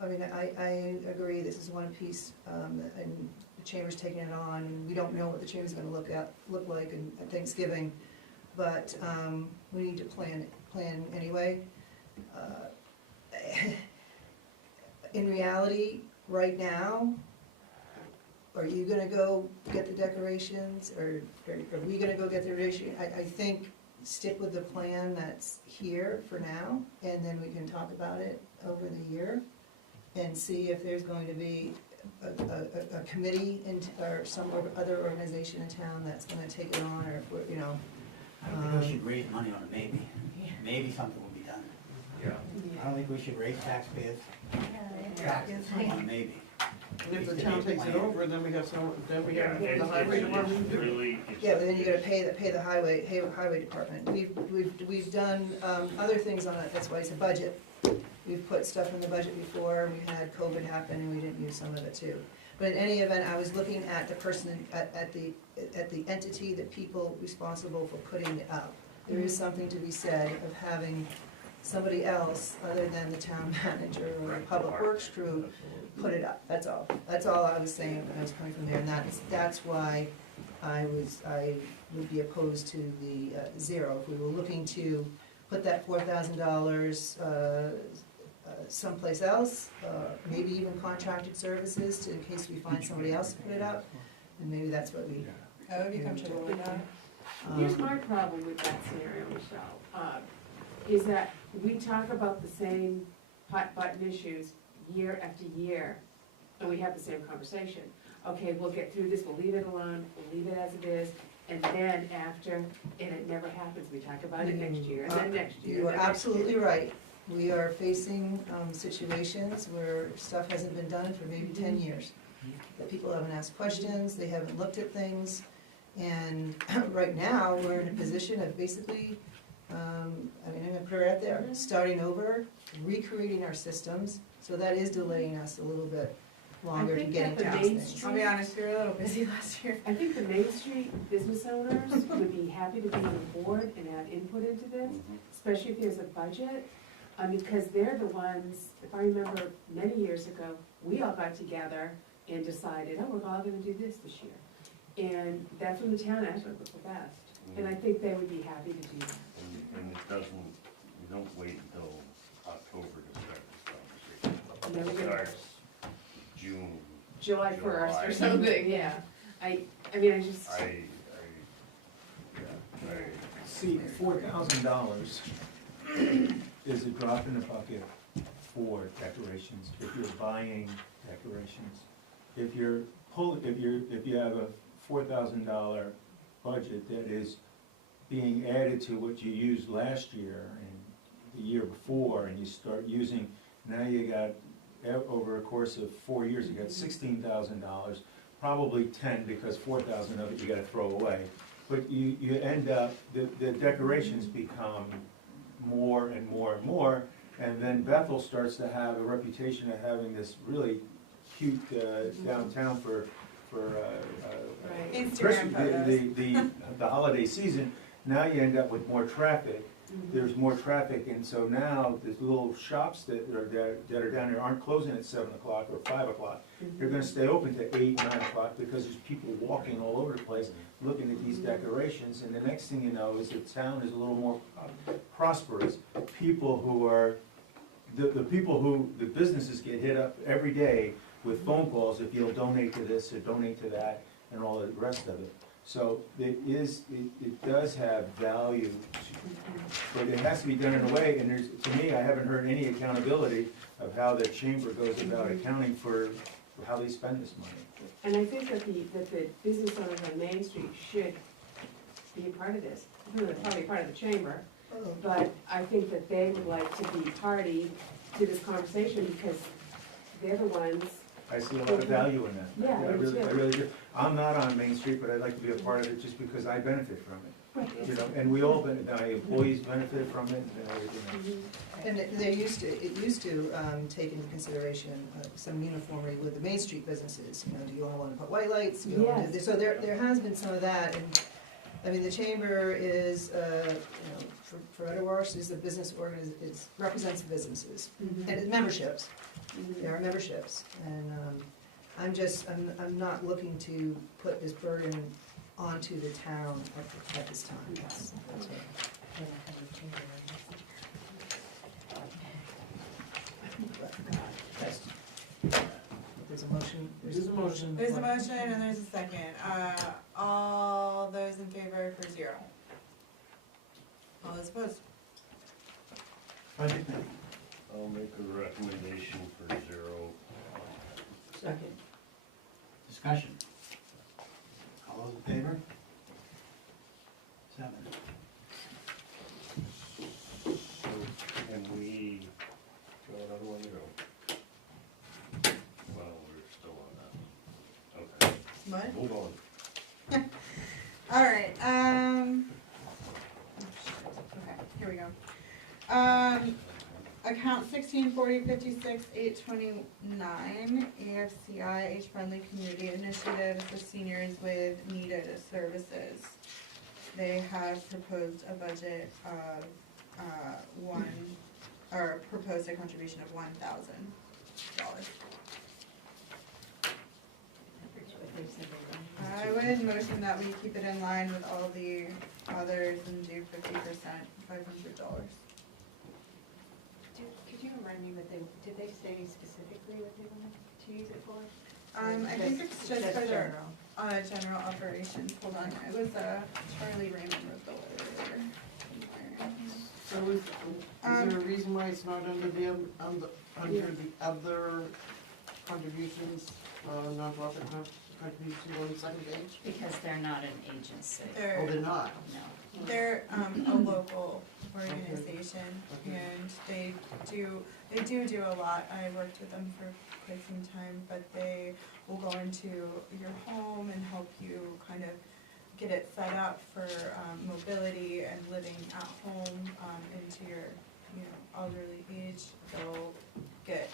I agree, this is one piece, and the chamber's taking it on, and we don't know what the chamber's gonna look like at Thanksgiving, but, we need to plan anyway. In reality, right now, are you gonna go get the decorations, or are we gonna go get the decoration? I think stick with the plan that's here for now, and then we can talk about it over the year and see if there's going to be a committee or some other organization in town that's gonna take it on, or if we're, I don't think we should raise money on it, maybe. Maybe something will be done. Yeah. I don't think we should raise taxpayers, taxes on it, maybe. And if the town takes it over, then we have then we Yeah, have it's, the highway department it's do it. really, Yeah, but then you gotta pay the highway department. We've done, other things on it, that's why it's a budget. We've put stuff in the budget before, we had COVID happen, and we didn't use some of it too. But in any event, I was looking at the person, at the entity, the people responsible for putting it up. There is something to be said of having somebody else, other than the town manager or the public works crew, put it up, that's all. That's all I was saying when I was coming from there, and that's why I would be opposed to the zero. If we were looking to put that $4,000 someplace else, maybe even contracted services in case we find somebody else to put it up, and maybe that's what we. I would be comfortable with that. Here's my problem with that scenario, Michelle, is that we talk about the same hot button issues year after year, and we have the same conversation. Okay, we'll get through this, we'll leave it alone, we'll leave it as it is, and then after, and it never happens, we talk about it next year, and then next year. You are and then next absolutely year. right. We are facing situations where stuff hasn't been done for maybe 10 years. That people haven't asked questions, they haven't looked at things, and right now, we're in a position of basically, I'm gonna put it out there, starting over, recreating our systems, so that is delaying us a little bit longer to think get that into the these Main things. I'll be honest, we were a little busy last year. I think the Main Street business owners would be happy to be on board and add input into this, especially if there's a budget. Because they're the ones, if I remember many years ago, we all got together and decided, oh, we're all gonna do this year. And that's when the town actually was the best. And I think they would be happy to do that. and it doesn't, you don't wait until October to start this conversation. No, It we don't. starts June. July 1st July. or something, yeah. I I mean, I just, See, $4,000 is a drop in the bucket for decorations, if you're buying decorations. If you have a $4,000 budget that is being added to what you used last year and the year before, and you start using, now you got, over a course of 4 years, you got $16,000, probably 10, because 4,000 of it you gotta throw away. But you end up, the decorations become more and more and more, and then Bethel starts to have a reputation of having this really cute downtown for Instagram photos. the holiday season. Now you end up with more traffic. There's more traffic, and so now the little shops that are down there aren't closing at 7 o'clock or 5 o'clock. They're gonna stay open to 8, 9 o'clock, because there's people walking all over the place looking at these decorations, and the next thing you know is the town is a little more prosperous. People who are, the businesses get hit up every day with phone calls, if you'll donate to this or donate to that, and all the rest of it. So it does have value, but it has to be done in a way, and to me, I haven't heard any accountability of how the chamber goes about accounting for how they spend this money. and I think that the business owners on Main Street should be a part of this. They're probably part of the chamber, but I think that they would like to be party to this conversation because they're the ones. I see a lot of value in that. Yeah, I I do really too. do. I'm not on Main Street, but I'd like to be a part of it just because I benefit from it. You know, and we all benefit, my employees benefit from it and everything else. And it used to take into consideration some uniformity with the Main Street businesses, you know, do you all want to put white lights? Do you all want to- Yes. So there has been some of that, and, I mean, the chamber is, you know, for better or worse, is a business represents businesses, and it's memberships, there are memberships, and I'm not looking to put this burden onto the town at this time. That's what. There's a motion. There's a motion. There's a motion and there's a second. All those in favor for 0. All those opposed? Budget committee. I'll make a recommendation for 0. Second. Discussion. All those in favor? 7. So, can we go another one to go? Well, we're still on that. Okay, What? move on. All right, okay, here we go. Account 164056-829, AFCI, Age Friendly Community Initiative for Seniors with Needed Services. They have proposed a budget of, proposed a contribution of $1,000. I would motion that we keep it in line with all the others and do 50%, $500. Could you remind me what did they say specifically what they wanted to use it for? I think it's just for their, general. general operations, hold on, it was, Charlie Raymond wrote the letter. So is there a reason why it's not under the other contributions, nonprofit contributions on the second page? Because they're not an agency. Oh, they're not? No. They're, a local organization, and they do a lot. I worked with them for quite some time, but they will go into your home and help you kind of get it set up for mobility and living at home into your, elderly age. They'll get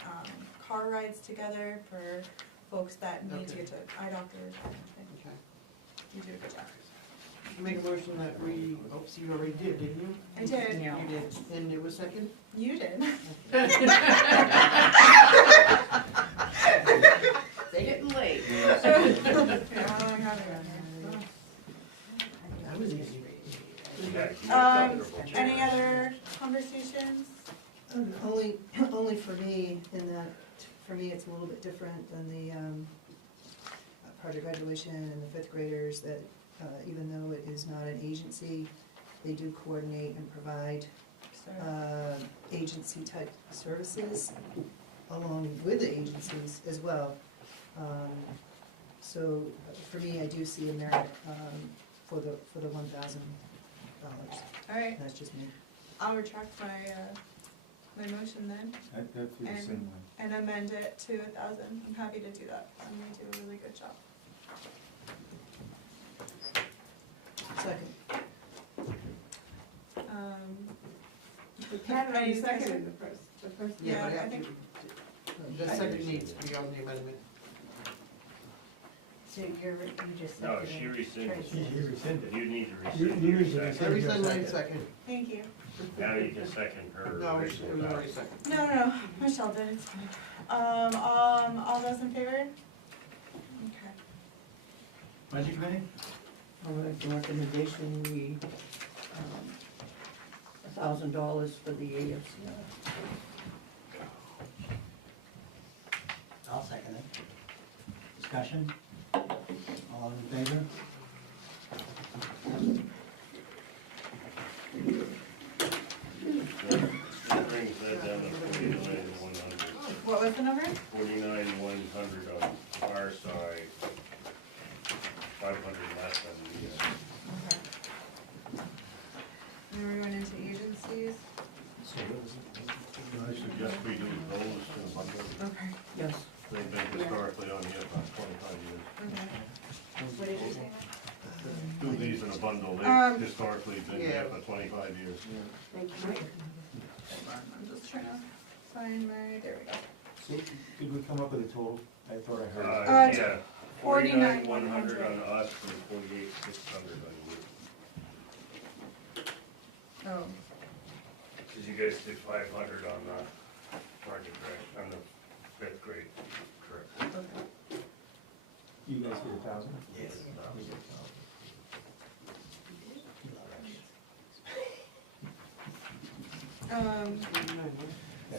car rides together for folks that need to get to eye doctors. Okay. You do a good job. Make a motion that we, oops, you already did, didn't you? I did. Yeah. You did, and it was second? You did. Getting late. That was easy. Any other conversations? Only for me, in that, for me, it's a little bit different than the project graduation and the fifth graders, that even though it is not an agency, they do coordinate and provide agency-type services along with the agencies as well. So for me, I do see a merit for the $1,000. All right, That's just me. I'll retract my motion then, I feel the And- same way. and amend it to 1,000. I'm happy to do that. I'm gonna do a really good job. Second. Pat already Any seconded discussion? the first. Yeah, but I after- think- The second needs to be on the amendment. So you just No, seconded she rescinded. Tracy. She rescinded. You need to You rescind need your to second. rescind. Every time second. Thank you. Now you can second her No, it original was already motion. second. No, Michelle did, it's fine. All those in favor? Okay. Budget committee? I'll make the recommendation, we, $1,000 for the AFCI. I'll second it. Discussion? All those in favor? That brings that down to 49,100. What was the number? 49,100 on our side, 500 less than the, Okay. Then we're going into agencies. I suggest we do those in a bundle. Okay. Yes. They've been historically on the about 25 years. Okay. What did you say? Do these in a bundle, Um, they've historically been there for 25 years. Thank you. I'm just trying to find my, there we go. So, did we come up with a total? I thought I heard. Yeah, 49,100 on us and 48,600 on you. Oh, Cause you guys did 500 on the project, right, on the fifth grade, correct? okay. You guys get 1,000? Yes. We get 1,000.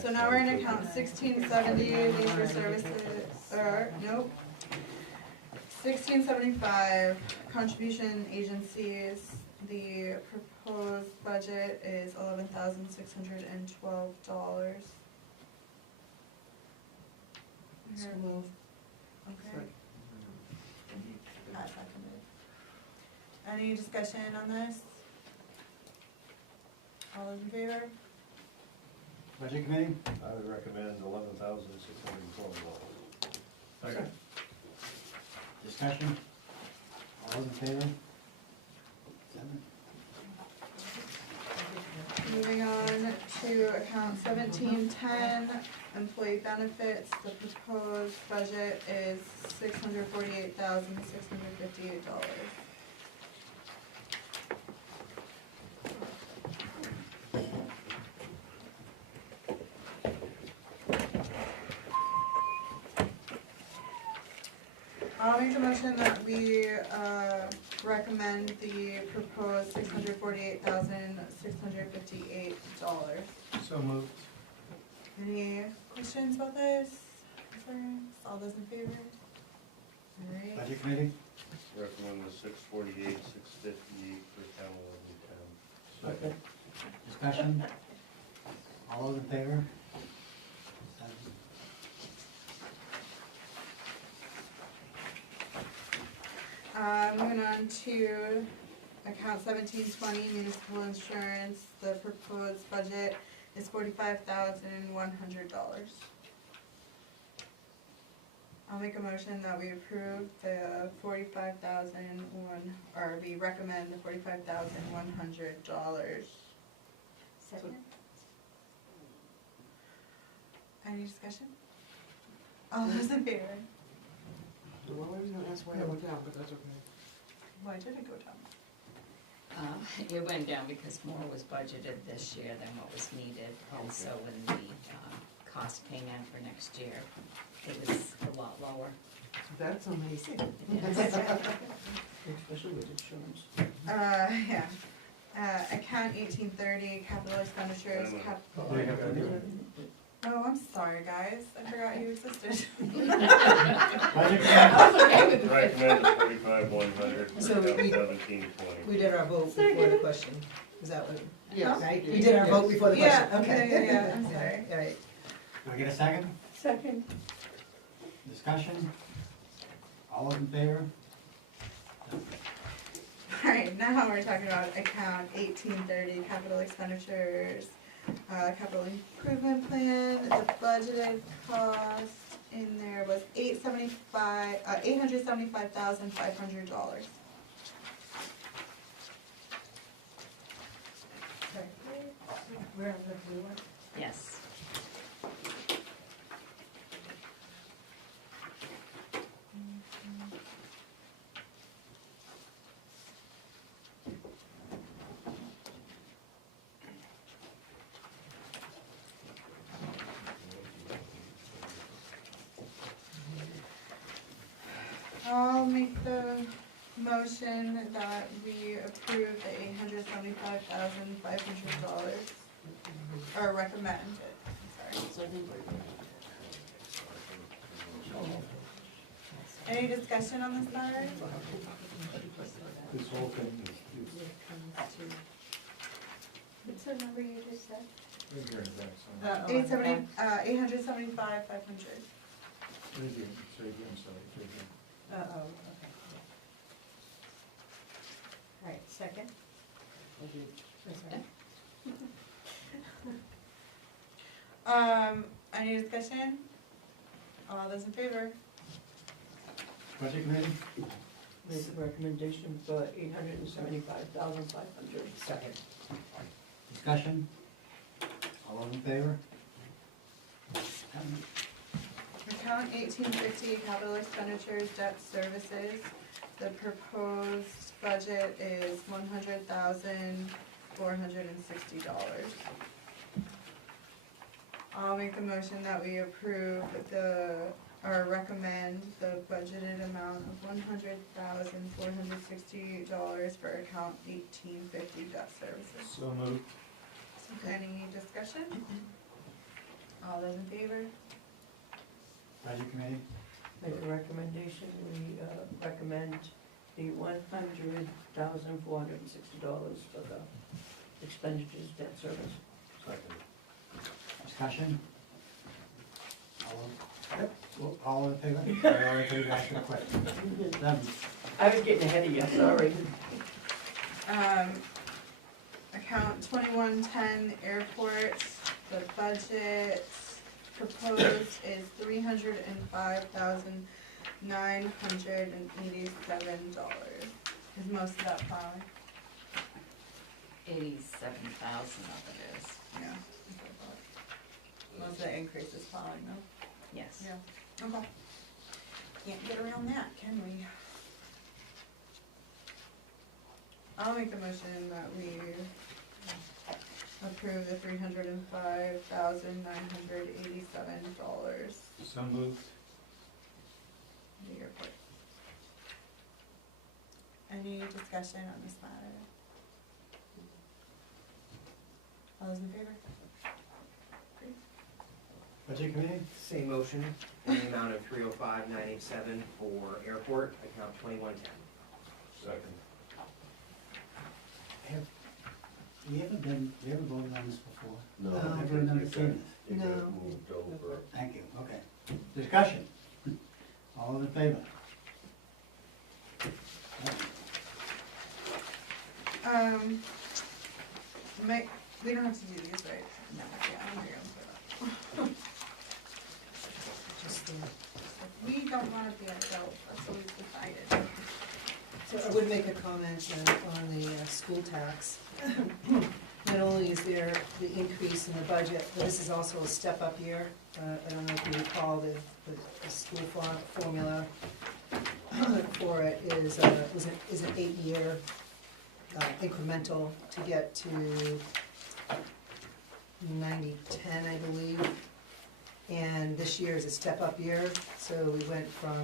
So now we're in account 1670, leisure services, or, nope. 1675, contribution agencies, the proposed budget is $11,612. So move. Okay. Pat seconded. Any discussion on this? All those in favor? Budget committee? I would recommend $11,612. Second. Discussion? All those in favor? 7. Moving on to account 1710, employee benefits, the proposed budget is $648,658. I'll make the motion that we recommend the proposed $648,658. So moved. Any questions about this? Concerns? All those in favor? Alright, Budget committee? Recommend the 648, 658 for town 1110. Second. Discussion? All those in favor? 7. moving on to account 1720, municipal insurance, the proposed budget is $45,100. I'll make a motion that we approve the or we recommend the $45,100. Second? Any discussion? All those in favor? Well, I was gonna ask why it went down, but that's okay. Why did it go down? It went down because more was budgeted this year than what was needed, and so when the cost came in for next year, it was a lot lower. That's amazing. Especially with insurance. Yeah. Account 1830, capital expenditures, They have to do it. Oh, I'm sorry, guys, I forgot you existed. Budget committee, I was okay with the Recommend 45,100 for So we- 1720. We did our vote before the question, is that what? Yes. Right, we did our vote before the question, Yeah, okay. yeah, I'm sorry. All right. do I get a second? Second. Discussion? All those in favor? Alright, now we're talking about account 1830, capital expenditures, capital improvement plan. The budgeted cost in there was $875,500. We're on the blue one. Yes. I'll make the motion that we approve the $875,500, or recommend it, sorry. Any discussion on this matter? This whole thing is, What's the number you just said? Right here in the back, so- Oh, $875,500. Right here, it's right here, I'm sorry, it's right here. Oh, okay. All right, second? That's all right. Any discussion? All those in favor? Budget committee, Make a recommendation for $875,500. Second. discussion? All those in favor? Account 1850, capital expenditures, debt services. The proposed budget is $100,460. I'll make the motion that we approve or recommend the budgeted amount of $100,460 for account 1850 debt services. so moved. Any discussion? All those in favor? Budget committee, Make a recommendation, we recommend the $100,460 for the expenditures debt service. Second. discussion? All in favor? All in favor, ask a question. Then, I was getting ahead of you, sorry. Account 2110 airport, the budget proposed is $305,987. Is most of that plowing? 87,000 of it is, Yeah. Most of the increase is plowing though. yes. Yeah. Okay. Can't get around that, can we? I'll make the motion that we approve the $305,987. So moved. The airport. Any discussion on this matter? All those in favor? budget committee, Same motion, in the amount of 305,987 for airport, account 2110. Second. we haven't voted on this before? No. No. I never remember seeing this. You got No. moved over. Thank you, okay. Discussion? All those in favor? We don't have to do these, right? No, yeah, I'm gonna go Just, We don't wanna be adults, that's what we've decided. So I would make a comment on the school tax. Not only is there the increase in the budget, but this is also a step-up year. I don't know if you recall, the school formula for it is an 8-year incremental to get to 90-10, I believe. And this year is a step-up year, so we went from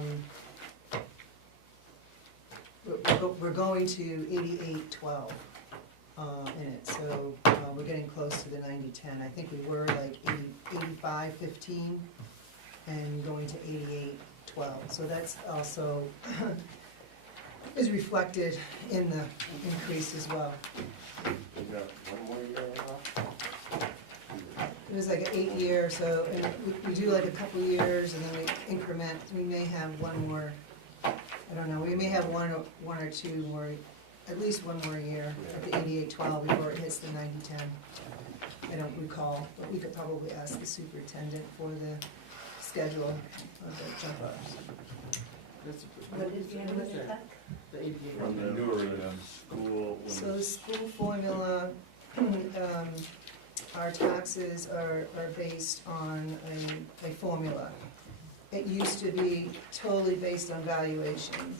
we're going to 88-12 in it, so we're getting close to the 90-10. I think we were like 85-15 and going to 88-12. So that's also is reflected in the increase as well. We got one more year off? It was like an 8-year, so, and we do like a couple years and then we increment, we may have one more, I don't know, we may have one or two more, at least one more year at the 88-12 before it hits the 90-10. I don't recall, but we could probably ask the superintendent for the schedule of the jump ups. What is that? The APA. From the school. So the school formula, our taxes are based on a formula. It used to be totally based on valuation.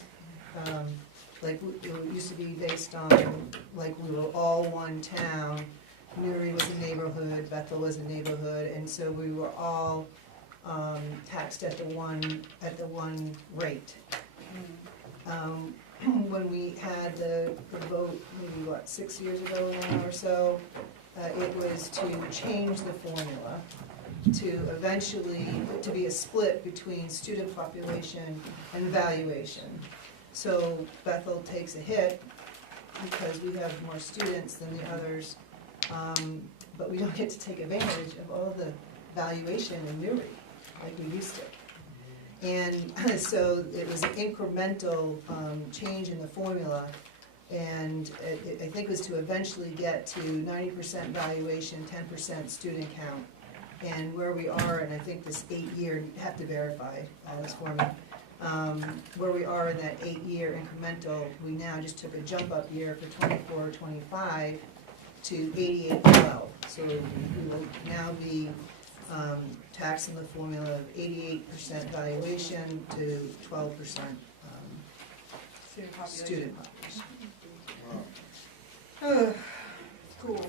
Like, it used to be based on, like, we were all one town. Newry was a neighborhood, Bethel was a neighborhood, and so we were all taxed at the one rate. When we had the vote, maybe 6 years ago now or so, it was to change the formula to eventually, to be a split between student population and valuation. So Bethel takes a hit because we have more students than the others, but we don't get to take advantage of all the valuation in Newry like we used to. And so it was an incremental change in the formula, and I think it was to eventually get to 90% valuation, 10% student count. And where we are, and I think this 8-year, you have to verify all this for me, where we are in that 8-year incremental, we now just took a jump up year for 24-25 to 88-12. So we will now be taxing the formula of 88% valuation to 12% student population. Cool.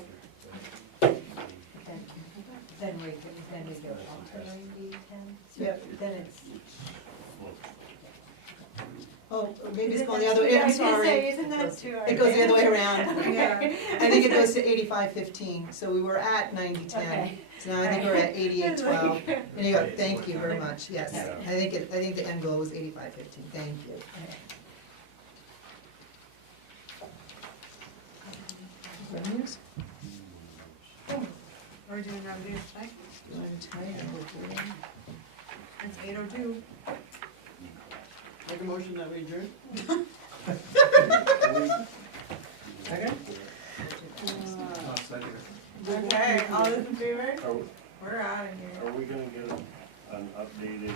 Then we go up to 90-10? Yep. Then it's. Oh, maybe it's going the other way, I'm sorry. Isn't that too hard? It goes the other way around. Yeah. I think it goes to 85-15, so we were at 90-10. Okay. So now I think we're at 88-12. And you go, thank you very much, yes. Yeah. I think the end goal was 85-15, thank you. Revenues? Are we doing revenues tonight? Do you want to tell you? It's 8:02. Make a motion that we adjourn? Second? Okay, all those in favor? Are we- We're out of here. Are we gonna get an updated